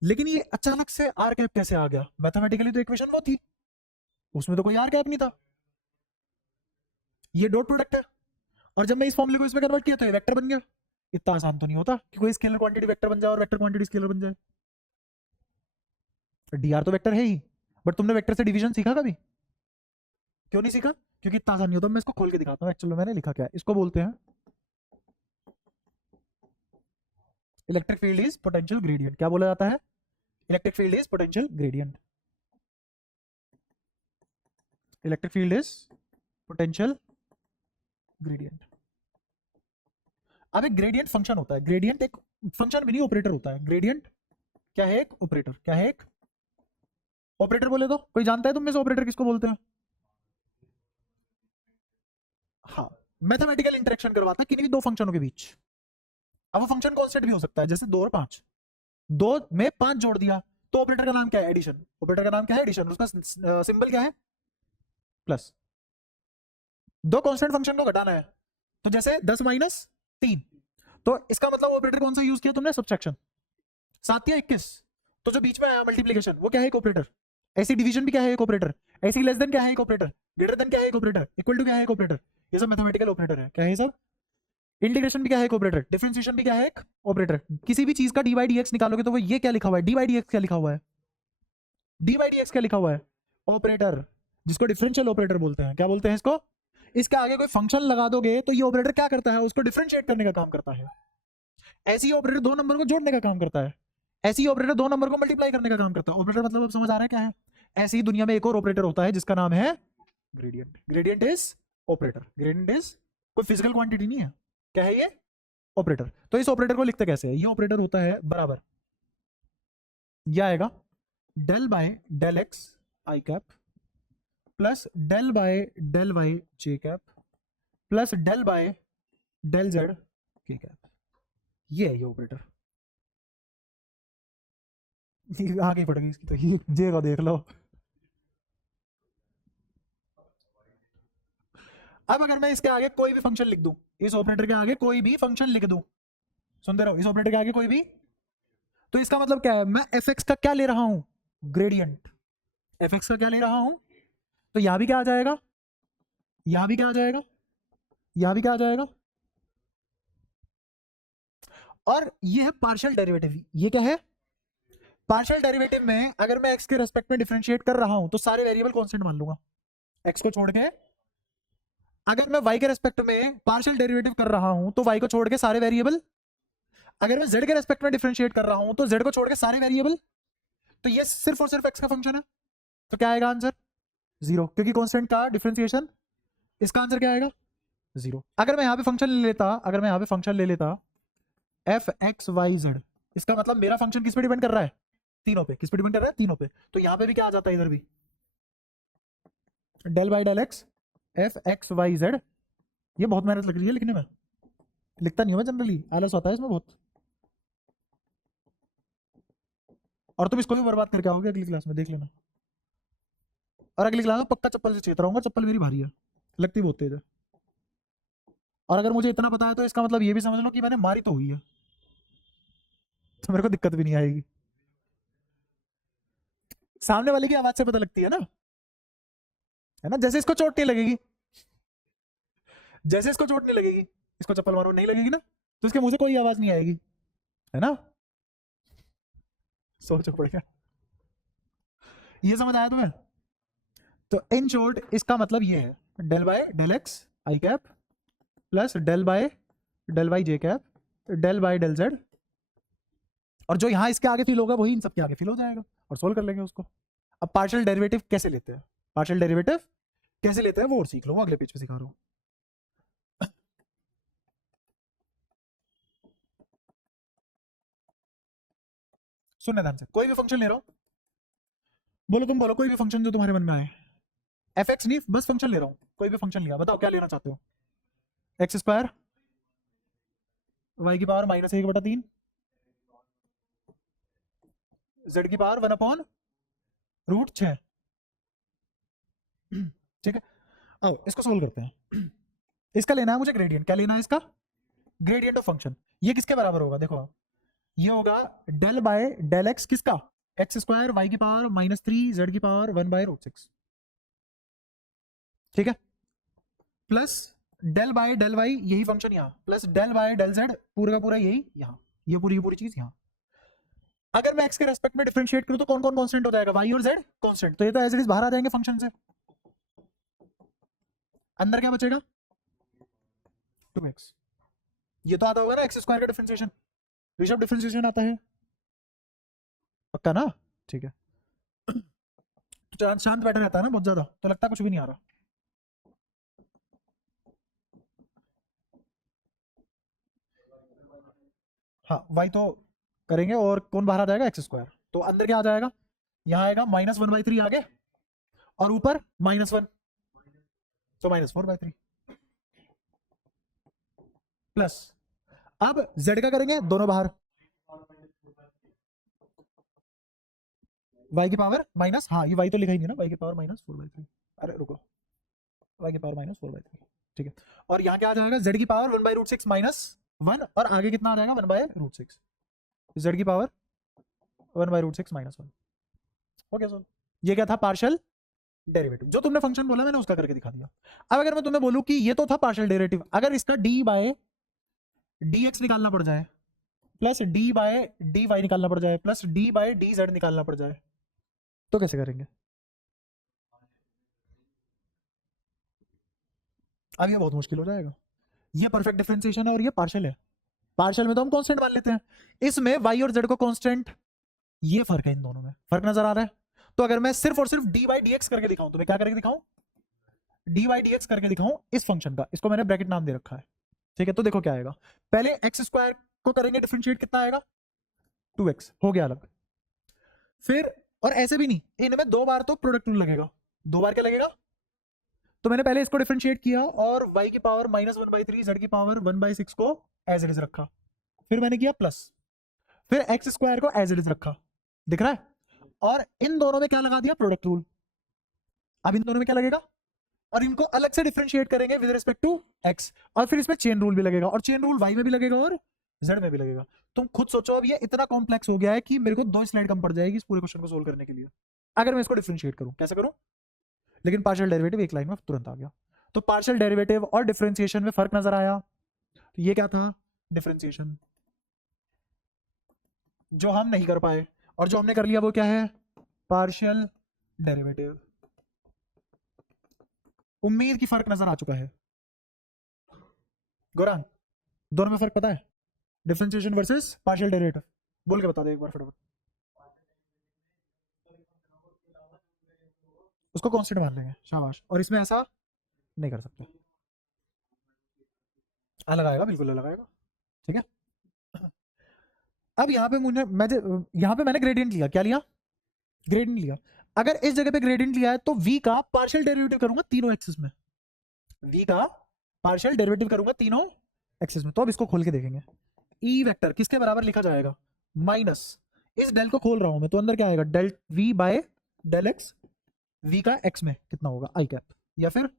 लेकिन ये अचानक से आर कैप कैसे आ गया? मैथमेटिकली तो इक्वेशन वो थी, उसमें तो कोई आर कैप नहीं था। ये डॉट प्रोडक्ट है, और जब मैं इस फॉर्मूले को इसमें कन्वर्ट किया तो ये वेक्टर बन गया। इतना आसान तो नहीं होता कि कोई स्केलर क्वांटिटी वेक्टर बन जाए और वेक्टर क्वांटिटी स्केलर बन जाए। डी आर तो वेक्टर है ही, बट तुमने वेक्टर से डिवीजन सीखा कभी? क्यों नहीं सीखा? क्योंकि इतना आसान नहीं होता। मैं इसको खोल के दिखाता हूँ एक्चुअली मैंने लिखा क्या है। इसको बोलते हैं electric field is potential gradient. क्या बोला जाता है? Electric field is potential gradient. Electric field is potential gradient. अब एक ग्रेडियंट फंक्शन होता है। ग्रेडियंट एक फंक्शन भी नहीं, ऑपरेटर होता है। ग्रेडियंट क्या है? एक ऑपरेटर। क्या है? एक ऑपरेटर। बोले तो कोई जानता है तुम में से ऑपरेटर किसको बोलते हैं? हाँ, मैथमेटिकल इंटरेक्शन करवाता है किन्हीं भी दो फंक्शनों के बीच। अब वो फंक्शन कॉन्स्टेंट भी हो सकता है, जैसे 2 और 5। 2 में 5 जोड़ दिया, तो ऑपरेटर का नाम क्या है? एडिशन। ऑपरेटर का नाम क्या है? एडिशन। उसका सिंबल क्या है? प्लस। दो कांस्टेंट फंक्शन को घटाना है, तो जैसे 10 माइनस 3, तो इसका मतलब ऑपरेटर कौन सा यूज किया तुमने? सब्ट्रैक्शन। 7 या 21, तो जो बीच में आया मल्टीप्लिकेशन, वो क्या है? एक ऑपरेटर। ऐसी डिवीजन भी क्या है? एक ऑपरेटर। ऐसी लेस देन क्या है? एक ऑपरेटर। ग्रेटर देन क्या है? एक ऑपरेटर। इक्वल टू क्या है? एक ऑपरेटर। ये सब मैथमेटिकल ऑपरेटर है। क्या है सब? इंटीग्रेशन भी क्या है? एक ऑपरेटर। डिफरेंशिएशन भी क्या है? एक ऑपरेटर। किसी भी चीज का डी बाई डी एक्स निकालोगे तो वो ये क्या लिखा हुआ है? डी बाई डी एक्स क्या लिखा हुआ है? डी बाई डी एक्स क्या लिखा हुआ है? ऑपरेटर, जिसको डिफरेंशियल ऑपरेटर बोलते हैं। क्या बोलते हैं इसको? इसके आगे कोई फंक्शन लगा दोगे तो ये ऑपरेटर क्या करता है? उसको डिफरेंशिएट करने का काम करता है। ऐसी ही ऑपरेटर दो नंबर को जोड़ने का काम करता है। ऐसी ही ऑपरेटर दो नंबर को मल्टीप्लाई करने का काम करता है। ऑपरेटर मतलब अब समझ आ रहा है क्या है? ऐसी ही दुनिया में एक और ऑपरेटर होता है जिसका नाम है gradient. Gradient is operator. Gradient is कोई फिजिकल क्वांटिटी नहीं है। क्या है ये? ऑपरेटर। तो इस ऑपरेटर को लिखते कैसे है? ये ऑपरेटर होता है बराबर, यह आएगा del by del X I cap plus del by del Y J cap plus del by del Z K cap. ये है ये ऑपरेटर। आगे पड़ेगी इसकी, तो ये जे का देख लो। अब अगर मैं इसके आगे कोई भी फंक्शन लिख दूं, इस ऑपरेटर के आगे कोई भी फंक्शन लिख दूं, सुनते रहो, इस ऑपरेटर के आगे कोई भी, तो इसका मतलब क्या है? मैं एफ एक्स का क्या ले रहा हूं? ग्रेडियंट। एफ एक्स का क्या ले रहा हूं? तो यहां भी क्या आ जाएगा? यहां भी क्या आ जाएगा? यहां भी क्या आ जाएगा? और ये है पार्शियल डेरिवेटिव। ये क्या है? पार्शियल डेरिवेटिव में अगर मैं एक्स के रेस्पेक्ट में डिफरेंशिएट कर रहा हूं तो सारे वेरिएबल कांस्टेंट मान लूंगा। एक्स को छोड़ के, अगर मैं y के रेस्पेक्ट में पार्शियल डेरिवेटिव कर रहा हूं तो y को छोड़ के सारे वेरिएबल, अगर मैं z के रेस्पेक्ट में डिफरेंशिएट कर रहा हूं तो z को छोड़ के सारे वेरिएबल, तो ये सिर्फ और सिर्फ x का फंक्शन है, तो क्या आएगा आंसर 0, क्योंकि कांस्टेंट का डिफरेंशिएशन, इसका आंसर क्या आएगा 0। अगर मैं यहाँ पे फंक्शन ले लेता, अगर मैं यहाँ पे फंक्शन ले लेता एफ एक्स वाई जेड, इसका मतलब मेरा फंक्शन किस पे डिपेंड कर रहा है, तीनों पे। किस पे डिपेंड कर रहा है, तीनों पे। तो यहाँ पे भी क्या आ जाता है, इधर भी del by del X F X Y Z. ये बहुत मेहनत लग रही है लिखने में, लिखता नहीं हूँ मैं जनरली, आलस होता है इसमें बहुत, और तुम इसको भी बर्बाद करके आओगे अगली क्लास में, देख लेना। और अगली क्लास में पक्का चप्पल से चेत रहूंगा, चप्पल मेरी भारी है, लगती बहुत तेज है। और अगर मुझे इतना पता है तो इसका मतलब ये भी समझ लो कि मैंने मारी तो हुई है, तो मेरे को दिक्कत भी नहीं आएगी। सामने वाले की आवाज से पता लगती है ना, जैसे इसको चोट नहीं लगेगी, जैसे इसको चोट नहीं लगेगी, इसको चप्पल मारो नहीं लगेगी ना, तो इसके मुंह से कोई आवाज नहीं आएगी, है ना। सोचो पड़ेगा, ये समझ आया तुम्हें। तो इन शॉर्ट इसका मतलब ये है del by del X I cap plus del by del Y J cap del by del Z, और जो यहां इसके आगे फिल होगा वही इन सब के आगे फिल हो जाएगा, और सोल्व कर लेंगे उसको। अब पार्शियल डेरिवेटिव कैसे लेते हैं, पार्शियल डेरिवेटिव कैसे लेते हैं वो और सीख लो, वो अगले पेज पे सिखा रहा हूं। सुनने ध्यान से, कोई भी फंक्शन ले रहा हूं, बोलो तुम बोलो कोई भी फंक्शन जो तुम्हारे मन में आए, एफ एक्स नहीं, बस फंक्शन ले रहा हूं, कोई भी फंक्शन लिया, बताओ क्या लेना चाहते हो। एक्स स्क्वायर वाई की पावर -1/3 जेड की पावर 1/√6, ठीक है। अब इसको सोल्व करते हैं। इसका लेना है मुझे ग्रेडियंट, क्या लेना है इसका, ग्रेडियंट ऑफ फंक्शन। ये किसके बराबर होगा, देखो ये होगा डेल बाय डेल एक्स किसका, एक्स स्क्वायर वाई की पावर -3 जेड की पावर 1/√6, ठीक है, plus del by del Y यही फंक्शन यहाँ, plus del by del Z पूरा का पूरा यही यहाँ, ये पूरी की पूरी चीज यहाँ। अगर मैं एक्स के रेस्पेक्ट में डिफरेंशिएट करूं तो कौन कौन कांस्टेंट हो जाएगा, वाई और जेड कांस्टेंट, तो ये तो एज इट इज बाहर आ जाएंगे फंक्शन से। अंदर क्या बचेगा 2x, ये तो आता होगा ना एक्स स्क्वायर का डिफरेंशिएशन, ऋषभ डिफरेंशिएशन आता है पक्का ना, ठीक है। तो शांत बैठा रहता है ना बहुत ज्यादा, तो लगता कुछ भी नहीं आ रहा। हाँ वाई तो करेंगे, और कौन बाहर आ जाएगा एक्स स्क्वायर, तो अंदर क्या आ जाएगा, यहाँ आएगा -1/3 आगे, और ऊपर -1, तो -4/3 प्लस, अब z का करेंगे दोनों बाहर, y की पावर माइनस, हाँ ये y तो लिखा ही नहीं ना, y की पावर -4/3, अरे रुको, y की पावर -4/3, ठीक है। और यहाँ क्या आ जाएगा, z की पावर 1/√6 -1, और आगे कितना आ जाएगा 1/√6, z की पावर 1/√6 -1, हो गया सर। ये क्या था, पार्शियल डेरिवेटिव, जो तुमने फंक्शन बोला मैंने उसका करके दिखा दिया। अब अगर मैं तुम्हें बोलूं कि ये तो था पार्शियल डेरिवेटिव, अगर इसका d बाय dx निकालना पड़ जाए, प्लस d बाय dy निकालना पड़ जाए, प्लस d बाय dz निकालना पड़ जाए, तो कैसे करेंगे। अब ये बहुत मुश्किल हो जाएगा, ये परफेक्ट डिफरेंशिएशन है और ये पार्शियल है। पार्शियल में तो हम कांस्टेंट मान लेते हैं, इसमें y और z को कांस्टेंट, ये फर्क है, इन दोनों में फर्क नजर आ रहा है। तो अगर मैं सिर्फ और सिर्फ dy dx करके दिखाऊं, तो मैं क्या करके दिखाऊं, dy dx करके दिखाऊं इस फंक्शन का, इसको मैंने ब्रैकेट नाम दे रखा है, ठीक है। तो देखो क्या आएगा, पहले एक्स स्क्वायर को करेंगे डिफरेंशिएट, कितना आएगा 2x, हो गया अलग। फिर और ऐसे भी नहीं, इनमें दो बार तो प्रोडक्ट रूल लगेगा, दो बार क्या लगेगा, तो मैंने पहले इसको डिफरेंशिएट किया और y की पावर -1/3 z की पावर 1/6 को एज इट इज रखा, फिर मैंने किया प्लस, फिर एक्स स्क्वायर को एज इट इज रखा, दिख रहा है, और इन दोनों में क्या लगा दिया, प्रोडक्ट रूल। अब इन दोनों में क्या लगेगा, और इनको अलग से डिफरेंशिएट करेंगे विद रिस्पेक्ट टू x, और फिर इसमें चेन रूल भी लगेगा, और चेन रूल y में भी लगेगा और z में भी लगेगा। तुम खुद सोचो, अब ये इतना कॉम्प्लेक्स हो गया है कि मेरे को 2 स्लाइड कम पड़ जाएगी इस पूरे क्वेश्चन को सोल्व करने के लिए, अगर मैं इसको डिफरेंशिएट करूं, कैसे करूं, लेकिन पार्शियल डेरिवेटिव एक लाइन में तुरंत आ गया। तो पार्शियल डेरिवेटिव और डिफरेंशिएशन में फर्क नजर आया, तो ये क्या था, डिफरेंशिएशन, जो हम नहीं कर पाए, और जो हमने कर लिया वो क्या है, पार्शियल डेरिवेटिव। उम्मीद की फर्क नजर आ चुका है। गौरांग, दोनों में फर्क पता है? डिफरेंशिएशन वर्सेस पार्शियल डेरिवेटिव, बोल के बता दे एक बार फटाफट। उसको कांस्टेंट मान लेंगे, शाबाश। और इसमें ऐसा नहीं कर सकते, अलग आएगा, बिल्कुल अलग आएगा, ठीक है। अब यहाँ पे यहाँ पे मैंने ग्रेडियंट लिया, क्या लिया? ग्रेडियंट लिया। अगर इस जगह पे ग्रेडियंट लिया है तो v का पार्शियल डेरिवेटिव करूंगा तीनों एक्सिस में, v का पार्शियल डेरिवेटिव करूंगा तीनों एक्सिस में। तो अब इसको खोल के देखेंगे। ई वेक्टर किसके बराबर लिखा जाएगा? माइनस, इस डेल को खोल रहा हूं मैं, तो अंदर क्या आएगा? Del v by del X, v का x में कितना होगा? आई कैप, या फिर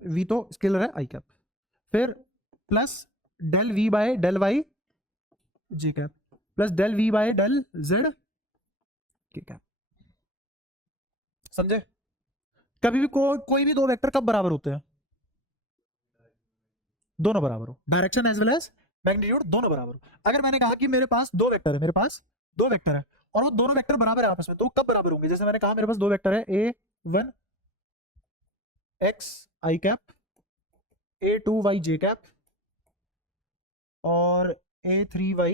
v तो स्केलर है, आई कैप, फिर plus del v by del y J cap, plus del v by del z K cap. समझे? कभी भी कोई भी दो वेक्टर कब बराबर होते हैं? दोनों बराबर हो, direction as well as magnitude दोनों बराबर हो। अगर मैंने कहा कि मेरे पास दो वेक्टर है, मेरे पास दो वेक्टर है और वो दोनों वेक्टर बराबर है आपस में, तो कब बराबर होंगे? जैसे मैंने कहा मेरे पास दो वेक्टर है, a1 x i cap, a2 y j cap और a3 y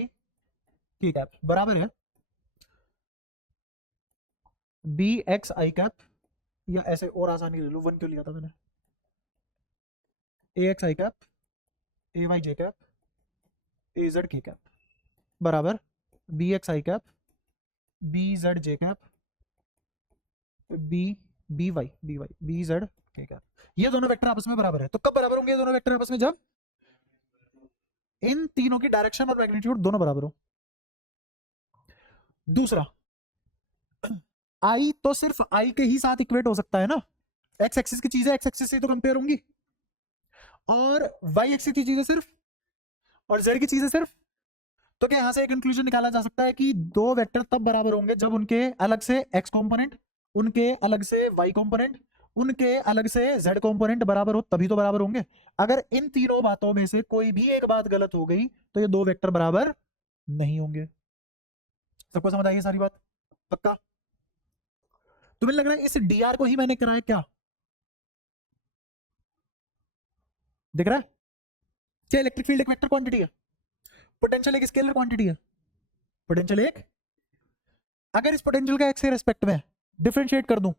k कैप, बराबर है b x i कैप, या ऐसे और आसानी ले लो, 1 क्यों लिया था मैंने? a x i cap, a y j cap, a z k cap, बराबर b x i cap, b z j cap, b y b z k cap. ये दोनों वेक्टर आपस में बराबर है। तो कब बराबर होंगे ये दोनों वेक्टर आपस में? जब इन तीनों की डायरेक्शन और मैग्नीट्यूड दोनों बराबर हो। दूसरा, आई तो सिर्फ आई के ही साथ इक्वेट हो सकता है ना, एक्स एक्सिस की चीजें एक्स एक्सिस से तो कंपेयर होंगी, और वाई एक्सिस की चीजें सिर्फ, और जेड की चीजें सिर्फ। तो क्या यहां से एक कंक्लूजन निकाला जा सकता है कि दो वेक्टर तब बराबर होंगे जब उनके अलग से एक्स कंपोनेंट, उनके अलग से वाई कंपोनेंट, उनके अलग से जेड कंपोनेंट बराबर हो, तभी तो बराबर होंगे। अगर इन तीनों बातों में से कोई भी एक बात गलत हो गई तो ये दो वेक्टर बराबर नहीं होंगे। सबको समझ आई सारी बात? पक्का? तुम्हें लग रहा है इस dr को ही मैंने कराया क्या? दिख रहा है? क्या इलेक्ट्रिक फील्ड एक वेक्टर क्वांटिटी है? पोटेंशियल एक स्केलर क्वांटिटी है? पोटेंशियल एक, अगर इस पोटेंशियल का एक्स के रेस्पेक्ट में डिफरेंशिएट कर दूं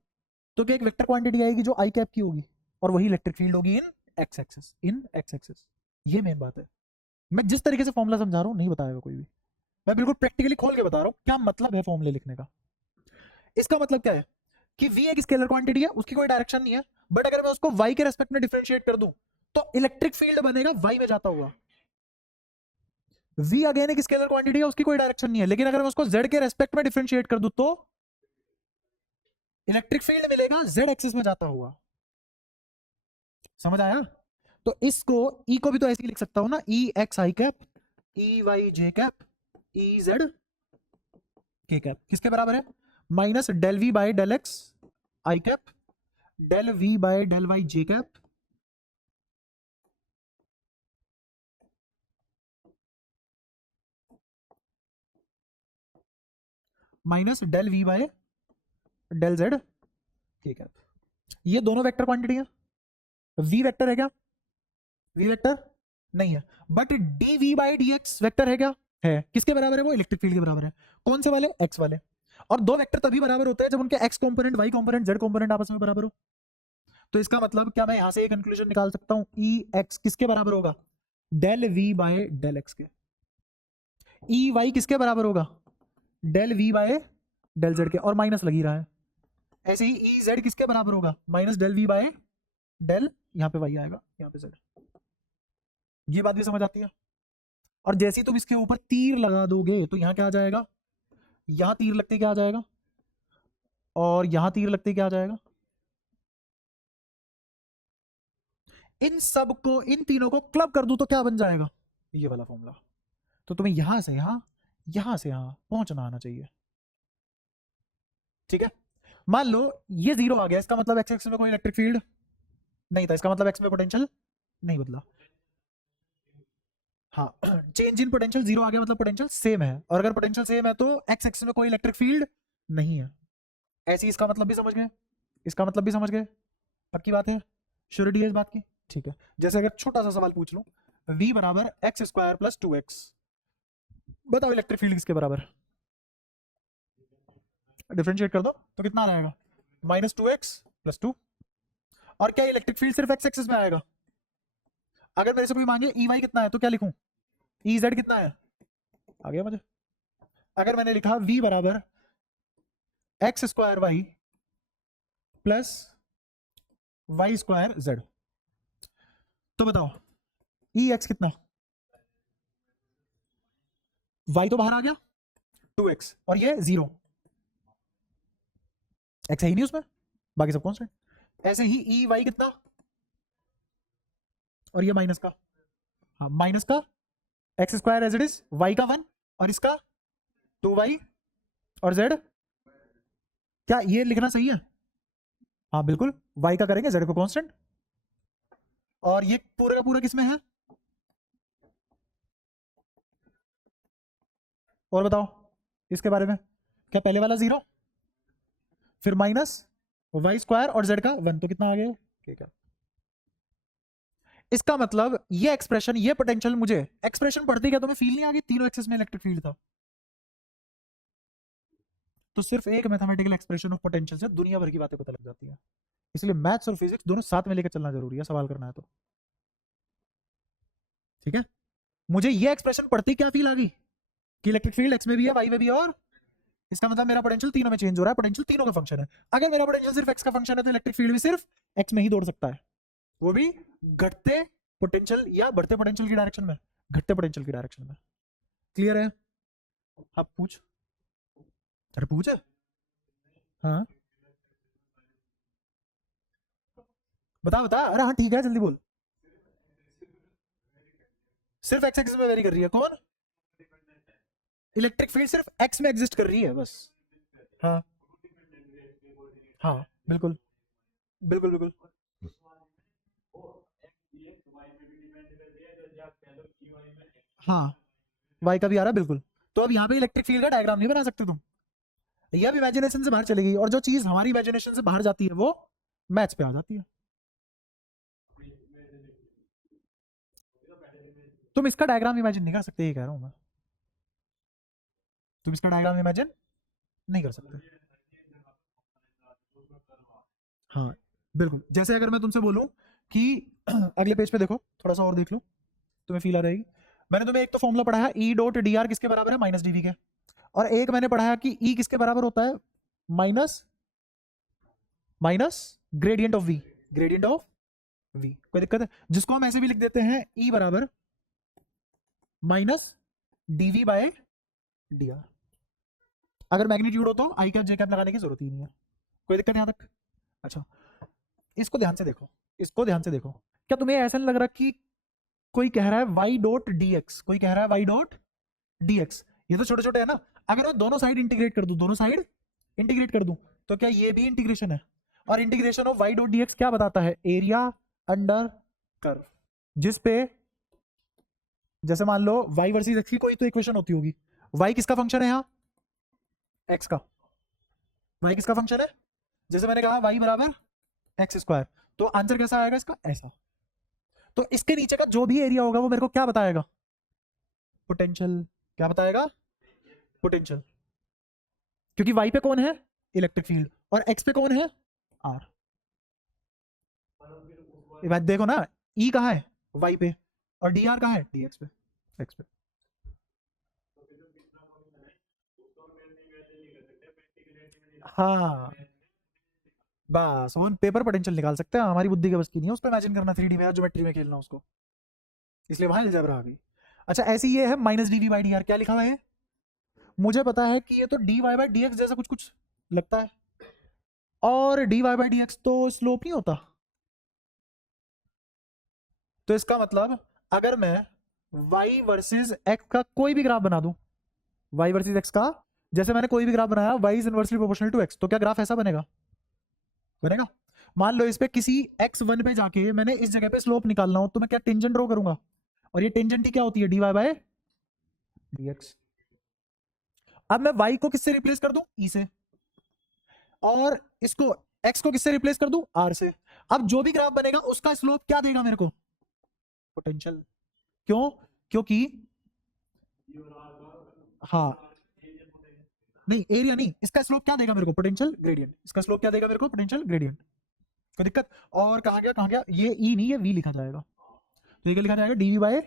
तो क्या एक वेक्टर क्वांटिटी आएगी जो आई कैप की होगी, और वही इलेक्ट्रिक फील्ड होगी इन एक्स एक्सिस, इन एक्स एक्सिस। ये मेन बात है। मैं जिस तरीके से फॉर्मूला समझा रहा हूं नहीं बताएगा कोई भी, मैं बिल्कुल प्रैक्टिकली खोल के बता रहा हूं क्या मतलब है फॉर्मूले लिखने का। इसका मतलब क्या है कि v एक स्केलर क्वांटिटी है, उसकी कोई डायरेक्शन नहीं है, बट अगर मैं उसको y के रेस्पेक्ट में डिफरेंशिएट कर दूं तो इलेक्ट्रिक फील्ड बनेगा y में जाता हुआ। v अगेन एक स्केलर क्वांटिटी है, उसकी कोई डायरेक्शन नहीं है, लेकिन अगर मैं उसको z के रेस्पेक्ट में डिफरेंशिएट कर दूं तो इलेक्ट्रिक फील्ड मिलेगा z एक्सिस में जाता हुआ। समझ आया? तो इसको e को भी तो ऐसे ही लिख सकता हूं ना, e x i cap, e y j cap, e z k cap, किसके बराबर है? Minus del v by del x i cap, del v by del y j cap, minus del v by del z k cap. ये दोनों vector quantity है। v vector है क्या? v vector नहीं है, but dv by dx vector है क्या? है। किसके बराबर है वो? इलेक्ट्रिक फील्ड के बराबर है। कौन से वाले? x वाले। और दो वेक्टर तभी बराबर होते हैं जब उनके x component, y component, z component आपस में बराबर हो। तो इसका मतलब क्या मैं यहां से एक कंक्लूजन निकाल सकता हूं? ई एक्स किसके बराबर होगा? Del V by del X के। ई वाई किसके बराबर होगा? Del V by del Z के, और माइनस लगी रहा है। ऐसे ही ई जेड किसके बराबर होगा? Minus del V by del, यहां पे वाई आएगा, यहां पे जेड। ये बात भी समझ आती है? और जैसे ही तुम इसके ऊपर तीर लगा दोगे तो यहां क्या आ जाएगा? यहां तीर लगते क्या आ जाएगा? और यहां तीर लगते क्या आ जाएगा? इन सब को, इन तीनों को क्लब कर दूं तो क्या बन जाएगा? ये वाला फॉर्मूला। तो तुम्हें यहां से यहां से यहां पहुंचना आना चाहिए। ठीक है? मान लो ये जीरो आ गया, इसका मतलब एक्स एक्सिस में कोई इलेक्ट्रिक फील्ड नहीं था, इसका मतलब एक्स में पोटेंशियल नहीं बदला। हाँ, चेंज इन पोटेंशियल जीरो आ गया, मतलब पोटेंशियल सेम है, और अगर पोटेंशियल सेम है तो एक्स एक्सिस में कोई इलेक्ट्रिक फील्ड नहीं है। ऐसे ही इसका मतलब भी समझ गए? इसका मतलब भी समझ गए? पक्की बात है? श्योरिटी है इस बात की? ठीक है। जैसे अगर छोटा सा सवाल पूछ लूं, v बराबर एक्स स्क्वायर प्लस 2x, बताओ इलेक्ट्रिक फील्ड किसके बराबर? डिफरेंशिएट कर दो तो कितना आ जाएगा? -2x + 2। और क्या इलेक्ट्रिक फील्ड सिर्फ एक्स एक्सिस में आएगा? अगर मेरे से कोई मांगे ई वाई कितना है तो क्या लिखूं? ई जेड कितना है? आ गया मुझे। अगर मैंने लिखा v बराबर X square Y plus Y square Z, तो बताओ ई एक्स कितना? y तो बाहर आ गया 2x, और ये 0, x है ही नहीं उसमें, बाकी सब कांस्टेंट। ऐसे ही ई वाई कितना? और ये माइनस का, हाँ माइनस का X square as it is, Y का 1 और इसका 2y और z। क्या ये लिखना सही है? हाँ बिल्कुल, y का करेंगे z को कांस्टेंट, और ये पूरे का पूरा किस में है? और बताओ इसके बारे में, क्या पहले वाला 0 फिर माइनस वाई स्क्वायर और z का 1, तो कितना आ गया? ठीक है। इसका मतलब ये एक्सप्रेशन, ये पोटेंशियल, मुझे एक्सप्रेशन पढ़ती क्या तुम्हें फील नहीं आ गई? तीनों एक्सिस में इलेक्ट्रिक फील्ड था। तो सिर्फ एक मैथमेटिकल एक्सप्रेशन ऑफ पोटेंशियल से दुनिया भर की बातें पता लग जाती है। इसलिए मैथ्स और फिजिक्स दोनों साथ में लेकर चलना जरूरी है सवाल करना है तो। ठीक है, मुझे ये एक्सप्रेशन पढ़ती क्या फील आ गई कि इलेक्ट्रिक फील्ड एक्स में भी है, वाई में भी है, और इसका मतलब मेरा पोटेंशियल तीनों में चेंज हो रहा है, पोटेंशियल तीनों का फंक्शन है। अगर मेरा पोटेंशियल सिर्फ एक्स का फंक्शन है तो इलेक्ट्रिक फील्ड भी सिर्फ एक्स में ही दौड़ सकता है, वो भी घटते पोटेंशियल या बढ़ते पोटेंशियल की डायरेक्शन में, घटते पोटेंशियल की डायरेक्शन में। क्लियर है? अब पूछ, अरे पूछ। हाँ बता बता, अरे हाँ ठीक है जल्दी बोल। सिर्फ एक्स एक्सिस में वेरी कर रही है, कौन? इलेक्ट्रिक फील्ड सिर्फ एक्स में एग्जिस्ट कर रही है बस। हाँ हाँ बिल्कुल बिल्कुल बिल्कुल। हाँ वाई का भी आ रहा है बिल्कुल। तो अब यहाँ पे इलेक्ट्रिक फील्ड का डायग्राम नहीं बना सकते तुम, ये अब इमेजिनेशन से बाहर चलेगी, और जो चीज हमारी इमेजिनेशन से बाहर जाती है वो मैथ्स पे आ जाती है। तुम इसका डायग्राम इमेजिन नहीं कर सकते, ये कह रहा हूं मैं, तुम इसका डायग्राम इमेजिन नहीं कर सकते। हाँ बिल्कुल, जैसे अगर मैं तुमसे बोलूं कि अगले पेज पे देखो, थोड़ा सा और देख लो, तुम्हें फील आ जाएगी। मैंने तुम्हें एक तो फॉर्मूला पढ़ाया ई डॉट डी आर किसके बराबर है? माइनस डीवी के। और एक मैंने पढ़ाया कि ई किसके बराबर होता है? Minus minus gradient of V, gradient of V. कोई दिक्कत है? जिसको हम ऐसे भी लिख देते हैं ई बराबर minus D V by D R. अगर मैग्नीट्यूड हो तो आई कैप जे कैप लगाने की जरूरत ही नहीं है। कोई दिक्कत यहां तक? अच्छा, इसको ध्यान से देखो, इसको ध्यान से देखो। क्या तुम्हें ऐसा नहीं लग रहा कि कोई कह रहा है वाई डॉट डी एक्स, कोई कह रहा है वाई डॉट डी एक्स? ये तो छोटे छोटे है ना, अगर मैं दोनों साइड इंटीग्रेट कर दूं, दोनों साइड इंटीग्रेट कर दूं, तो क्या ये भी इंटीग्रेशन है? और integration of Y dot D X क्या बताता है? एरिया अंडर कर्व, जिस पे जैसे मान लो वाई वर्सेस एक्स की कोई तो इक्वेशन होती होगी। वाई किसका फंक्शन है यहाँ? एक्स का। वाई किसका फंक्शन है? जैसे मैंने कहा वाई बराबर एक्स स्क्वायर, तो आंसर कैसा आएगा इसका? ऐसा। तो इसके नीचे का जो भी एरिया होगा वो मेरे को क्या बताएगा? पोटेंशियल। क्या बताएगा? पोटेंशियल। क्योंकि वाई पे कौन है? इलेक्ट्रिक फील्ड, और एक्स पे कौन है? आर। देखो ना, ई कहाँ है? वाई पे, और डी आर कहाँ है? डी एक्स पे, एक्स पे। हाँ बस ऑन पेपर पोटेंशियल निकाल सकते हैं, हमारी बुद्धि के बस की नहीं है उस पर इमेजिन करना, 3D में ज्योमेट्री में खेलना उसको, इसलिए वहां अलजेब्रा आ गई। अच्छा ऐसी ये है minus D V by D R, क्या लिखा हुआ है? मुझे पता है कि ये तो D Y by D X जैसा कुछ कुछ लगता है, और D Y by D X तो स्लोप नहीं होता। तो इसका मतलब अगर मैं y वर्सेस x का कोई भी ग्राफ बना दूं, y वर्सेस x का, जैसे मैंने कोई भी ग्राफ बनाया y is inversely proportional to x, तो क्या ग्राफ ऐसा बनेगा? बनेगा। मान लो इस पे किसी x1 पे जाके मैंने इस जगह पे स्लोप निकालना हो, तो मैं क्या टेंजेंट ड्रॉ करूंगा, और ये टेंजेंट ही क्या होती है? dy by dx। अब मैं y को किससे रिप्लेस कर दूं? e से, और इसको x को किससे रिप्लेस कर दूं? r से। अब जो भी ग्राफ बनेगा उसका स्लोप क्या देगा मेरे को? पोटेंशियल। क्यों? क्योंकि हाँ नहीं, एरिया नहीं, इसका स्लोप क्या देगा मेरे को? Potential gradient. इसका स्लोप क्या देगा मेरे को? Potential gradient. कोई दिक्कत? और कहा गया, कहा गया ये ई नहीं, ये वी लिखा जाएगा। तो ये क्या लिखा जाएगा? D V by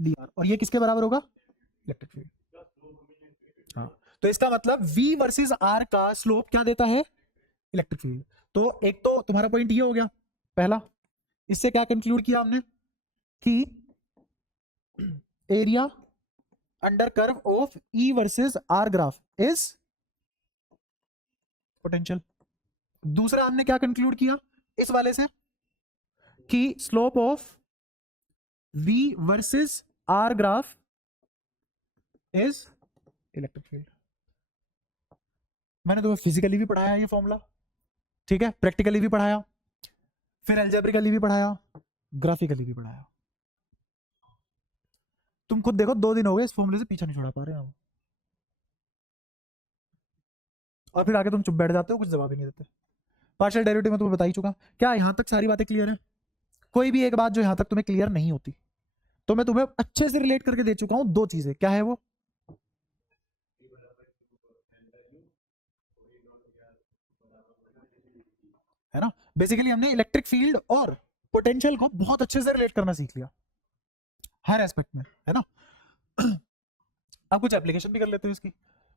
D R. और ये किसके बराबर होगा? Electric field. हाँ, तो इसका मतलब V वर्सेस R का स्लोप क्या देता है? Electric field. तो एक तो तुम्हारा पॉइंट ये हो गया पहला। इससे क्या कंक्लूड किया हमने कि area under curve of E versus R graph is potential. दूसरा हमने क्या कंक्लूड किया इस वाले से कि slope of V versus R graph is electric field. मैंने तुम्हें फिजिकली भी पढ़ाया ये फॉर्मूला, ठीक है, प्रैक्टिकली भी पढ़ाया, फिर अलजेब्रिकली भी पढ़ाया, ग्राफिकली भी पढ़ाया। तुम खुद देखो 2 दिन हो गए इस फॉर्मूले से पीछा नहीं छुड़ा पा रहे हम, और फिर आगे तुम चुप बैठ जाते हो, कुछ जवाब ही नहीं देते। पार्शियल डेरिवेटिव में तुम्हें बता ही चुका। क्या यहां तक सारी बातें क्लियर है? कोई भी एक बात जो यहां तक तुम्हें क्लियर नहीं होती तो मैं तुम्हें अच्छे से रिलेट करके दे चुका हूं। 2 चीजें क्या है वो? है ना, बेसिकली हमने इलेक्ट्रिक फील्ड और पोटेंशियल को बहुत अच्छे से रिलेट करना सीख लिया हर एस्पेक्ट में, है ना। अब कुछ एप्लीकेशन भी कर लेते हैं इसकी।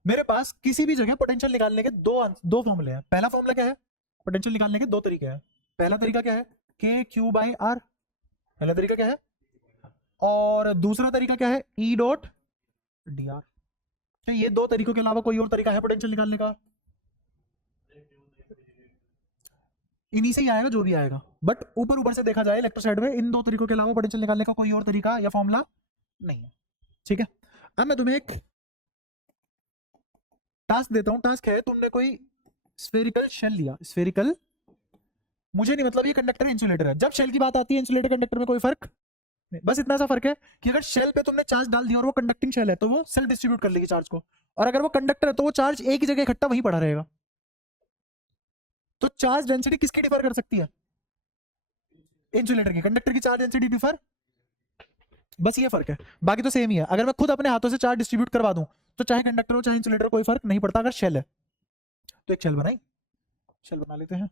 मेरे पास किसी भी जगह पोटेंशियल निकालने के दो फॉर्मूले हैं। पहला फॉर्मूला क्या है? पोटेंशियल निकालने के 2 तरीके हैं। पहला तरीका क्या है? के क्यू बाई आर। पहला तरीका क्या है? और दूसरा तरीका क्या है? ई डॉट डी आर। तो ये 2 तरीकों के अलावा कोई और तरीका है पोटेंशियल निकालने का? इन्हीं से ही आएगा जो भी आएगा। बट ऊपर ऊपर से देखा जाए इलेक्ट्रोसाइड में इन 2 तरीकों के अलावा पोटेंशियल निकालने का कोई और तरीका या फॉर्मूला नहीं है, ठीक है। अब मैं तुम्हें एक टास्क देता हूं। टास्क है, तुमने कोई स्फेरिकल शेल लिया। स्फेरिकल, मुझे नहीं मतलब ये कंडक्टर इंसुलेटर है। जब शेल की बात आती है इंसुलेटर कंडक्टर में कोई फर्क नहीं, बस इतना सा फर्क है कि अगर शेल पे तुमने चार्ज डाल दिया और वो कंडक्टिंग शेल है तो वो सेल्फ डिस्ट्रीब्यूट कर लेगी चार्ज को, और अगर वो कंडक्टर है तो वो चार्ज एक ही जगह इकट्ठा वहीं पड़ा रहेगा। तो चार्ज डेंसिटी किसकी डिफर कर सकती है? इंसुलेटर की। कंडक्टर की चार्ज डेंसिटी डिफर, बस ये फर्क है, बाकी तो सेम ही है। अगर मैं खुद अपने हाथों से चार्ज डिस्ट्रीब्यूट करवा दूं तो चाहे कंडक्टर हो चाहे इंसुलेटर, कोई फर्क नहीं पड़ता अगर शेल है। तो एक शेल बनाई, शेल बना लेते हैं।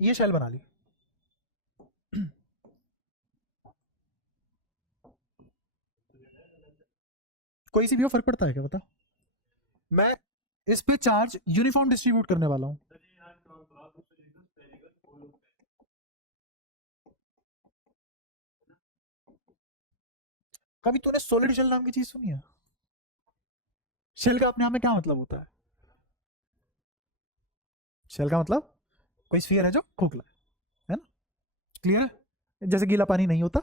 ये शेल बना ली। कोई सी भी हो, फर्क पड़ता है क्या बता? मैं इस पे चार्ज यूनिफॉर्म डिस्ट्रीब्यूट करने वाला हूं। कभी तूने सॉलिड शेल नाम की चीज सुनी है? शेल का अपने आप में क्या मतलब होता है? शेल का मतलब कोई स्फीयर है जो खोखला है ना। क्लियर है? जैसे गीला पानी नहीं होता,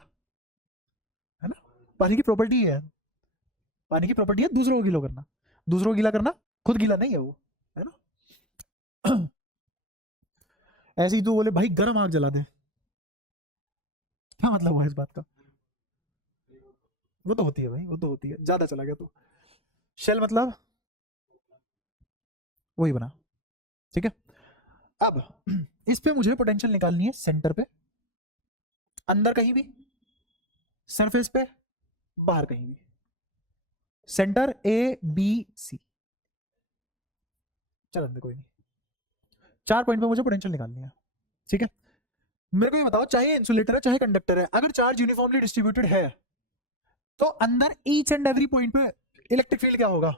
है ना। पानी की प्रॉपर्टी है, पानी की प्रॉपर्टी है दूसरों को गीला करना। दूसरों को गीला करना, खुद गीला नहीं है वो, है ना। ऐसे ही तू बोले भाई गर्म आग जला दे, क्या मतलब हुआ इस बात का? वो तो होती है भाई, वो तो होती है, ज्यादा चला गया तू। शेल मतलब वही बना, ठीक है। अब इस पे मुझे पोटेंशियल निकालनी है सेंटर पे, अंदर कहीं भी, सरफेस पे, बाहर कहीं भी। सेंटर ए बी सी, चल अंदर कोई नहीं। 4 पॉइंट पे मुझे पोटेंशियल निकालनी है, ठीक है। मेरे को ये बताओ, चाहे इंसुलेटर है चाहे कंडक्टर है, अगर चार्ज यूनिफॉर्मली डिस्ट्रीब्यूटेड है तो अंदर ईच एंड एवरी पॉइंट पे इलेक्ट्रिक फील्ड क्या होगा?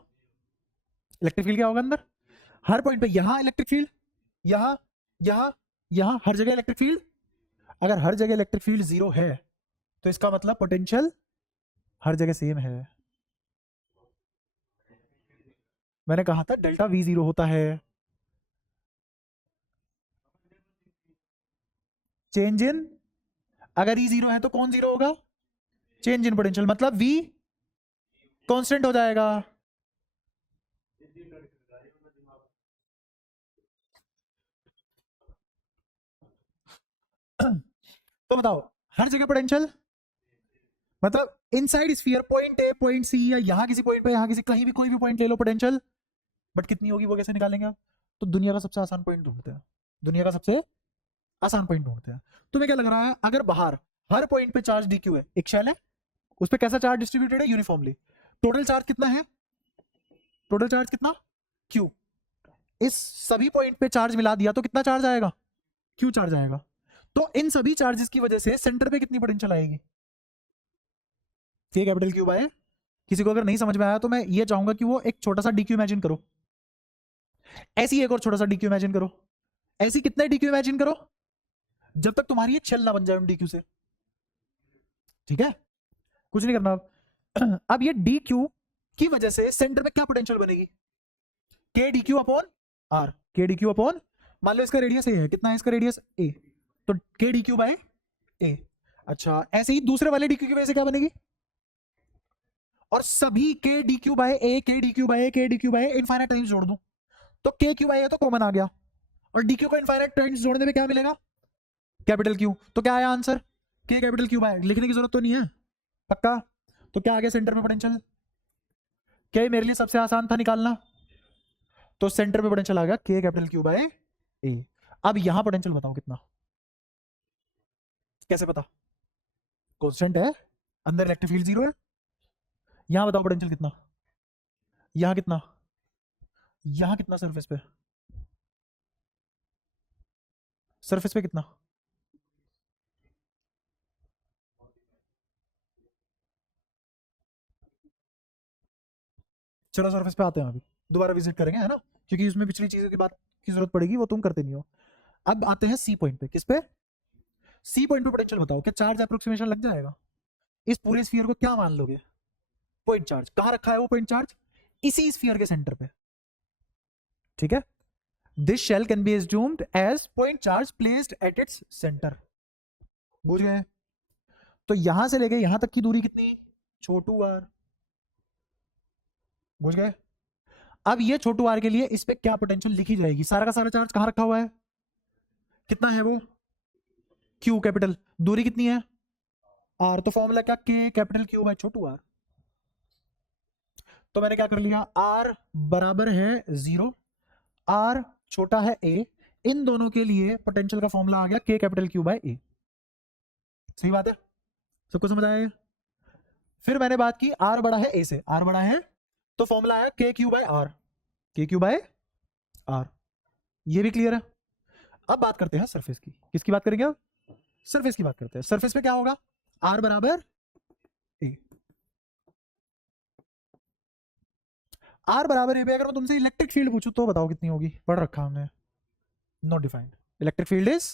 इलेक्ट्रिक फील्ड क्या होगा अंदर? हर पॉइंट पे, यहां इलेक्ट्रिक फील्ड, यहां, यहां, यहां, हर जगह इलेक्ट्रिक फील्ड। अगर हर जगह इलेक्ट्रिक फील्ड 0 है तो इसका मतलब पोटेंशियल हर जगह सेम है। मैंने कहा था डेल्टा V 0 होता है। चेंज इन, अगर E 0 है तो कौन 0 होगा? चेंज इन पोटेंशियल, मतलब V कांस्टेंट हो जाएगा। तो बताओ, हर जगह पोटेंशियल मतलब inside sphere, point A point C, या यहां किसी पॉइंट पे, यहां किसी, कहीं भी कोई भी पॉइंट ले लो, पोटेंशियल बट कितनी होगी वो कैसे निकालेंगे आप? तो दुनिया का सबसे आसान पॉइंट ढूंढते हैं, दुनिया का सबसे आसान पॉइंट ढूंढते हैं। तुम्हें क्या लग रहा है, अगर बाहर हर पॉइंट पे चार्ज dq है, एक शेल है, उस पर कैसा चार्ज डिस्ट्रीब्यूटेड है? यूनिफॉर्मली। टोटल चार्ज कितना है? टोटल चार्ज कितना? q। इस सभी पॉइंट पे चार्ज मिला दिया तो कितना चार्ज आएगा? q चार्ज आएगा। तो इन सभी चार्जेस की वजह से सेंटर पे कितनी पोटेंशियल आएगी? k capital Q by. किसी को अगर नहीं समझ में आया तो मैं ये चाहूंगा कि वो एक छोटा सा dq इमेजिन करो, ऐसी एक और छोटा सा dq इमेजिन करो, ऐसी कितने dq इमेजिन करो जब तक तुम्हारी ये छल ना बन जाए उन dq से। ठीक है, कुछ नहीं करना अब। अब ये dq की वजह से सेंटर पे क्या पोटेंशियल बनेगी? k dq upon r। k dq upon, मान लो इसका रेडियस a है, कितना है इसका रेडियस? a, तो k dq बाय a। अच्छा, ऐसे ही दूसरे वाले dq की वजह से क्या बनेगी? और सभी k dq by a, k dq by a, k dq by a infinite times जोड़ दूं तो k q बाय a तो कॉमन आ गया, और dq को इनफाइनाइट टाइम्स जोड़ने में क्या मिलेगा? Capital Q। तो क्या आया answer? k capital Q by. लिखने की जरूरत तो नहीं है, पक्का? तो क्या आ गया सेंटर में पोटेंशियल? क्या मेरे लिए सबसे आसान था निकालना, तो सेंटर में पोटेंशियल आ गया k capital Q by a। अब यहां पोटेंशियल बताओ कितना? कैसे पता? कांस्टेंट है, अंदर इलेक्ट्रिक फील्ड 0 है। यहां बताओ पोटेंशियल कितना? यहां कितना? यहां कितना? सरफेस पे, सरफेस पे कितना? चलो सरफेस पे आते हैं, अभी दोबारा विजिट करेंगे, है ना, क्योंकि उसमें पिछली चीजों की बात की जरूरत पड़ेगी, वो तुम करते नहीं हो। अब आते हैं सी पॉइंट पे। किस पे? सी पॉइंट पे पोटेंशियल बताओ, क्या चार्ज अप्रोक्सीमेशन लग जाएगा? इस पूरे स्फीयर को क्या मान लोगे? Point charge. कहां रखा है वो पॉइंट चार्ज? इसी स्फीयर के सेंटर पे। ठीक है, this shell can be assumed as point charge placed at its centre. बुझ गए? तो यहां से लेके यहां तक की दूरी कितनी? छोटू आर। बुझ गए? अब ये छोटू आर के लिए इस पे क्या पोटेंशियल लिखी जाएगी? सारा का सारा चार्ज कहां रखा हुआ है? कितना है वो? Q capital. दूरी कितनी है? आर। तो फॉर्मूला क्या? के कैपिटल क्यू बाय छोटू आर। तो मैंने क्या कर लिया, आर बराबर है 0, आर छोटा है ए, इन दोनों के लिए पोटेंशियल का फॉर्मूला आ गया के कैपिटल क्यू बाय ए। सही बात है, सबको समझ आया? फिर मैंने बात की आर बड़ा है ए से, आर बड़ा है तो फॉर्मूला आया के क्यू बाय आर, के क्यू बाय आर। ये भी क्लियर है? अब बात करते हैं सरफेस की। किसकी बात करेंगे अब? सरफेस की बात करते हैं। सरफेस पे क्या होगा? आर बराबर ए। आर बराबर ए पे अगर मैं तुमसे इलेक्ट्रिक फील्ड पूछूं तो बताओ कितनी होगी? पढ़ रखा हमने, not defined. Electric field is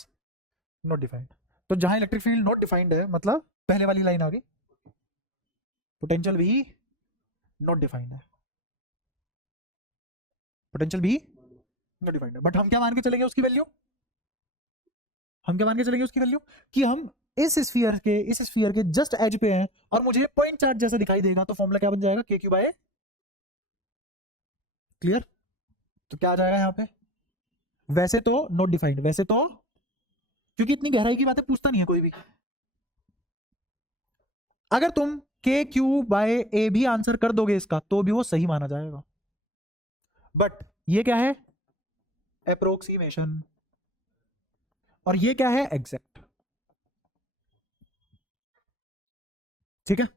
not defined. तो जहां इलेक्ट्रिक फील्ड नॉट डिफाइंड है, मतलब पहले वाली लाइन आ गई, पोटेंशियल भी नॉट डिफाइंड है, पोटेंशियल भी नॉट डिफाइंड है। बट हम क्या मान के चलेंगे उसकी वैल्यू? हम क्या मान के चलेंगे उसकी वैल्यू? कि हम इस स्फीयर के जस्ट एज पे हैं और मुझे पॉइंट चार्ज जैसा दिखाई देगा, तो फॉर्मूला क्या बन जाएगा? के क्यू बाय। क्लियर? तो क्या आ जाएगा यहाँ पे? वैसे तो नॉट डिफाइंड, वैसे तो, क्योंकि इतनी गहराई की बातें पूछता नहीं है कोई भी। अगर तुम के क्यू बाय ए भी आंसर कर दोगे इसका तो भी वो सही माना जाएगा। बट ये क्या है? अप्रोक्सीमेशन। और ये क्या है? एग्जैक्ट। ठीक है,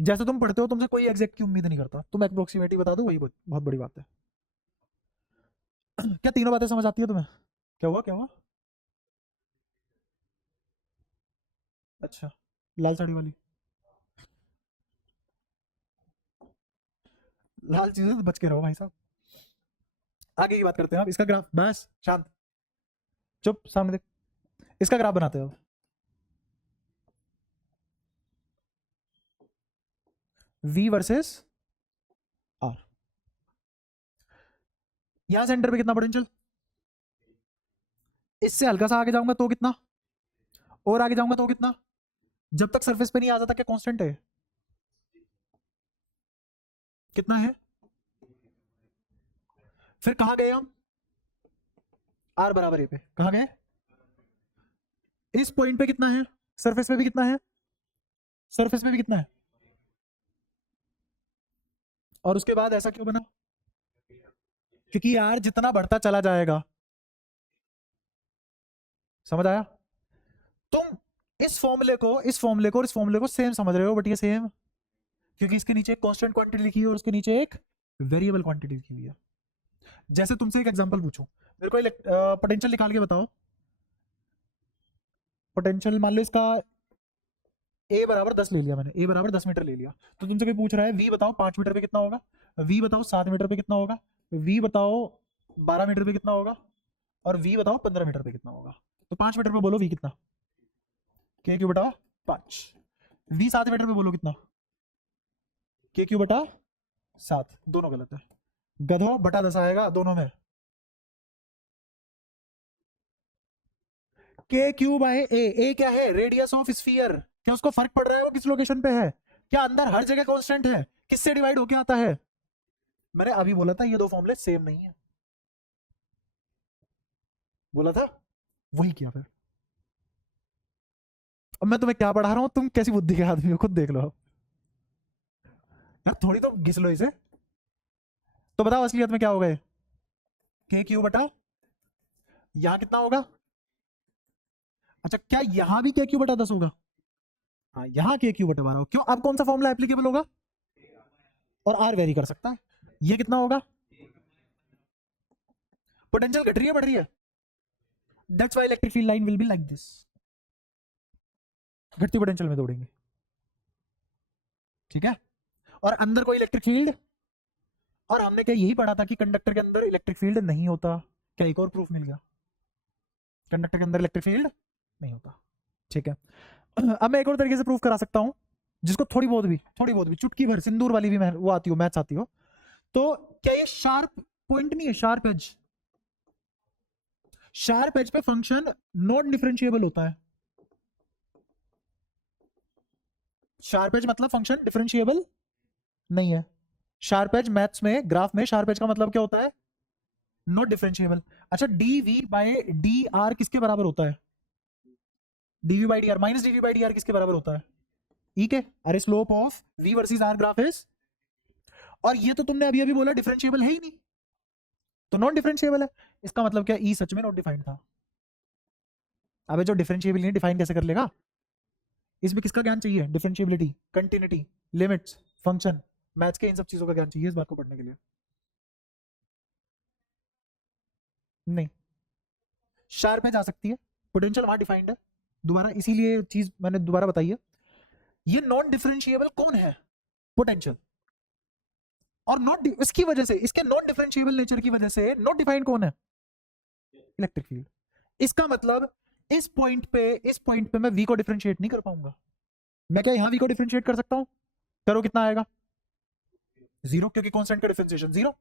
जैसे तुम पढ़ते हो तुमसे कोई एग्जैक्ट की उम्मीद नहीं करता, तुम अप्रोक्सीमेट ही बता दो, वही बहुत बड़ी बात है। क्या तीनों बातें समझ आती है तुम्हें? क्या हुआ, क्या हुआ? अच्छा, लाल साड़ी वाली, लाल चीजें से बच के रहो भाई साहब। आगे की बात करते हैं अब। इसका ग्राफ, बस शांत, चुप, सामने देख। इसका ग्राफ बनाते हो। V versus R। यहां सेंटर पे कितना पोटेंशियल? इससे हल्का सा आगे जाऊंगा तो कितना? और आगे जाऊंगा तो कितना? जब तक सरफेस पे नहीं आ जाता क्या कांस्टेंट है? कितना है? फिर कहां गए हम? R बराबर ए पे कहां गए? इस पॉइंट पे कितना है? सरफेस पे भी कितना है? सरफेस पे भी कितना है? और उसके बाद ऐसा क्यों बना? क्योंकि यार जितना बढ़ता चला जाएगा, समझ आया? तुम इस फॉर्मूले को सेम समझ रहे हो, बट ये सेम, क्योंकि इसके नीचे एक कांस्टेंट क्वांटिटी लिखी है और उसके नीचे एक वेरिएबल क्वांटिटी लिखी हुई है। जैसे तुमसे एक एग्जांपल पूछूं, मेरे को पोटेंशियल निकाल के बताओ। पोटेंशियल मान लो इसका ए बराबर 10 ले लिया मैंने, ए बराबर 10 मीटर ले लिया, तो तुमसे कोई पूछ रहा है वी बताओ 5 मीटर पे कितना होगा, वी बताओ 7 मीटर पे कितना होगा, वी बताओ 12 मीटर पे कितना होगा, और वी बताओ 15 मीटर पे कितना होगा। तो 5 मीटर पे बोलो वी कितना, के क्यू बटा 5। वी 7 मीटर पे बोलो कितना, के क्यू बटा 7। दोनों गलत है, गधो बटा 10 आएगा दोनों में। के क्यू बाय ए क्या है, रेडियस ऑफ स्फीयर। क्या उसको फर्क पड़ रहा है वो किस लोकेशन पे है? क्या अंदर हर जगह कांस्टेंट है? किससे डिवाइड होके आता है? मैंने अभी बोला था ये दो फॉर्मूले सेम नहीं है, बोला था, वही किया फिर। अब मैं तुम्हें क्या पढ़ा रहा हूं, तुम कैसी बुद्धि के आदमी हो खुद देख लो। यार थोड़ी तो घिस लो इसे। तो बताओ असलियत में क्या होगा, के क्यू बटा, यहां कितना होगा? अच्छा, क्या यहां भी के क्यू बटा 10 होगा? हाँ, यहां के क्यू बटा 12 होगा। क्यों? अब कौन सा फॉर्मूला एप्लीकेबल होगा? और आर वेरी कर सकता है। ये कितना होगा? पोटेंशियल घट रही है बढ़ रही है? That's why electric field line will be like this, घटती पोटेंशियल में दौड़ेंगे, ठीक है? और अंदर कोई इलेक्ट्रिक फील्ड, और हमने क्या यही पढ़ा था कि कंडक्टर के अंदर इलेक्ट्रिक फील्ड नहीं होता। क्या एक और प्रूफ मिल गया, कंडक्टर के अंदर इलेक्ट्रिक फील्ड नहीं होता, ठीक है? अब मैं एक और तरीके से प्रूफ करा सकता हूं, जिसको थोड़ी बहुत भी चुटकी भर सिंदूर वाली भी वो आती हो, मैथ्स आती हो। तो क्या ये शार्प पॉइंट नहीं है, शार्प एज? शार्प एज पे फंक्शन नॉन डिफरेंशिएबल होता है। शार्प एज मतलब फंक्शन डिफरेंशिएबल नहीं है। शार्प एज मैथ्स में, ग्राफ में शार्प एज का मतलब क्या होता है? Not differentiable. अच्छा, D V by D R किसके बराबर होता है? D V by D R minus D V by D R किसके बराबर होता है? ई के। अरे slope of V versus R graph is, और ये तो तुमने अभी अभी बोला डिफरेंशिएबल है ही नहीं, तो नॉन डिफरेंशिएबल है। इसका मतलब क्या, ई सच में नॉट डिफाइंड था? अबे जो डिफरेंशिएबल नहीं डिफाइन कैसे कर लेगा? इसमें किसका ज्ञान चाहिए? Differentiability, continuity, limits, function, maths के इन सब चीजों का ज्ञान चाहिए इस बात को पढ़ने के लिए। नहीं, शार्प में जा सकती है, पोटेंशियल वहां डिफाइंड है। दोबारा इसीलिए चीज मैंने दोबारा बताई है, ये नॉन डिफरेंशिएबल कौन है? पोटेंशियल। और नॉट, इसकी वजह से, इसके नॉन डिफरेंशिएबल नेचर की वजह से नॉट डिफाइंड कौन है? Electric field. इसका मतलब इस पॉइंट पे मैं वी को डिफरेंशिएट नहीं कर पाऊंगा। मैं क्या यहां वी को डिफरेंशिएट कर सकता हूं? करो, कितना आएगा? 0, क्योंकि कांस्टेंट का डिफरेंशिएशन 0।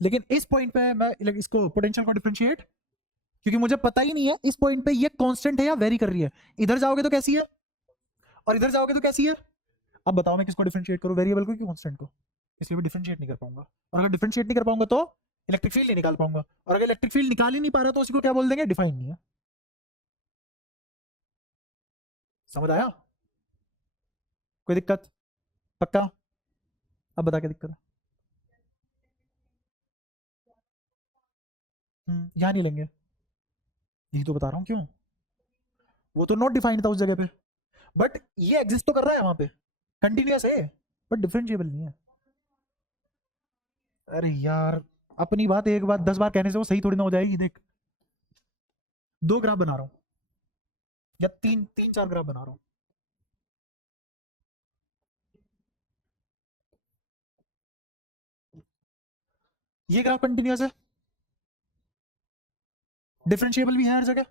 लेकिन इस पॉइंट पे मैं इसको पोटेंशियल को डिफरेंशिएट, क्योंकि मुझे पता ही नहीं है इस पॉइंट पे ये कांस्टेंट है या वेरी कर रही है। इधर जाओगे तो कैसी है, और इधर जाओगे तो कैसी है? अब बताओ मैं किसको डिफरेंशिएट करूं, वेरिएबल को कि कांस्टेंट को? इसलिए मैं डिफरेंशिएट नहीं कर पाऊंगा, और अगर डिफरेंशिएट नहीं कर पाऊंगा तो इलेक्ट्रिक फील्ड नहीं निकाल पाऊंगा, और अगर इलेक्ट्रिक फील्ड निकाल ही नहीं पा रहा तो उसको क्या बोल देंगे? डिफाइन नहीं है। समझ आया? कोई दिक्कत? पक्का? अब बता क्या दिक्कत है? यहां नहीं लेंगे, यही तो बता रहा हूँ क्यों। वो तो नॉट डिफाइंड था उस जगह पे, बट ये एग्जिस्ट तो कर रहा है वहां पे, कंटिन्यूअस है, बट डिफरेंशिएबल नहीं है। अरे यार, अपनी बात एक बार 10 बार कहने से वो सही थोड़ी ना हो जाएगी। देख, 2 ग्राफ बना रहा हूँ, या तीन तीन 4 ग्राफ बना रहा हूँ। ये ग्राफ कंटिन्यूअस है, डिफरेंशिएबल भी है हर जगह।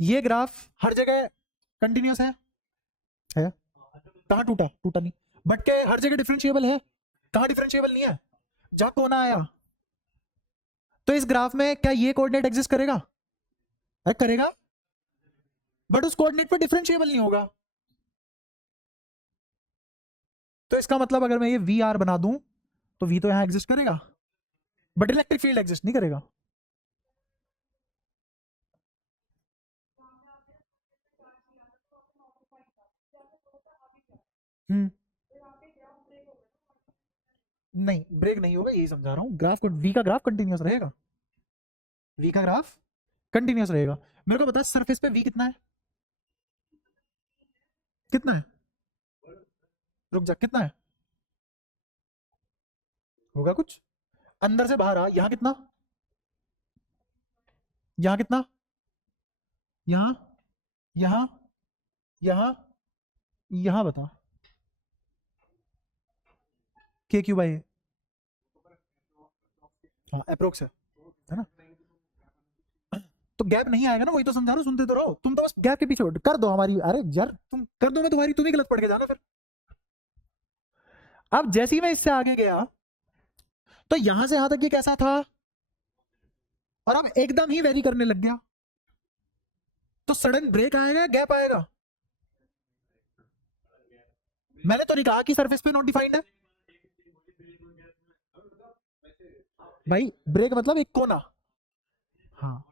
ये ग्राफ हर जगह कंटिन्यूअस है? कहाँ टूटा? टूटा नहीं। बट के हर जगह डिफरेंशिएबल है? कहाँ डिफरेंशिएबल नहीं है? जहां कोना आया। तो इस ग्राफ में क्या ये कोऑर्डिनेट एग्जिस्ट करेगा? अरे करेगा, बट उस कोऑर्डिनेट पे डिफरेंशिएबल नहीं होगा। तो इसका मतलब अगर मैं ये वी आर बना दूं, तो वी तो यहां एग्जिस्ट करेगा, बट इलेक्ट्रिक फील्ड एग्जिस्ट नहीं करेगा। हम्म नहीं, ब्रेक नहीं होगा, यही समझा रहा हूँ। ग्राफ को, वी का ग्राफ कंटिन्यूअस रहेगा, वी का ग्राफ कंटिन्यूअस रहेगा। मेरे को बता सरफेस पे वी कितना है, कितना है, रुक जा, कितना है, होगा कुछ, अंदर से बाहर आ, यहाँ कितना, यहाँ कितना, यहाँ, यहाँ, यहाँ, यहाँ बता, के क्यू बाई, हाँ अप्रोक्स है ना। तो गैप नहीं आएगा ना, वही तो समझा रहा हूं, सुनते तो रहो, तुम तो बस गैप के पीछे कर दो हमारी, अरे यार तुम कर दो, मैं तुम्हारी, तुम ही गलत पढ़ के जाना फिर। अब जैसे ही मैं इससे आगे गया तो यहां से यहां तक ये कैसा था, और अब एकदम ही वेरी करने लग गया, तो सडन ब्रेक आएगा, गैप आएगा। मैंने तो नहीं कहा कि सरफेस पे नॉट डिफाइंड है भाई, ब्रेक मतलब एक कोना, हाँ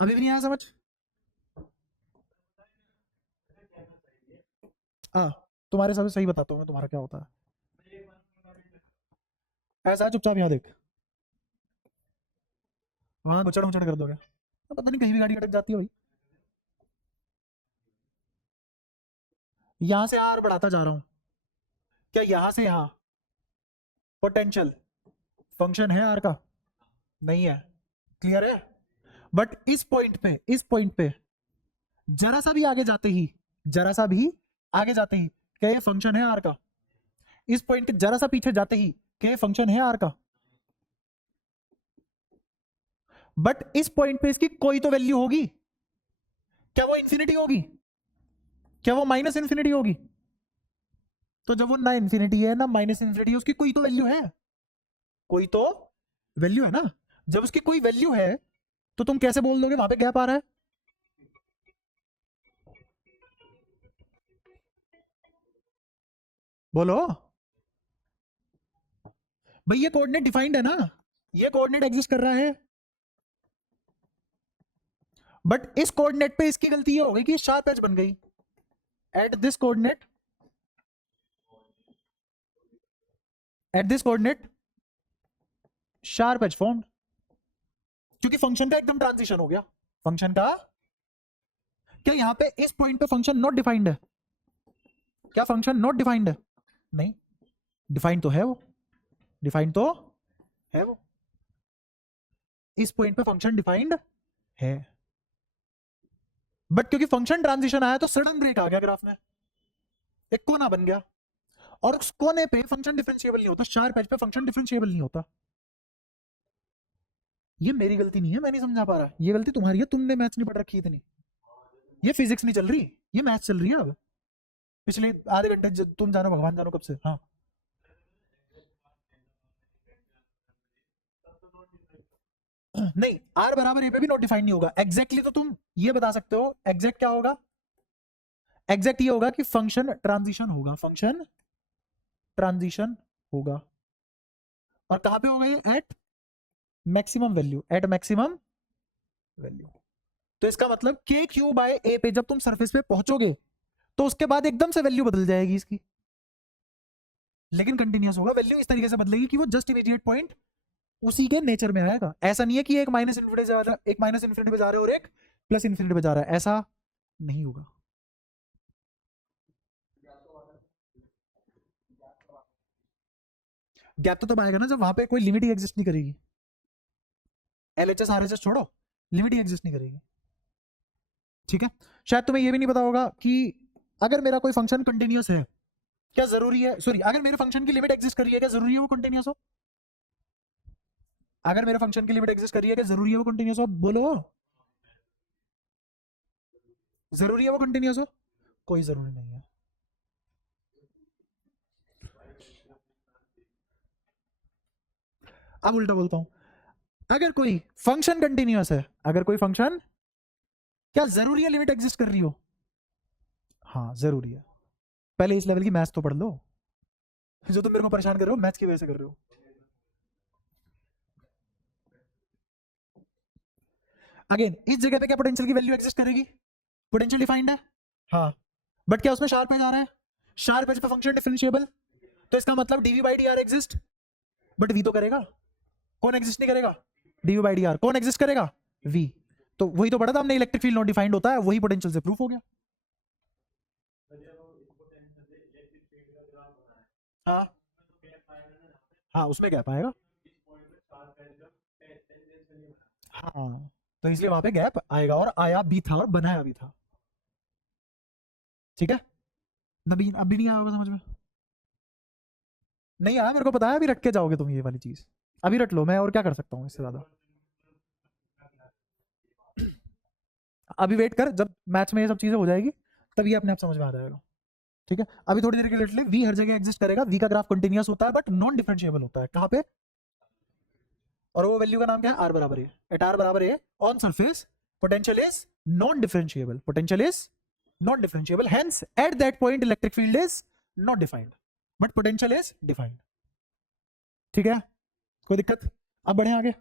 अभी भी नहीं आया समझ, हाँ तुम्हारे साथ सही बताता हूँ मैं तुम्हारा क्या होता है। ऐसा चुपचाप यहाँ देख, वहां बचड़ उचड़ कर दोगे, पता नहीं कहीं भी गाड़ी अटक जाती है भाई। यहां से आर बढ़ाता जा रहा हूं, क्या यहां से यहां पोटेंशियल फंक्शन है आर का, नहीं है, क्लियर है। बट इस पॉइंट पे, इस पॉइंट पे जरा सा भी आगे जाते ही, जरा सा भी आगे जाते ही, क्या ये फंक्शन है आर का, इस पॉइंट के जरा सा पीछे जाते ही, क्या ये फंक्शन है आर का। बट इस पॉइंट पे इसकी कोई तो वैल्यू होगी, क्या वो इंफिनिटी होगी, क्या वो माइनस इंफिनिटी होगी, तो जब वो ना इंफिनिटी है ना माइनस इंफिनिटी है, उसकी कोई तो वैल्यू है, कोई तो वैल्यू है ना। जब उसकी कोई वैल्यू है तो तुम कैसे बोल दोगे वहां पे गैप आ रहा है, बोलो भाई, ये कोऑर्डिनेट डिफाइंड है ना, ये कोऑर्डिनेट एग्जिस्ट कर रहा है, बट इस कोऑर्डिनेट पे इसकी गलती ये हो गई कि शार्प एज बन गई at this coordinate, at this coordinate sharp edge form, क्योंकि फंक्शन का एकदम ट्रांजिशन हो गया, फंक्शन का, क्या यहां पे इस पॉइंट पे फंक्शन नॉट डिफाइंड है, क्या फंक्शन नॉट डिफाइंड है, नहीं डिफाइंड तो है वो, डिफाइंड तो है वो, इस पॉइंट पे फंक्शन डिफाइंड है, बट क्योंकि फंक्शन ट्रांजिशन आया तो सडन ब्रेक आ गया ग्राफ में, एक कोना बन गया, और उस कोने पे फंक्शन डिफरेंशिएबल नहीं होता, शार्प एज पे फंक्शन डिफरेंशिएबल नहीं होता। ये मेरी गलती नहीं है, मैं नहीं समझा पा रहा, ये गलती तुम्हारी है, तुमने मैथ्स नहीं पढ़ रखी इतनी, ये फिजिक्स नहीं चल रही, ये मैथ्स चल रही है अब, पिछले आधे घंटे तुम जानो भगवान जानो कब से, हाँ नहीं, आर बराबर ए पे भी नॉट डिफाइंड नहीं होगा एग्जैक्टली, तो तुम ये बता सकते हो एग्जैक्ट क्या होगा, एग्जैक्ट ये होगा कि फंक्शन ट्रांजिशन होगा, फंक्शन ट्रांजिशन होगा, और कहां पे होगा ये, at maximum value, at maximum value. तो इसका मतलब के क्यू बाय ए पे जब तुम सरफेस पे पहुंचोगे तो उसके बाद एकदम से वैल्यू बदल जाएगी इसकी, लेकिन कंटिन्यूस होगा, वैल्यू इस तरीके से बदलेगी कि वो जस्ट इमीडिएट पॉइंट उसी के नेचर में आएगा, ऐसा नहीं है कि एक माइनस इन्फिनिटी जा रहा है, एक माइनस इन्फिनिटी पे जा रहा है और एक प्लस इन्फिनिटी पे जा रहा है, ऐसा नहीं होगा। गैप तो तब आएगा ना जब वहां पे कोई लिमिट ही एग्जिस्ट नहीं करेगी, एलएचएस आरएचएस छोड़ो, लिमिट ही एग्जिस्ट नहीं करेगी, ठीक है। शायद तुम्हें ये भी नहीं पता होगा कि अगर मेरा कोई फंक्शन कंटिन्यूस है, क्या जरूरी है, सॉरी अगर मेरे फंक्शन की लिमिट एग्जिस्ट कर रही है, क्या जरूरी है वो कंटिन्यूस हो, अगर मेरे फंक्शन की लिमिट एग्जिस्ट कर रही है, क्या जरूरी है वो कंटिन्यूस हो, बोलो जरूरी है वो कंटिन्यूस हो, कोई जरूरी नहीं है। अब उल्टा बोलता हूं, अगर कोई फंक्शन कंटिन्यूस है, अगर कोई फंक्शन, क्या जरूरी है लिमिट एग्जिस्ट कर रही हो, हाँ जरूरी है, पहले इस लेवल की मैथ्स तो पढ़ लो, जो तुम मेरे को परेशान कर रहे हो मैथ्स की वजह से कर रहे हो। अगेन इस जगह पे क्या पोटेंशियल की वैल्यू एग्जिस्ट करेगी, पोटेंशियल डिफाइंड है, हाँ, बट क्या उसमें शार्प एज आ रहा है, शार्प एज पे फंक्शन डिफरेंशिएबल, तो इसका मतलब D V by D R exist, but V तो करेगा, कौन एग्जिस्ट नहीं करेगा? D V by D R. कौन एग्जिस्ट करेगा? वी। तो वही तो पढ़ा था हमने, इलेक्ट्रिक फील्ड नॉट डिफाइंड होता है, वही पोटेंशियल से प्रूफ हो गया। हाँ हाँ, उसमें गैप आएगा। हाँ, तो इसलिए वहां पे गैप आएगा, और आया भी था और बनाया भी था। ठीक है, नबीन अभी नहीं आया होगा समझ में? नहीं आया, मेरे को पता है, अभी रट के जाओगे तुम ये वाली चीज, अभी रट लो, मैं और क्या कर सकता हूँ इससे ज्यादा। अभी वेट कर, जब मैच में ये सब चीजें हो जाएगी तब ये अपने आप समझ में आ जाएगा। ठीक है, अभी थोड़ी देर के लिए वी हर जगह एग्जिस्ट करेगा, वी का ग्राफ कंटिन्यूअस होता है बट नॉन डिफरेंशिएबल होता है। कहाँ पे? और वो वैल्यू का नाम क्या है? आर बराबर ए। एट आर बराबर A on surface potential is non differentiable, potential is non differentiable, hence at that point electric field is not defined but potential is defined. ठीक है, कोई दिक्कत? अब बढ़े आगे।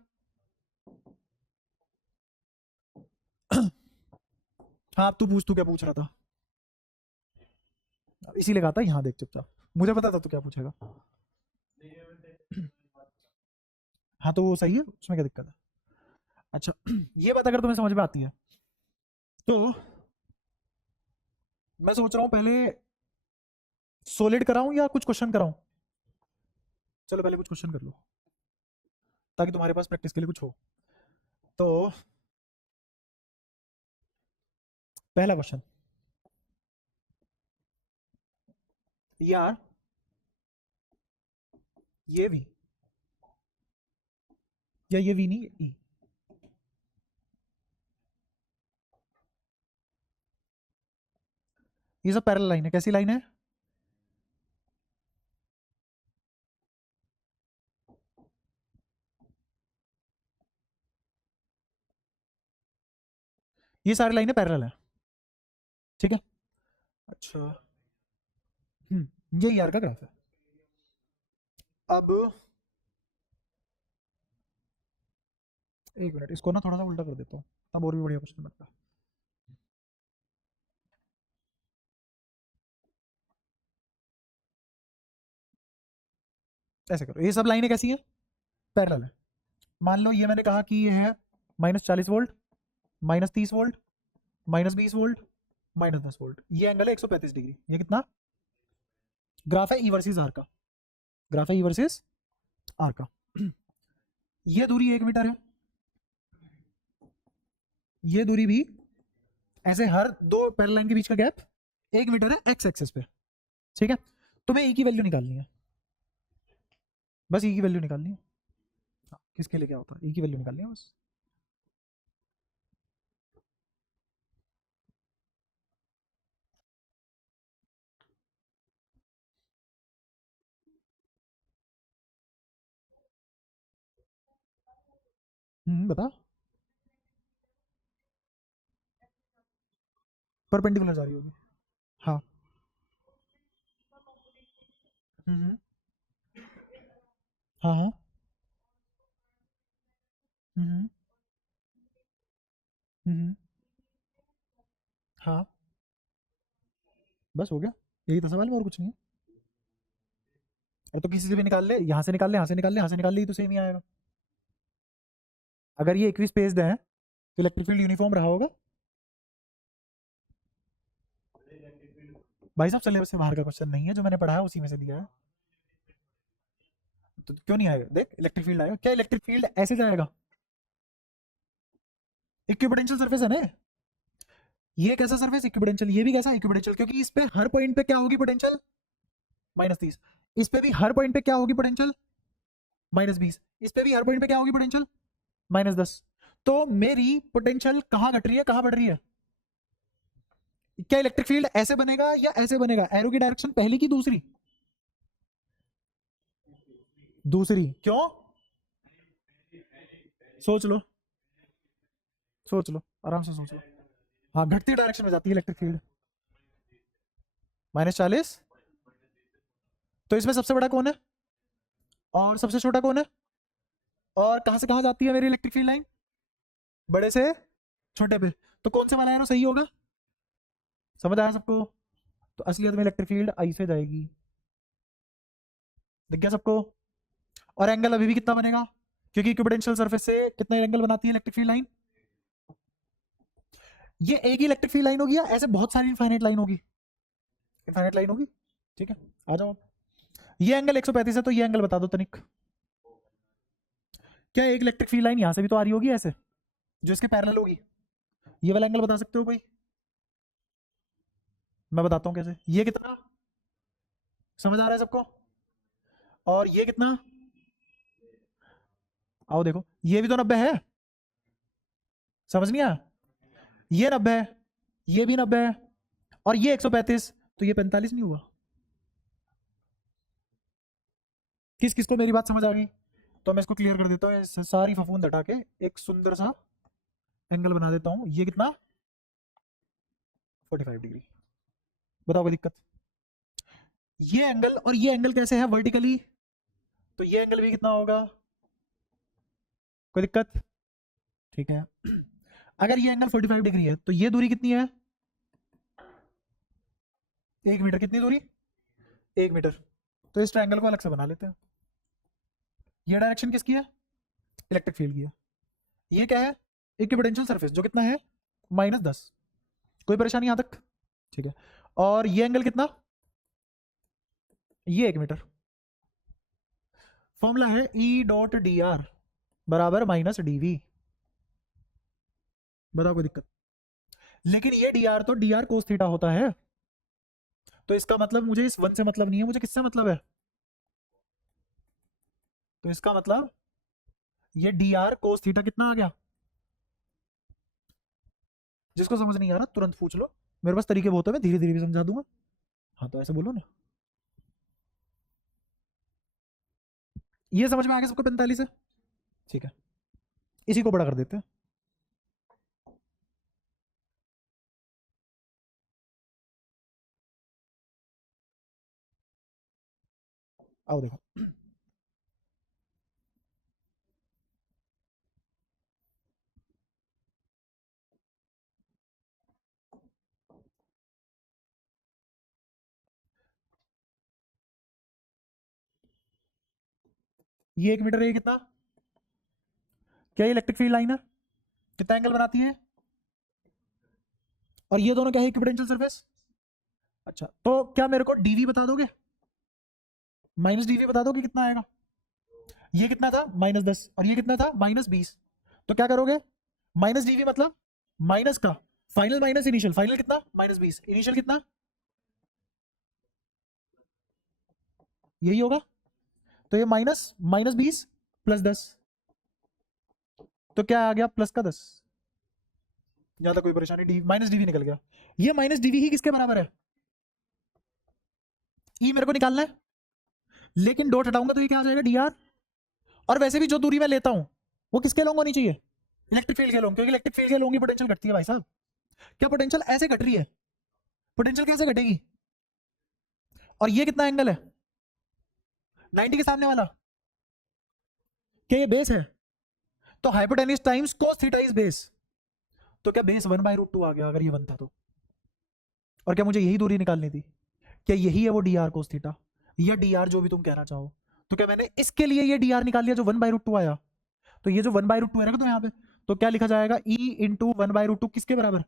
हाँ, अब तू पूछ, तू क्या पूछ रहा था? इसीलिए कहा था यहाँ देख चुपचाप, मुझे पता था तू क्या पूछेगा। हाँ तो वो सही है, उसमें क्या दिक्कत है? अच्छा, ये बात अगर तुम्हें समझ में आती है तो मैं सोच रहा हूँ पहले सॉलिड कराऊं या कुछ क्वेश्चन कराऊं? चलो पहले कुछ क्वेश्चन कर लो ताकि तुम्हारे पास प्रैक्टिस के लिए कुछ हो। तो पहला क्वेश्चन, यार ये भी या ये वी नहीं, ई, ये सब पैरेलल लाइन है। कैसी लाइन है? ये सारी लाइनें पैरेलल है। ठीक है, अच्छा, ये यार का ग्राफ है। अब एक मिनट, इसको ना थोड़ा सा उल्टा कर देता हूँ, तब और भी बढ़िया क्वेश्चन बनता। ऐसे करो, ये सब लाइनें कैसी हैं? पैरेलल है। मान लो ये मैंने कहा कि ये है -40 वोल्ट, -30 वोल्ट, -20 वोल्ट, -10 वोल्ट, ये एंगल है 135 डिग्री। ये कितना? ग्राफ है ई वर्सेस आर का, ग्राफ है ई वर्सेस आर का। ये दूरी 1 मीटर है, ये दूरी भी ऐसे, हर दो पैरेलल लाइन के बीच का गैप 1 मीटर है एक्स एक्सिस पे। ठीक है, तुम्हें ई की वैल्यू निकालनी है, बस ई की वैल्यू निकालनी है। किसके लिए क्या होता है? ई की वैल्यू निकालनी है बस। बता। परपेंडिकुलर जा रही होगी। हाँ। हम्म। हाँ हाँ। हम्म। हम्म। हाँ, बस हो गया, यही था सवाल में, और कुछ नहीं है। अरे तो किसी से भी निकाल ले, यहाँ से निकाल ले, यहाँ से निकाल ले, यहाँ से निकाल ले, तो सेम ही आएगा। अगर ये 21 पेज है तो इलेक्ट्रिक फील्ड यूनिफॉर्म रहा होगा। भाई साहब सिलेबस से बाहर का क्वेश्चन नहीं है, जो मैंने पढ़ा है उसी में से दिया है। तो क्यों नहीं आएगा? देख, इलेक्ट्रिक फील्ड आएगा क्या? इलेक्ट्रिक फील्ड ऐसे जाएगा, इक्विपोटेंशियल सरफेस है ना ये। कैसा सरफेस? इक्विपोटेंशियल। ये भी कैसा? इक्विपोटेंशियल, क्योंकि इस पे हर पॉइंट पे क्या होगी पोटेंशियल? -30। इस पे भी हर पॉइंट पे क्या होगी पोटेंशियल? -20। इस पे भी हर पॉइंट पे क्या होगी पोटेंशियल? -10। तो मेरी पोटेंशियल कहाँ घट रही है, कहाँ बढ़ रही है? क्या इलेक्ट्रिक फील्ड ऐसे बनेगा या ऐसे बनेगा? एरो की डायरेक्शन पहली की दूसरी? दूसरी। क्यों? सोच लो, सोच लो, आराम से सोच लो। हाँ, घटती डायरेक्शन में जाती है इलेक्ट्रिक फील्ड, -40। तो इसमें सबसे बड़ा कौन है और सबसे छोटा कौन है? और कहां से कहां जाती है मेरी इलेक्ट्रिक फील्ड लाइन? बड़े से छोटे पे। तो कौन से वाला एरो सही होगा? समझ आया सबको? तो असलियत में इलेक्ट्रिक फील्ड आई से जाएगी। दिख गया सबको? और एंगल अभी भी कितना बनेगा, क्योंकि इक्विपोटेंशियल सरफेस से कितना एंगल बनाती है इलेक्ट्रिक फील्ड लाइन? ये एक ही इलेक्ट्रिक फील्ड लाइन होगी या ऐसे बहुत सारी इनफाइनाइट लाइन होगी? इनफाइनाइट लाइन होगी। ठीक है, आ जाओ। ये एंगल 135 है, तो ये एंगल बता दो तनिक। क्या एक इलेक्ट्रिक फील्ड लाइन यहां से भी तो आ रही होगी ऐसे, जो इसके पैरेलल होगी? ये वाला एंगल बता सकते हो कोई? मैं बताता हूं कैसे। ये कितना समझ आ रहा है सबको? और ये कितना? आओ देखो, ये भी तो 90 है। समझ नहीं आया? ये 90 है, ये भी 90 है, और ये 135, तो ये 45 नहीं हुआ? किस किस को मेरी बात समझ आ गई? तो मैं इसको क्लियर कर देता हूँ, सारी फफूंद हटा के एक सुंदर सा एंगल बना देता हूँ। ये कितना? 45 डिग्री। बताओ कोई दिक्कत? ये एंगल और ये एंगल कैसे है वर्टिकली, तो ये एंगल भी कितना होगा? कोई दिक्कत? ठीक है। अगर ये एंगल 45 डिग्री है तो ये दूरी कितनी है? 1 मीटर। कितनी दूरी? 1 मीटर। तो इस ट्रायंगल को अलग से बना लेते हैं। ये डायरेक्शन किसकी है? इलेक्ट्रिक फील्ड की है। ये क्या है? इक्विपोटेंशियल सरफेस, जो कितना है? -10। कोई परेशानी यहां तक? ठीक है। और ये एंगल कितना? ये 1 मीटर। फॉर्मूला है E.dr बराबर -dv। बताओ कोई दिक्कत? लेकिन ये dr तो dr कोस थीटा होता है, तो इसका मतलब मुझे इस 1 से मतलब नहीं है, मुझे किससे मतलब है? तो इसका मतलब ये dr कोस थीटा कितना आ गया? जिसको समझ नहीं आ रहा तुरंत पूछ लो, मेरे पास तरीके बहुत है, मैं धीरे धीरे भी समझा दूंगा। हाँ तो ऐसे बोलो ना। ये समझ में आ गया सबको? 45 है। ठीक है, इसी को बड़ा कर देते हैं। आओ देखो, ये 1 मीटर है, ये कितना? क्या ये इलेक्ट्रिक फील्ड लाइन है? कितना एंगल बनाती है? और ये दोनों क्या है? Equipotential surface. अच्छा, तो क्या मेरे को डीवी बता दोगे? -dv बता दोगे कितना आएगा? ये कितना था? -10, और ये कितना था? -20। तो क्या करोगे? -dv मतलब माइनस का फाइनल माइनस इनिशियल। फाइनल कितना? -20। इनिशियल कितना? यही होगा। तो ये -20 +10, तो क्या आ गया? +10। ज्यादा कोई परेशानी? डी -dv निकल गया। ये -dv ही किसके बराबर है? ई मेरे को निकालना है, लेकिन डॉट हटाऊंगा तो ये क्या आ जाएगा? dr। और वैसे भी जो दूरी मैं लेता हूं वो किसके लॉन्ग होनी चाहिए? इलेक्ट्रिक फील्ड के लॉन्ग, क्योंकि इलेक्ट्रिक फील्ड के लॉन्ग ही पोटेंशियल घटती है भाई साहब। क्या पोटेंशियल ऐसे घट रही है? पोटेंशियल कैसे घटेगी? और ये कितना एंगल है? 90 के सामने वाला। क्या ये बेस है? तो hypotenuse times cos theta is base. तो क्या बेस 1/√2 आ गया अगर ये 1 था तो? और क्या मुझे यही दूरी निकालनी थी? क्या यही है वो dr कोस थीटा, या dr जो भी तुम कहना चाहो? तो क्या मैंने इसके लिए ये dr निकाल लिया जो 1/√2 आया? तो ये जो 1/√2 है रख दो यहाँ पे, तो क्या लिखा जाएगा? e इंटू 1/√2 किसके बराबर?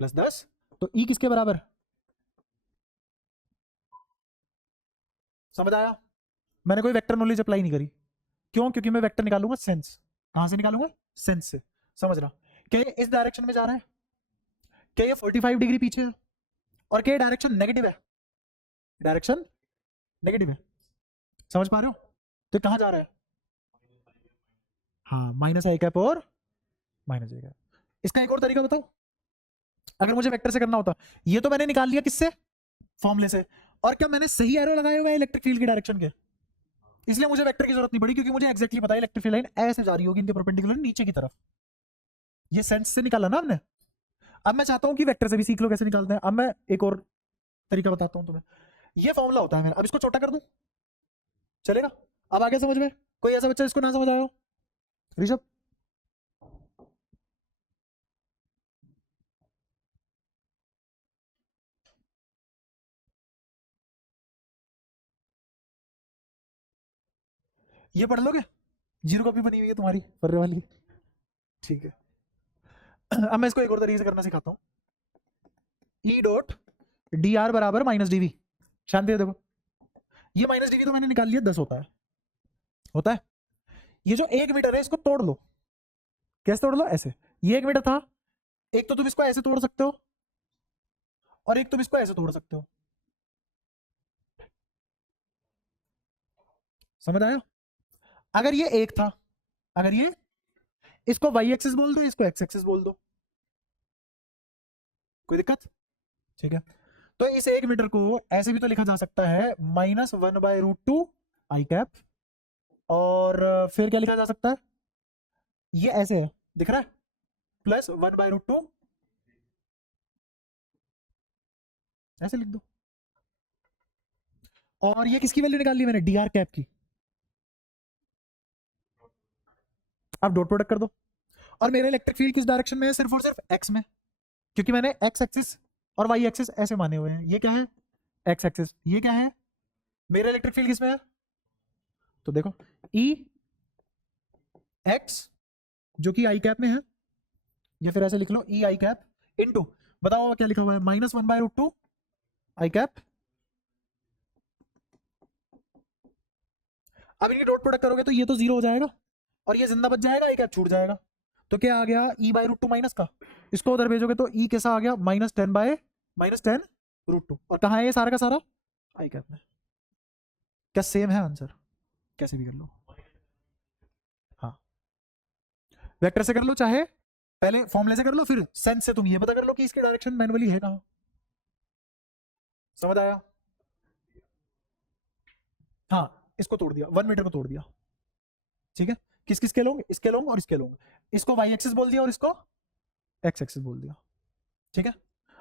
+10। तो e किसके बराबर? समझ आया? मैंने कोई वेक्टर नॉलेज अप्लाई नहीं करी। क्यों? क्योंकि मैं वेक्टर निकालूंगा सेंस। कहां से निकालूंगा? सेंस से। समझ रहा? क्या ये इस डायरेक्शन में जा रहा है? क्या ये 45 डिग्री पीछे है? और क्या ये डायरेक्शन नेगेटिव है? डायरेक्शन नेगेटिव है। समझ पा रहे हो? तो कहां जा रहा है? हाँ, -i कैप और -j कैप। इसका एक और तरीका बताओ, अगर मुझे वेक्टर से करना होता। ये तो मैंने निकाल लिया किससे? फॉर्मूले से। और क्या मैंने सही एरो लगाए हुए हैं इलेक्ट्रिक फील्ड की डायरेक्शन के, इसलिए मुझे वेक्टर की जरूरत नहीं पड़ी, क्योंकि मुझे एक्जैक्टली पता है इलेक्ट्रिक फील्ड लाइन ऐसे जा रही होगी इनके परपेंडिकुलर नीचे की तरफ। ये सेंस से निकाला ना हमने। अब मैं चाहता हूं कि वेक्टर से भी सीख लो कैसे निकालते हैं। अब मैं एक और तरीका बताता हूं तुम्हें। ये फॉर्मूला होता है मेरा, अब इसको छोटा कर दूं, चलेगा? अब आगे समझ में? कोई ऐसा बच्चा इसको ना समझ आया हो? ऋषभ? ये पढ़ लोगे, जीरो कॉपी बनी हुई है तुम्हारी फर्रे वाली, ठीक है। अब मैं इसको एक और तरीके से करना सिखाता हूँ। ई डॉट डी आर बराबर माइनस डीवी। शांति से देखो, ये माइनस डीवी तो मैंने निकाल लिया, 10 होता है। ये जो 1 मीटर है इसको तोड़ लो। कैसे तोड़ लो? ऐसे। ये 1 मीटर था, एक तो तुम इसको ऐसे तोड़ सकते हो और एक तुम इसको ऐसे तोड़ सकते हो। समझ आया? अगर ये एक था, अगर ये, इसको वाई एक्सिस बोल दो, इसको एक्स एक्सिस बोल दो, कोई दिक्कत? ठीक है। तो इस 1 मीटर को ऐसे भी तो लिखा जा सकता है -1/√2 आई कैप, और फिर क्या लिखा जा सकता है? ये ऐसे है, दिख रहा है, +1/√2, ऐसे लिख दो। और ये किसकी वैल्यू निकाल ली मैंने? डी आर कैप की। अब डॉट प्रोडक्ट कर दो, और मेरा इलेक्ट्रिक फील्ड किस डायरेक्शन में है? सिर्फ और सिर्फ एक्स में, क्योंकि मैंने एक्स एक्सिस और वाई एक्सिस ऐसे माने हुए हैं। ये क्या है? X axis. ये क्या है? मेरा इलेक्ट्रिक फील्ड किस में है? तो देखो, ई एक्स जो कि आई कैप में है, या फिर ऐसे लिख लो ई आई कैप इनटू, बताओ क्या लिखा हुआ है? -1/√2 आई कैप। अब इनकी डॉट प्रोडक्ट करोगे तो ये तो 0 हो जाएगा और ये जिंदा बच जाएगा, आई कैप छूट जाएगा। तो क्या आ गया? e/√2 माइनस का, इसको उधर भेजोगे तो e कैसा आ गया? -10/√2। और कहाँ है ये सारा का सारा? आई कैप में। क्या सेम है आंसर? कैसे भी कर लो, हाँ, वेक्टर से कर लो, चाहे पहले फॉर्मूले से कर लो, फिर सेंस से तुम ये पता कर लो कि इसकी डायरेक्शन मैनुअली है कहाँ। समझ आया? हाँ, इसको तोड़ दिया, 1 मीटर को तोड़ दिया, ठीक है। किस किस के लोग? इसके लोग और इसके लोग। इसको वाई एक्सिस बोल दिया और इसको एक्स एक्सिस बोल दिया, ठीक है।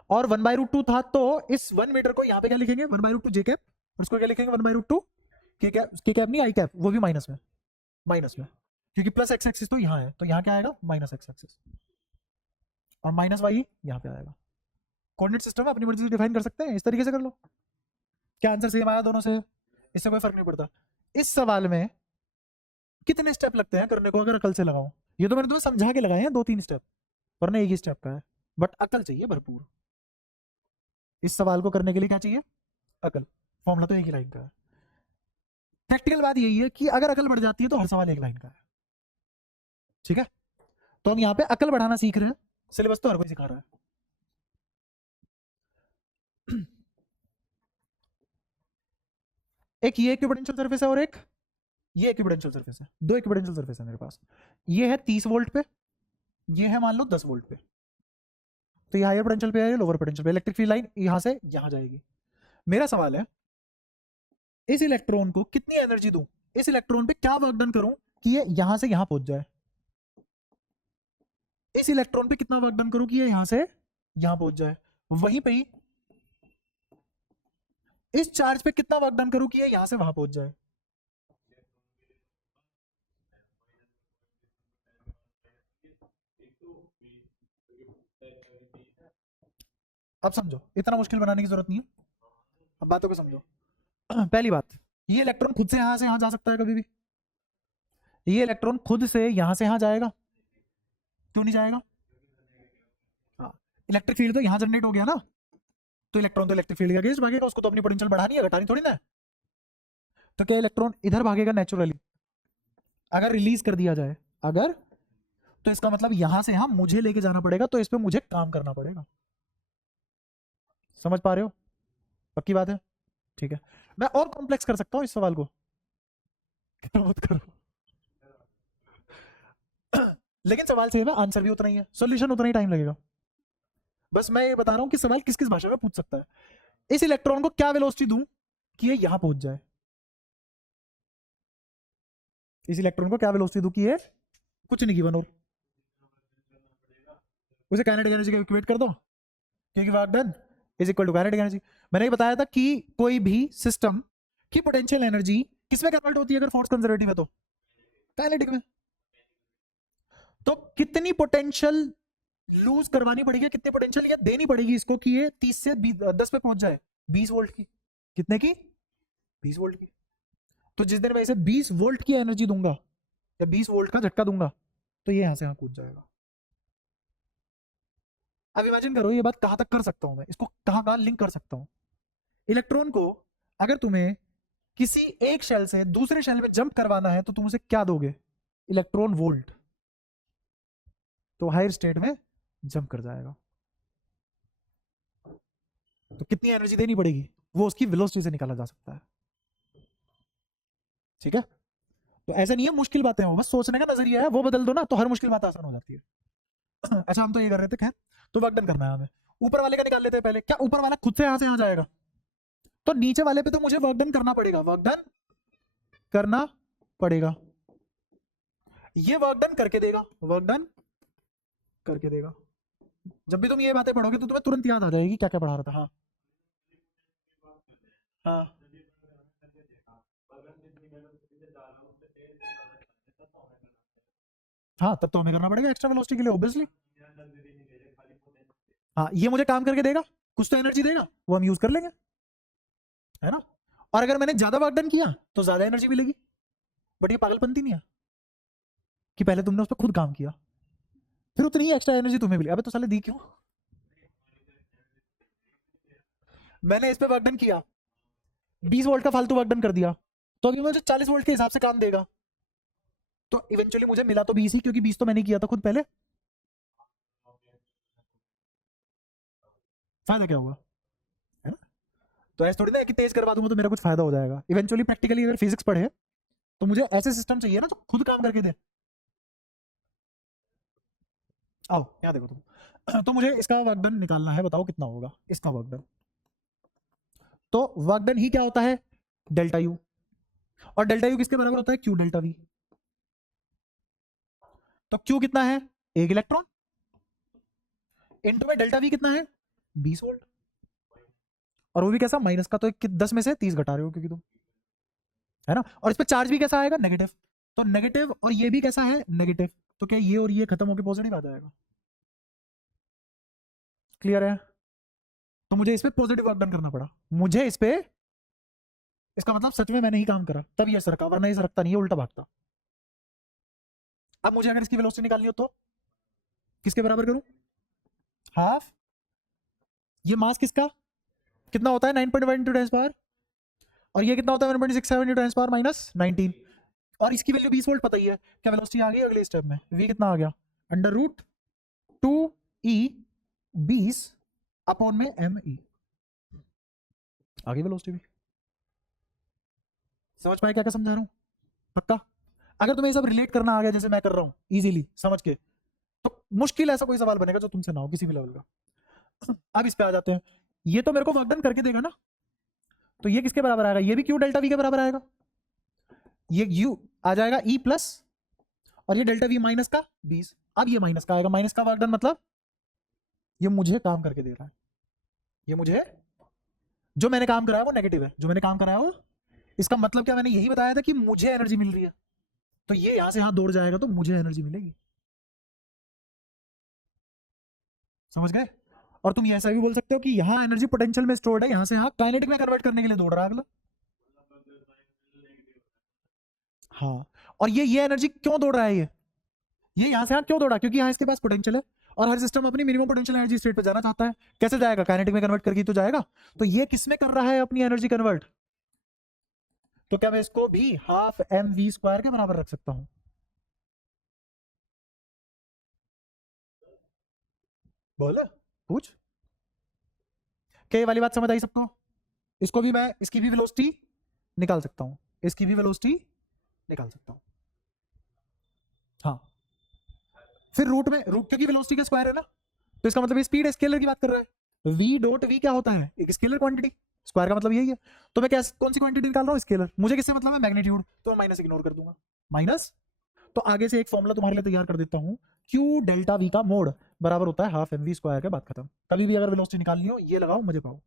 और 1/√2 था, तो इस 1 मीटर को यहाँ पे क्या लिखेंगे? 1/√2 जे कैप, और उसको क्या लिखेंगे? 1/√2 के कैप। के कैप नहीं, आई कैप, वो भी माइनस में, क्योंकि प्लस एक्स एक्सिस तो यहाँ है, तो यहाँ क्या आएगा? माइनस एक्स एक्सिस, और माइनस वाई यहाँ पे आएगा। कोऑर्डिनेट सिस्टम अपनी मर्जी से डिफाइन कर सकते हैं, इस तरीके से कर लो। क्या आंसर सेम आया दोनों से? इससे कोई फर्क नहीं पड़ता। इस सवाल में कितने स्टेप लगते हैं करने को अगर अकल से लगाओ? ये तो मैंने तुम्हें समझा के लगाए हैं 2-3 स्टेप, वरना एक ही स्टेप का है, बट अकल चाहिए भरपूर। इस सवाल को करने के लिए क्या चाहिए? अकल। फॉर्मूला तो एक ही लाइन का है। प्रैक्टिकल बात यही है कि अगर अकल बढ़ जाती है तो हर सवाल एक लाइन का है, ठीक है। तो हम यहाँ पे अकल बढ़ाना सीख रहे हैं, सिलेबस तो हर कोई सिखा रहा है। एक ये इक्विपोटेंशियल सरफेस है और एक ये इक्विपोटेंशियल सरफेस है, 2 इक्विपोटेंशियल सरफेस है मेरे पास। ये है 30 वोल्ट पे, ये है मान लो 10 वोल्ट पे। तो ये हायर पोटेंशियल पे है, लोअर पोटेंशियल पे। इलेक्ट्रिक फील्ड लाइन यहां से यहां जाएगी। मेरा सवाल है, इस इलेक्ट्रॉन को कितनी एनर्जी दूं, इस इलेक्ट्रॉन पे क्या वर्क डन करूं कि ये यहां से यहां पहुंच जाए? इस इलेक्ट्रॉन पे कितना वर्क डन करूं कि ये यहां से यहां पहुंच जाए? वहीं पे ही इस चार्ज पे कितना वर्क डन करूं कि ये यहां से वहां पहुंच जाए? अब समझो, इतना मुश्किल बनाने की जरूरत नहीं है, अब बातों को समझो। पहली बात, ये इलेक्ट्रॉन खुद से यहां जा सकता है कभी भी? ये इलेक्ट्रॉन खुद से यहां से यहां जाएगा? क्यों नहीं जाएगा? इलेक्ट्रिक फील्ड तो यहां जनरेट हो गया ना, तो इलेक्ट्रॉन तो इलेक्ट्रिक फील्ड के अगेंस्ट भागेगा, उसको तो अपनी पोटेंशियल बढ़ानी है, घटानी थोड़ी ना है। तो क्या इलेक्ट्रॉन इधर भागेगा नेचुरली? अगर रिलीज कर दिया जाए, अगर, तो इसका मतलब यहां से यहां मुझे लेके जाना पड़ेगा, तो इस पे मुझे काम करना पड़ेगा। समझ पा रहे हो? पक्की बात है? ठीक है। मैं और कॉम्प्लेक्स कर सकता हूं इस सवाल को, मत करो। लेकिन सवाल सेम है, आंसर भी उतना ही है, सॉल्यूशन उतना ही टाइम लगेगा। बस मैं ये बता रहा हूं कि सवाल किस किस भाषा में पूछ सकता है। इस इलेक्ट्रॉन को क्या वेलोसिटी दूं कि ये यहां पहुंच जाए? इस इलेक्ट्रॉन को क्या वेलोसिटी दूं कि ये, कुछ नहीं गिवन, और उसे काइनेटिक एनर्जी का इक्वेट कर दो, क्योंकि work done is equal to kinetic energy. मैंने ये बताया था कि कोई भी सिस्टम की पोटेंशियल एनर्जी किसमें कन्वर्ट होती है अगर फोर्स कंजर्वेटिव है? तो काइनेटिक में। तो कितनी पोटेंशियल लूज करवानी पड़ेगी, कितनी पोटेंशियल ये देनी पड़ेगी इसको कि ये 30 से 10 पे पहुंच जाए? 20 वोल्ट की। कितने की? 20 वोल्ट की। तो जिस दिन मैं इसे 20 वोल्ट की एनर्जी दूंगा या 20 वोल्ट का झटका दूंगा तो ये यहां से यहां कूद जाएगा। अब इमेजिन करो ये बात कहां तक कर सकता हूं मैं, इसको कहां कहां लिंक कर सकता हूं। इलेक्ट्रॉन को अगर तुम्हें किसी एक शेल से दूसरे शेल में जंप करवाना है तो तुम उसे क्या दोगे? Electron volt. तो हायर स्टेट में जंप कर जाएगा। तो कितनी एनर्जी देनी पड़ेगी वो उसकी वेलोसिटी से निकाला जा सकता है। ठीक है, तो ऐसा नहीं है मुश्किल बातें हो, बस सोचने का नजरिया है वो बदल दो ना तो हर मुश्किल बात आसान हो जाती है। अच्छा हम तो ये कर रहे थे, खैर तो वर्क डन करना है हमें। ऊपर वाले का निकाल लेते हैं पहले। क्या ऊपर वाला खुद से यहां से यहां जाएगा? तो नीचे वाले पे तो मुझे वर्क डन करना पड़ेगा, वर्क डन करना पड़ेगा। ये वर्क डन करके देगा, वर्क डन करके देगा। जब भी तुम ये बातें पढ़ोगे तो तुम्हें तुरंत याद आ जाएगी क्या क्या पढ़ा रहा था। हाँ हाँ हाँ, तब तो हमें करना पड़ेगा एक्स्ट्रा वेलोसिटी के लिए ऑब्वियसली। हाँ ये मुझे काम करके देगा, कुछ तो एनर्जी देगा, वो हम यूज कर लेंगे, है ना। और अगर मैंने ज्यादा वर्क डन किया तो ज्यादा एनर्जी मिलेगी। बट ये पागलपंती नहीं है कि पहले तुमने उस पर खुद काम किया फिर उतनी ही एक्स्ट्रा एनर्जी तुम्हें मिली। अबे तो साले दी क्यों? मैंने इस पे वर्क डन किया, 20 वोल्ट का फालतू वर्क डन कर दिया, तो अभी मुझे 40 वोल्ट के हिसाब से काम देगा। तो इवेंचुअली मुझे मिला तो 20 ही, क्योंकि 20 तो मैंने किया था खुद पहले। फायदा क्या हुआ, है ना। तो ऐसे थोड़ी ना कि तेज करवा दूंगा तो मेरा कुछ फायदा हो जाएगा। इवेंचुअली प्रैक्टिकली अगर फिजिक्स पढ़े तो मुझे ऐसे सिस्टम चाहिए ना जो खुद काम करके दे। आओ यहाँ देखो तुम। तो मुझे इसका वर्क डन निकालना है, बताओ कितना होगा इसका वर्क डन। तो वर्क डन ही क्या होता है? Delta U. और डेल्टा यू किसके बराबर होता है? Q delta we. तो क्यू कितना है? एक इलेक्ट्रॉन। इनटू में डेल्टा वी कितना है? 20 वोल्ट। और वो भी कैसा? माइनस का। तो 10 में से 30 घटा रहे हो क्योंकि तुम, है ना। और इस पे चार्ज भी कैसा आएगा? नेगेटिव। तो नेगेटिव और ये भी कैसा है? नेगेटिव। तो क्या ये और ये खत्म होकर पॉजिटिव आ जाएगा? क्लियर है। तो मुझे इस पे पॉजिटिव वर्क डन करना पड़ा। मुझे इस पे, इसका मतलब सच में मैंने ही काम करा तब ये सरका, वरना ये सरकता नहीं, ये उल्टा भागता। अब मुझे अगर इसकी वेलोसिटी निकालनी हो तो किसके बराबर करूं? हाफ ये मास किसका कितना होता है? 9.1 इंटू 10 पावर। और ये कितना होता है? 1.67 इंटू 10 पावर माइनस 19। और इसकी वैल्यू 20 वोल्ट पता ही है। क्या वेलोसिटी आ गई अगले स्टेप में? वी कितना आ गया? अंडर रूट 2 ई 20 अपॉन में एम ई। आगे वेलोसिटी भी समझ पाए क्या क्या समझा रहा हूं? पक्का? अगर तुम्हें ये सब रिलेट करना आ गया जैसे मैं कर रहा हूं इजीली समझ के, तो मुश्किल ऐसा कोई सवाल बनेगा जो तुमसे ना हो किसी भी लेवल का। अब इस पे आ जाते हैं। ये तो मेरे को वर्क डन करके देगा ना, तो ये किसके बराबर आएगा? ये भी क्यू डेल्टा वी के बराबर आएगा। ये यू आ जाएगा ई प्लस, और ये डेल्टा वी माइनस का 20। अब ये माइनस का आएगा, माइनस का वर्क डन मतलब ये मुझे काम करके दे रहा है। ये मुझे, जो मैंने काम कराया वो नेगेटिव है, जो मैंने काम कराया वो, इसका मतलब क्या? मैंने यही बताया था कि मुझे एनर्जी मिल रही है, तो ये यहां से यहां दौड़ जाएगा तो मुझे एनर्जी मिलेगी। समझ गए? और तुम ऐसा भी बोल सकते हो कि यहाँ एनर्जी पोटेंशियल में स्टोर्ड है, यहाँ से यहाँ काइनेटिक में कन्वर्ट करने के लिए दौड़ रहा है अगला। हाँ, और ये एनर्जी क्यों दौड़ रहा है? ये यहाँ से यहाँ क्यों दौड़ा? क्योंकि यहाँ इसके पास पोटेंशियल है और हर सिस्टम अपनी मिनिमम पोटेंशियल एनर्जी स्टेट पे जाना चाहता है। कैसे जाएगा? काइनेटिक में कन्वर्ट करके तो जाएगा। तो ये किस में कर रहा है अपनी एनर्जी कन्वर्ट? तो क्या मैं इसको भी हाफ एम वी स्क्वायर के बराबर रख सकता हूं? बोल, पूछ। क्या ये वाली बात समझ आई सबको? इसको भी मैं, इसकी भी वेलोसिटी निकाल सकता हूं, इसकी भी वेलोसिटी निकाल सकता हूं। हाँ, फिर रूट में, रूट क्योंकि वेलोसिटी का स्क्वायर है ना, तो इसका मतलब ये स्पीड स्केलर की बात कर रहा है। वी डॉट वी क्या होता है? एक स्केलर क्वांटिटी। स्क्वायर का मतलब यही है। तो मैं क्या, कौन सी क्वांटिटी निकाल रहा हूँ? स्केलर। मुझे किससे मतलब है? मैग्नीट्यूड। तो मैं माइनस इग्नोर कर दूंगा, माइनस। तो आगे से एक फॉर्मूला तुम्हारे लिए तैयार कर देता हूँ। क्यू डेल्टा वी का मोड बराबर होता है हाफ एम वी स्क्वायर के बाद खत्म। कभी भी अगर वेलोसिटी निकालनी हो ये लगाओ, मुझे पाओ।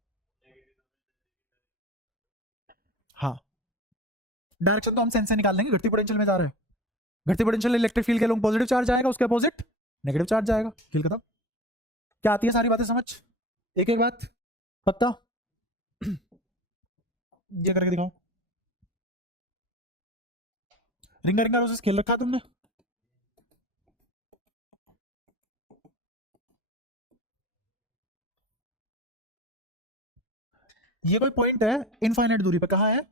हाँ, डायरेक्शन तो हम सेंस से निकाल लेंगे, घटती पोटेंशियल में जा रहा है। घटती पोटेंशियल इलेक्ट्रिक फील्ड के लोग पॉजिटिव चार्ज आएगा, उसके अपोजिट नेगेटिव चार्ज आएगा। खेल खत्म। क्या आती है सारी बातें समझ? एक एक बात पक्का? ये करके दिखाओ। रिंगा रिंगा रोजेस खेल रखा है तुमने? ये कोई पॉइंट है इनफाइनाइट दूरी पे, कहाँ है?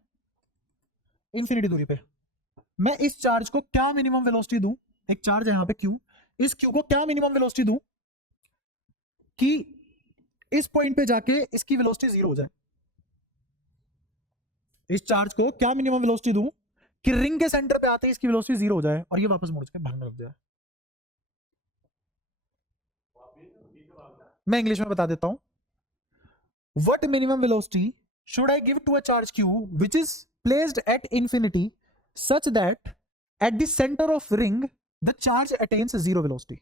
इन्फिनिटी दूरी पे। मैं इस चार्ज को क्या मिनिमम वेलोसिटी दूं? एक चार्ज है यहाँ पे क्यू, इस क्यू को क्या मिनिमम वेलोसिटी दूं कि इस पॉइंट पे जाके इसकी वेलोसिटी जीरो हो जाए? इस चार्ज को क्या मिनिमम वेलोसिटी दूं कि रिंग के सेंटर पे आते ही इसकी वेलोसिटी जीरो हो जाए और ये वापस मुड़ के भागने लग जाए? मैं इंग्लिश में बता देता हूं। What minimum velocity should I give to a charge q which is placed at infinity such that at the center of ring the charge attains zero velocity?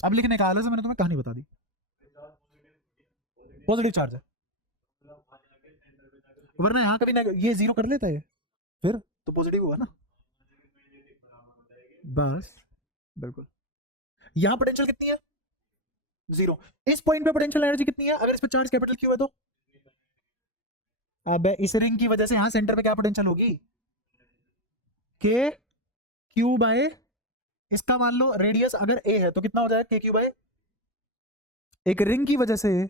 अब लिखने का आलस है, मैंने तुम्हें कहानी बता दी। पॉजिटिव चार्ज है, वरना यहां कभी ना ये जीरो कर लेता है, फिर तो पॉजिटिव हुआ ना। बस बिल्कुल। यहां पोटेंशियल कितनी है? जीरो। इस पॉइंट पे पोटेंशियल एनर्जी कितनी है अगर इस पे चार्ज कैपिटल क्यू है तो? अब इस रिंग की वजह से यहां सेंटर पे क्या पोटेंशियल होगी? के क्यू बाय, इसका मान लो रेडियस अगर ए है तो कितना हो जाएगा? के क्यू बाय। एक रिंग की वजह से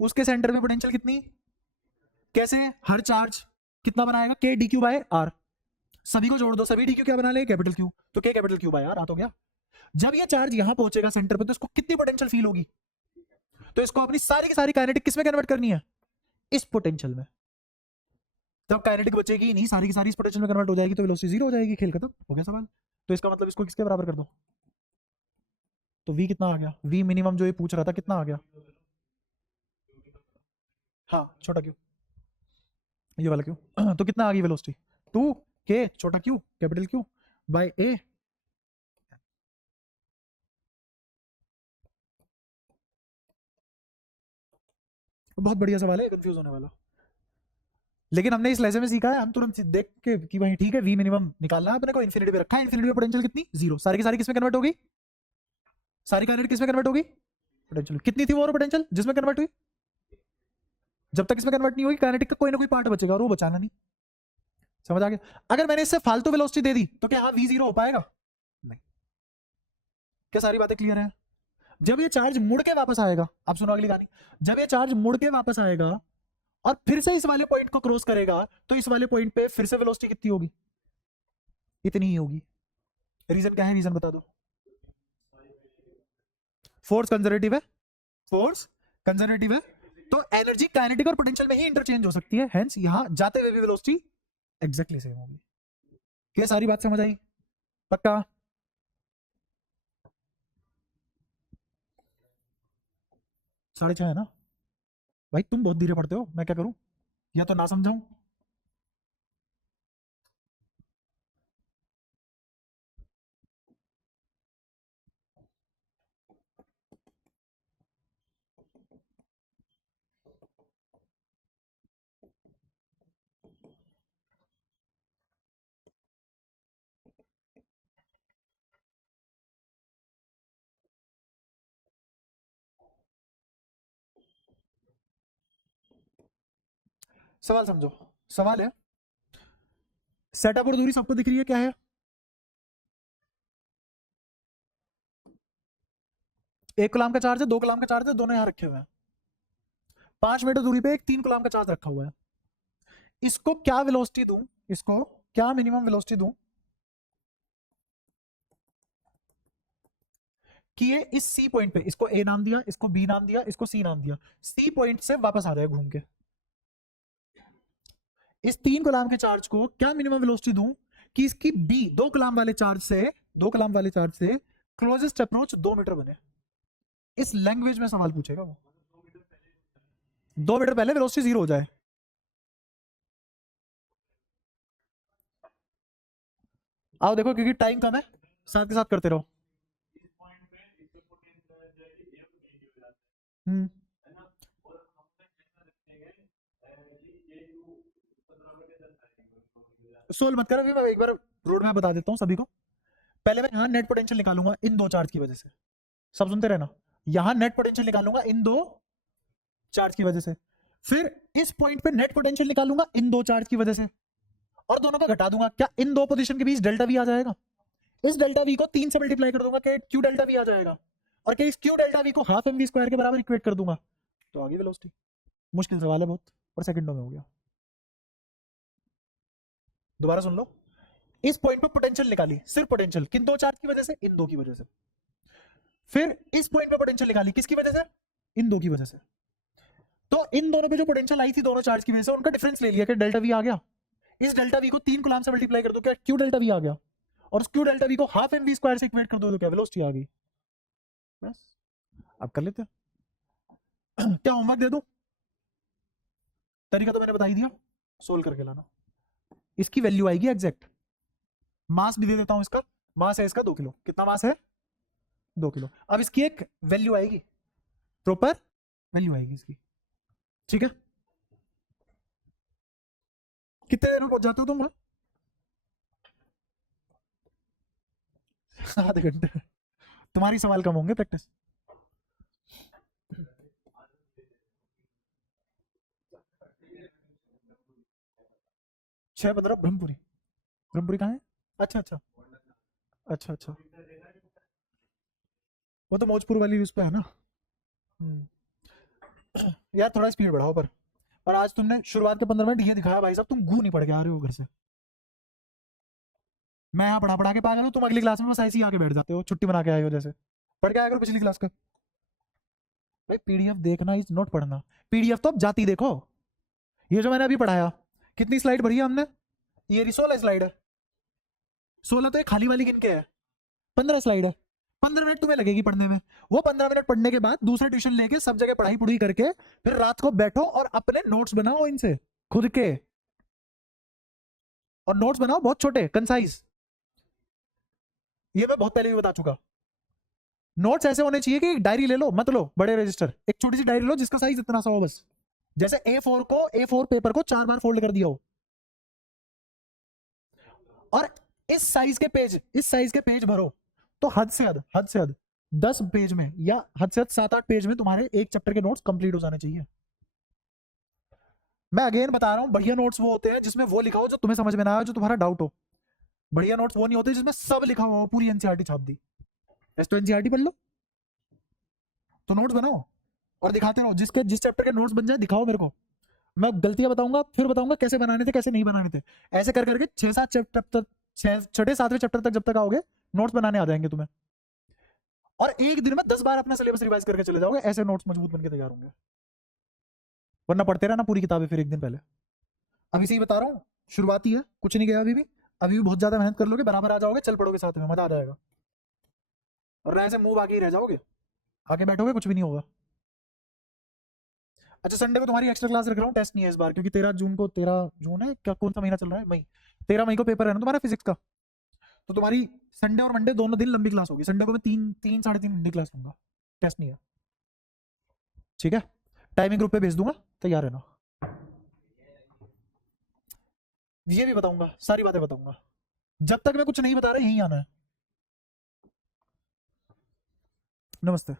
उसके सेंटर में पोटेंशियल कितनी? कैसे? हर चार्ज कितना बनाएगा? के डी क्यू बाय आर। सभी को जोड़ दो, सभी डी क्यू क्या बना ले? Capital Q. तो के कैपिटल क्यू बाय आर आ तो गया। जब ये चार्ज यहां पहुंचेगा सेंटर पे तो इसको कितनी पोटेंशियल फील होगी? तो इसको अपनी सारी की सारी काइनेटिक किस में कन्वर्ट करनी है? इस पोटेंशियल में। जब काइनेटिक बचेगी नहीं, सारी की सारी इस पोटेंशियल में कन्वर्ट हो जाएगी तो वेलोसिटी जीरो हो जाएगी, खेल खत्म हो गया सवाल। तो इसका मतलब इसको किसके बराबर कर दो? तो v कितना आ गया? v मिनिमम जो ये पूछ रहा था कितना आ गया? हाँ छोटा क्यू, ये वाला क्यू। तो कितना आ गई वेलोसिटी? 2 k छोटा Q capital Q by a। बहुत बढ़िया सवाल है, कंफ्यूज होने वाला। लेकिन हमने इस लेसन में सीखा है, हम तुरंत देख के कि भाई ठीक है v मिनिमम निकालना है अपने को, इन्फिनिटी पे रखा है, इन्फिनिटी पे पोटेंशियल कितनी? जीरो। सारी की सारी किस में कन्वर्ट होगी? सारी काइनेटिक किस में कन्वर्ट होगी? पोटेंशियल। कितनी थी वो पोटेंशियल जिसमें कन्वर्ट हुई? जब तक इसमें कन्वर्ट नहीं होगी काइनेटिक का कोई ना कोई पार्ट बचेगा और वो बचाना नहीं। समझ आ गया? अगर मैंने इससे फालतू वेलोसिटी दे दी तो क्या हाँ v जीरो हो पाएगा? नहीं। क्या सारी बातें क्लियर हैं? जब ये चार्ज मुड़ के वापस आएगा, आप सुनो अगली कहानी, जब ये चार्ज मुड़ के वापस आएगा और फिर से इस वाले पॉइंट को क्रॉस करेगा तो इस वाले पॉइंट पे फिर से वेलोसिटी कितनी होगी? इतनी ही होगी। रीजन क्या है? रीजन बता दो। फोर्स कंजर्वेटिव है, फोर्स कंजर्वेटिव है, तो एनर्जी काइनेटिक और पोटेंशियल में ही इंटरचेंज हो सकती है, हेंस यहां जाते हुए भी वेलोसिटी एग्जैक्टली सेम होगी। क्या सारी बात समझ आई? पक्का? साढ़े छह है ना भाई, तुम बहुत धीरे पढ़ते हो, मैं क्या करूं? या तो ना समझाऊं? सवाल समझो। सवाल है, सेटअप और दूरी सबको दिख रही है, क्या है? 1 कूलम का चार्ज है, 2 कूलम का चार्ज है, दोनों यहां रखे हुए हैं। 5 मीटर दूरी पे एक 3 कूलम का चार्ज रखा हुआ है। इसको क्या वेलोसिटी दूं? इसको क्या मिनिमम वेलोसिटी दूं कि ये इस सी पॉइंट पे, इसको ए नाम दिया, इसको बी नाम दिया, इसको सी नाम दिया, सी पॉइंट से वापस आ जाए घूम के। इस 3 कूलम के चार्ज को क्या मिनिमम वेलोसिटी दूं कि इसकी बी 2 कूलम वाले चार्ज से, 2 कूलम वाले चार्ज से क्लोजेस्ट अप्रोच 2 मीटर बने। इस लैंग्वेज में सवाल पूछेगा वो। 2 मीटर पहले वेलोसिटी जीरो हो जाए। आओ देखो, क्योंकि टाइम कम है, साथ के साथ करते रहो। हम्म सोल्व मत करो, अभी मैं एक बार रोड मैप बता देता हूँ सभी को। पहले मैं यहाँ नेट पोटेंशियल निकालूंगा इन दो चार्ज की वजह से, सब सुनते रहना। यहाँ नेट पोटेंशियल निकालूंगा इन दो चार्ज की वजह से, फिर इस पॉइंट पे नेट पोटेंशियल निकालूंगा इन दो चार्ज की वजह से, और दोनों का घटा दूंगा, क्या इन दो पोजीशन के बीच डेल्टा वी आ जाएगा? इस डेल्टा वी को 3 से मल्टीप्लाई कर दूंगा, क्या क्यू डेल्टा वी आ जाएगा? और क्या इस क्यू डेल्टा वी को हाफ एम वी स्क्वायर के बराबर इक्वेट कर दूंगा, तो आगे वेलोसिटी। मुश्किल सवाल है बहुत, और सेकंडों में हो गया। दोबारा सुन लो, इस पॉइंट पे पोटेंशियल निकाली, सिर्फ पोटेंशियल, किन दो चार्ज की वजह से? इन दो की वजह से। फिर इस पॉइंट पे पोटेंशियल निकाली, किसकी वजह से? इन दो की वजह से। तो इन दोनों पे जो पोटेंशियल आई थी दोनों चार्ज की वजह से, उनका डिफरेंस ले लिया, कि डेल्टा वी आ गया। इस डेल्टा वी को 3 कूलम से मल्टीप्लाई कर दो, क्या क्यू डेल्टा वी आ गया? और उस क्यू डेल्टा वी को हाफ एम वी स्क्वायर से इक्वेट कर दो, तो क्या वेलोसिटी आ गई। बस अब कर लेते हैं। क्या होमवर्क दे दो? तरीका तो मैंने बता ही दिया, सोल्व करके लाना। इसकी वैल्यू आएगी एग्जैक्ट। मास भी दे देता हूं इसका, मास है इसका 2 किलो। कितना मास है? 2 किलो। अब इसकी एक वैल्यू आएगी, प्रॉपर वैल्यू आएगी इसकी, ठीक है? कितने देर में पहुंच जाते हो तुम? आधे घंटे। तुम्हारी सवाल कम होंगे प्रैक्टिस। छह 15 ब्रह्मपुरी। ब्रह्मपुरी कहाँ है? अच्छा अच्छा अच्छा अच्छा, वो तो मौजपुर वाली उस पे है ना। यार थोड़ा स्पीड बढ़ाओ पर आज तुमने शुरुआत के 15 मिनट ये दिखाया भाई साहब, तुम गू नहीं पढ़ के आ रहे हो घर से। मैं यहाँ पढ़ा के पागल हूँ, तुम अगली क्लास में बस ऐसे ही आके बैठ जाते हो, छुट्टी बना के आए हो जैसे। पढ़ के आया करो पिछली क्लास का। भाई पीडीएफ देखना इज नॉट पढ़ना। पीडीएफ तो अब जाती देखो। ये जो मैंने अभी पढ़ाया, कितनी स्लाइड भरी है हमने? ये 16 स्लाइड है। 16 तो एक खाली वाली गिन के है, 15 स्लाइड है। 15 मिनट तुम्हें लगेगी पढ़ने में। वो 15 मिनट पढ़ने के बाद दूसरा ट्यूशन लेके सब जगह पढ़ाई पुढ़ी करके फिर रात को बैठो और अपने नोट्स बनाओ इनसे खुद के। और नोट्स बनाओ बहुत छोटे कंसाइज, ये मैं बहुत पहले भी बता चुका। नोट्स ऐसे होने चाहिए कि डायरी ले लो, मत लो बड़े रजिस्टर, एक छोटी सी डायरी लो जिसका साइज इतना सा हो बस। जैसे A4 पेपर को 4 बार फोल्ड कर दिया हो, और इस साइज के पेज भरो, तो हद से हद 10 पेज में या हद से हद 7-8 पेज में तुम्हारे एक चैप्टर के नोट्स कंप्लीट हो जाने चाहिए। मैं अगेन बता रहा हूं, बढ़िया नोट्स वो होते हैं जिसमें वो लिखा हो जो तुम्हें समझ में ना आए, जो तुम्हारा डाउट हो। बढ़िया नोट्स वो नहीं होते जिसमें सब लिखा हुआ हो, पूरी एनसीईआरटी छाप दी। तो एनसीईआरटी पढ़ लो, तो नोट्स बनाओ और दिखाते रहो। जिस चैप्टर के नोट्स बन जाए दिखाओ मेरे को, मैं गलतियां बताऊंगा, फिर बताऊंगा कैसे बनाने थे कैसे नहीं बनाने थे। ऐसे कर करके 6-7 चैप्टर तक, 6-7वें चैप्टर तक जब तक आओगे नोट्स बनाने आ जाएंगे तुम्हें। और एक दिन में 10 बार अपना सिलेबस रिवाइज करके चले जाओगे, ऐसे नोट्स मजबूत बनके तैयार होंगे। वरना पढ़ते रहना पूरी किताबें फिर एक दिन पहले। अभी से ही बता रहा हूँ, शुरुआती है, कुछ नहीं गया अभी भी बहुत ज्यादा मेहनत कर लोगे, बराबर आ जाओगे, चल पड़ोगे साथ में, मजा आ जाएगा। और ऐसे मुंह बाकी रह जाओगे, आके बैठोगे कुछ भी नहीं होगा। अच्छा संडे को तुम्हारी एक्स्ट्रा क्लास रख रहा हूँ, टेस्ट नहीं है इस बार, क्योंकि 13 जून है क्या, कौन सा महीना चल रहा है? मई। 13 मई को पेपर है ना तुम्हारा फिजिक्स का, तो तुम्हारी संडे और मंडे दोनों दिन लंबी क्लास होगी। संडे को मैं 3-3 साढ़े 3 घंटे क्लास लूंगा, टेस्ट नहीं है, ठीक है? टाइमिंग ग्रुप पे भेज दूंगा, तैयार है ना? ये भी बताऊंगा, सारी बातें बताऊंगा। जब तक मैं कुछ नहीं बता रहा यहीं आना है। नमस्ते।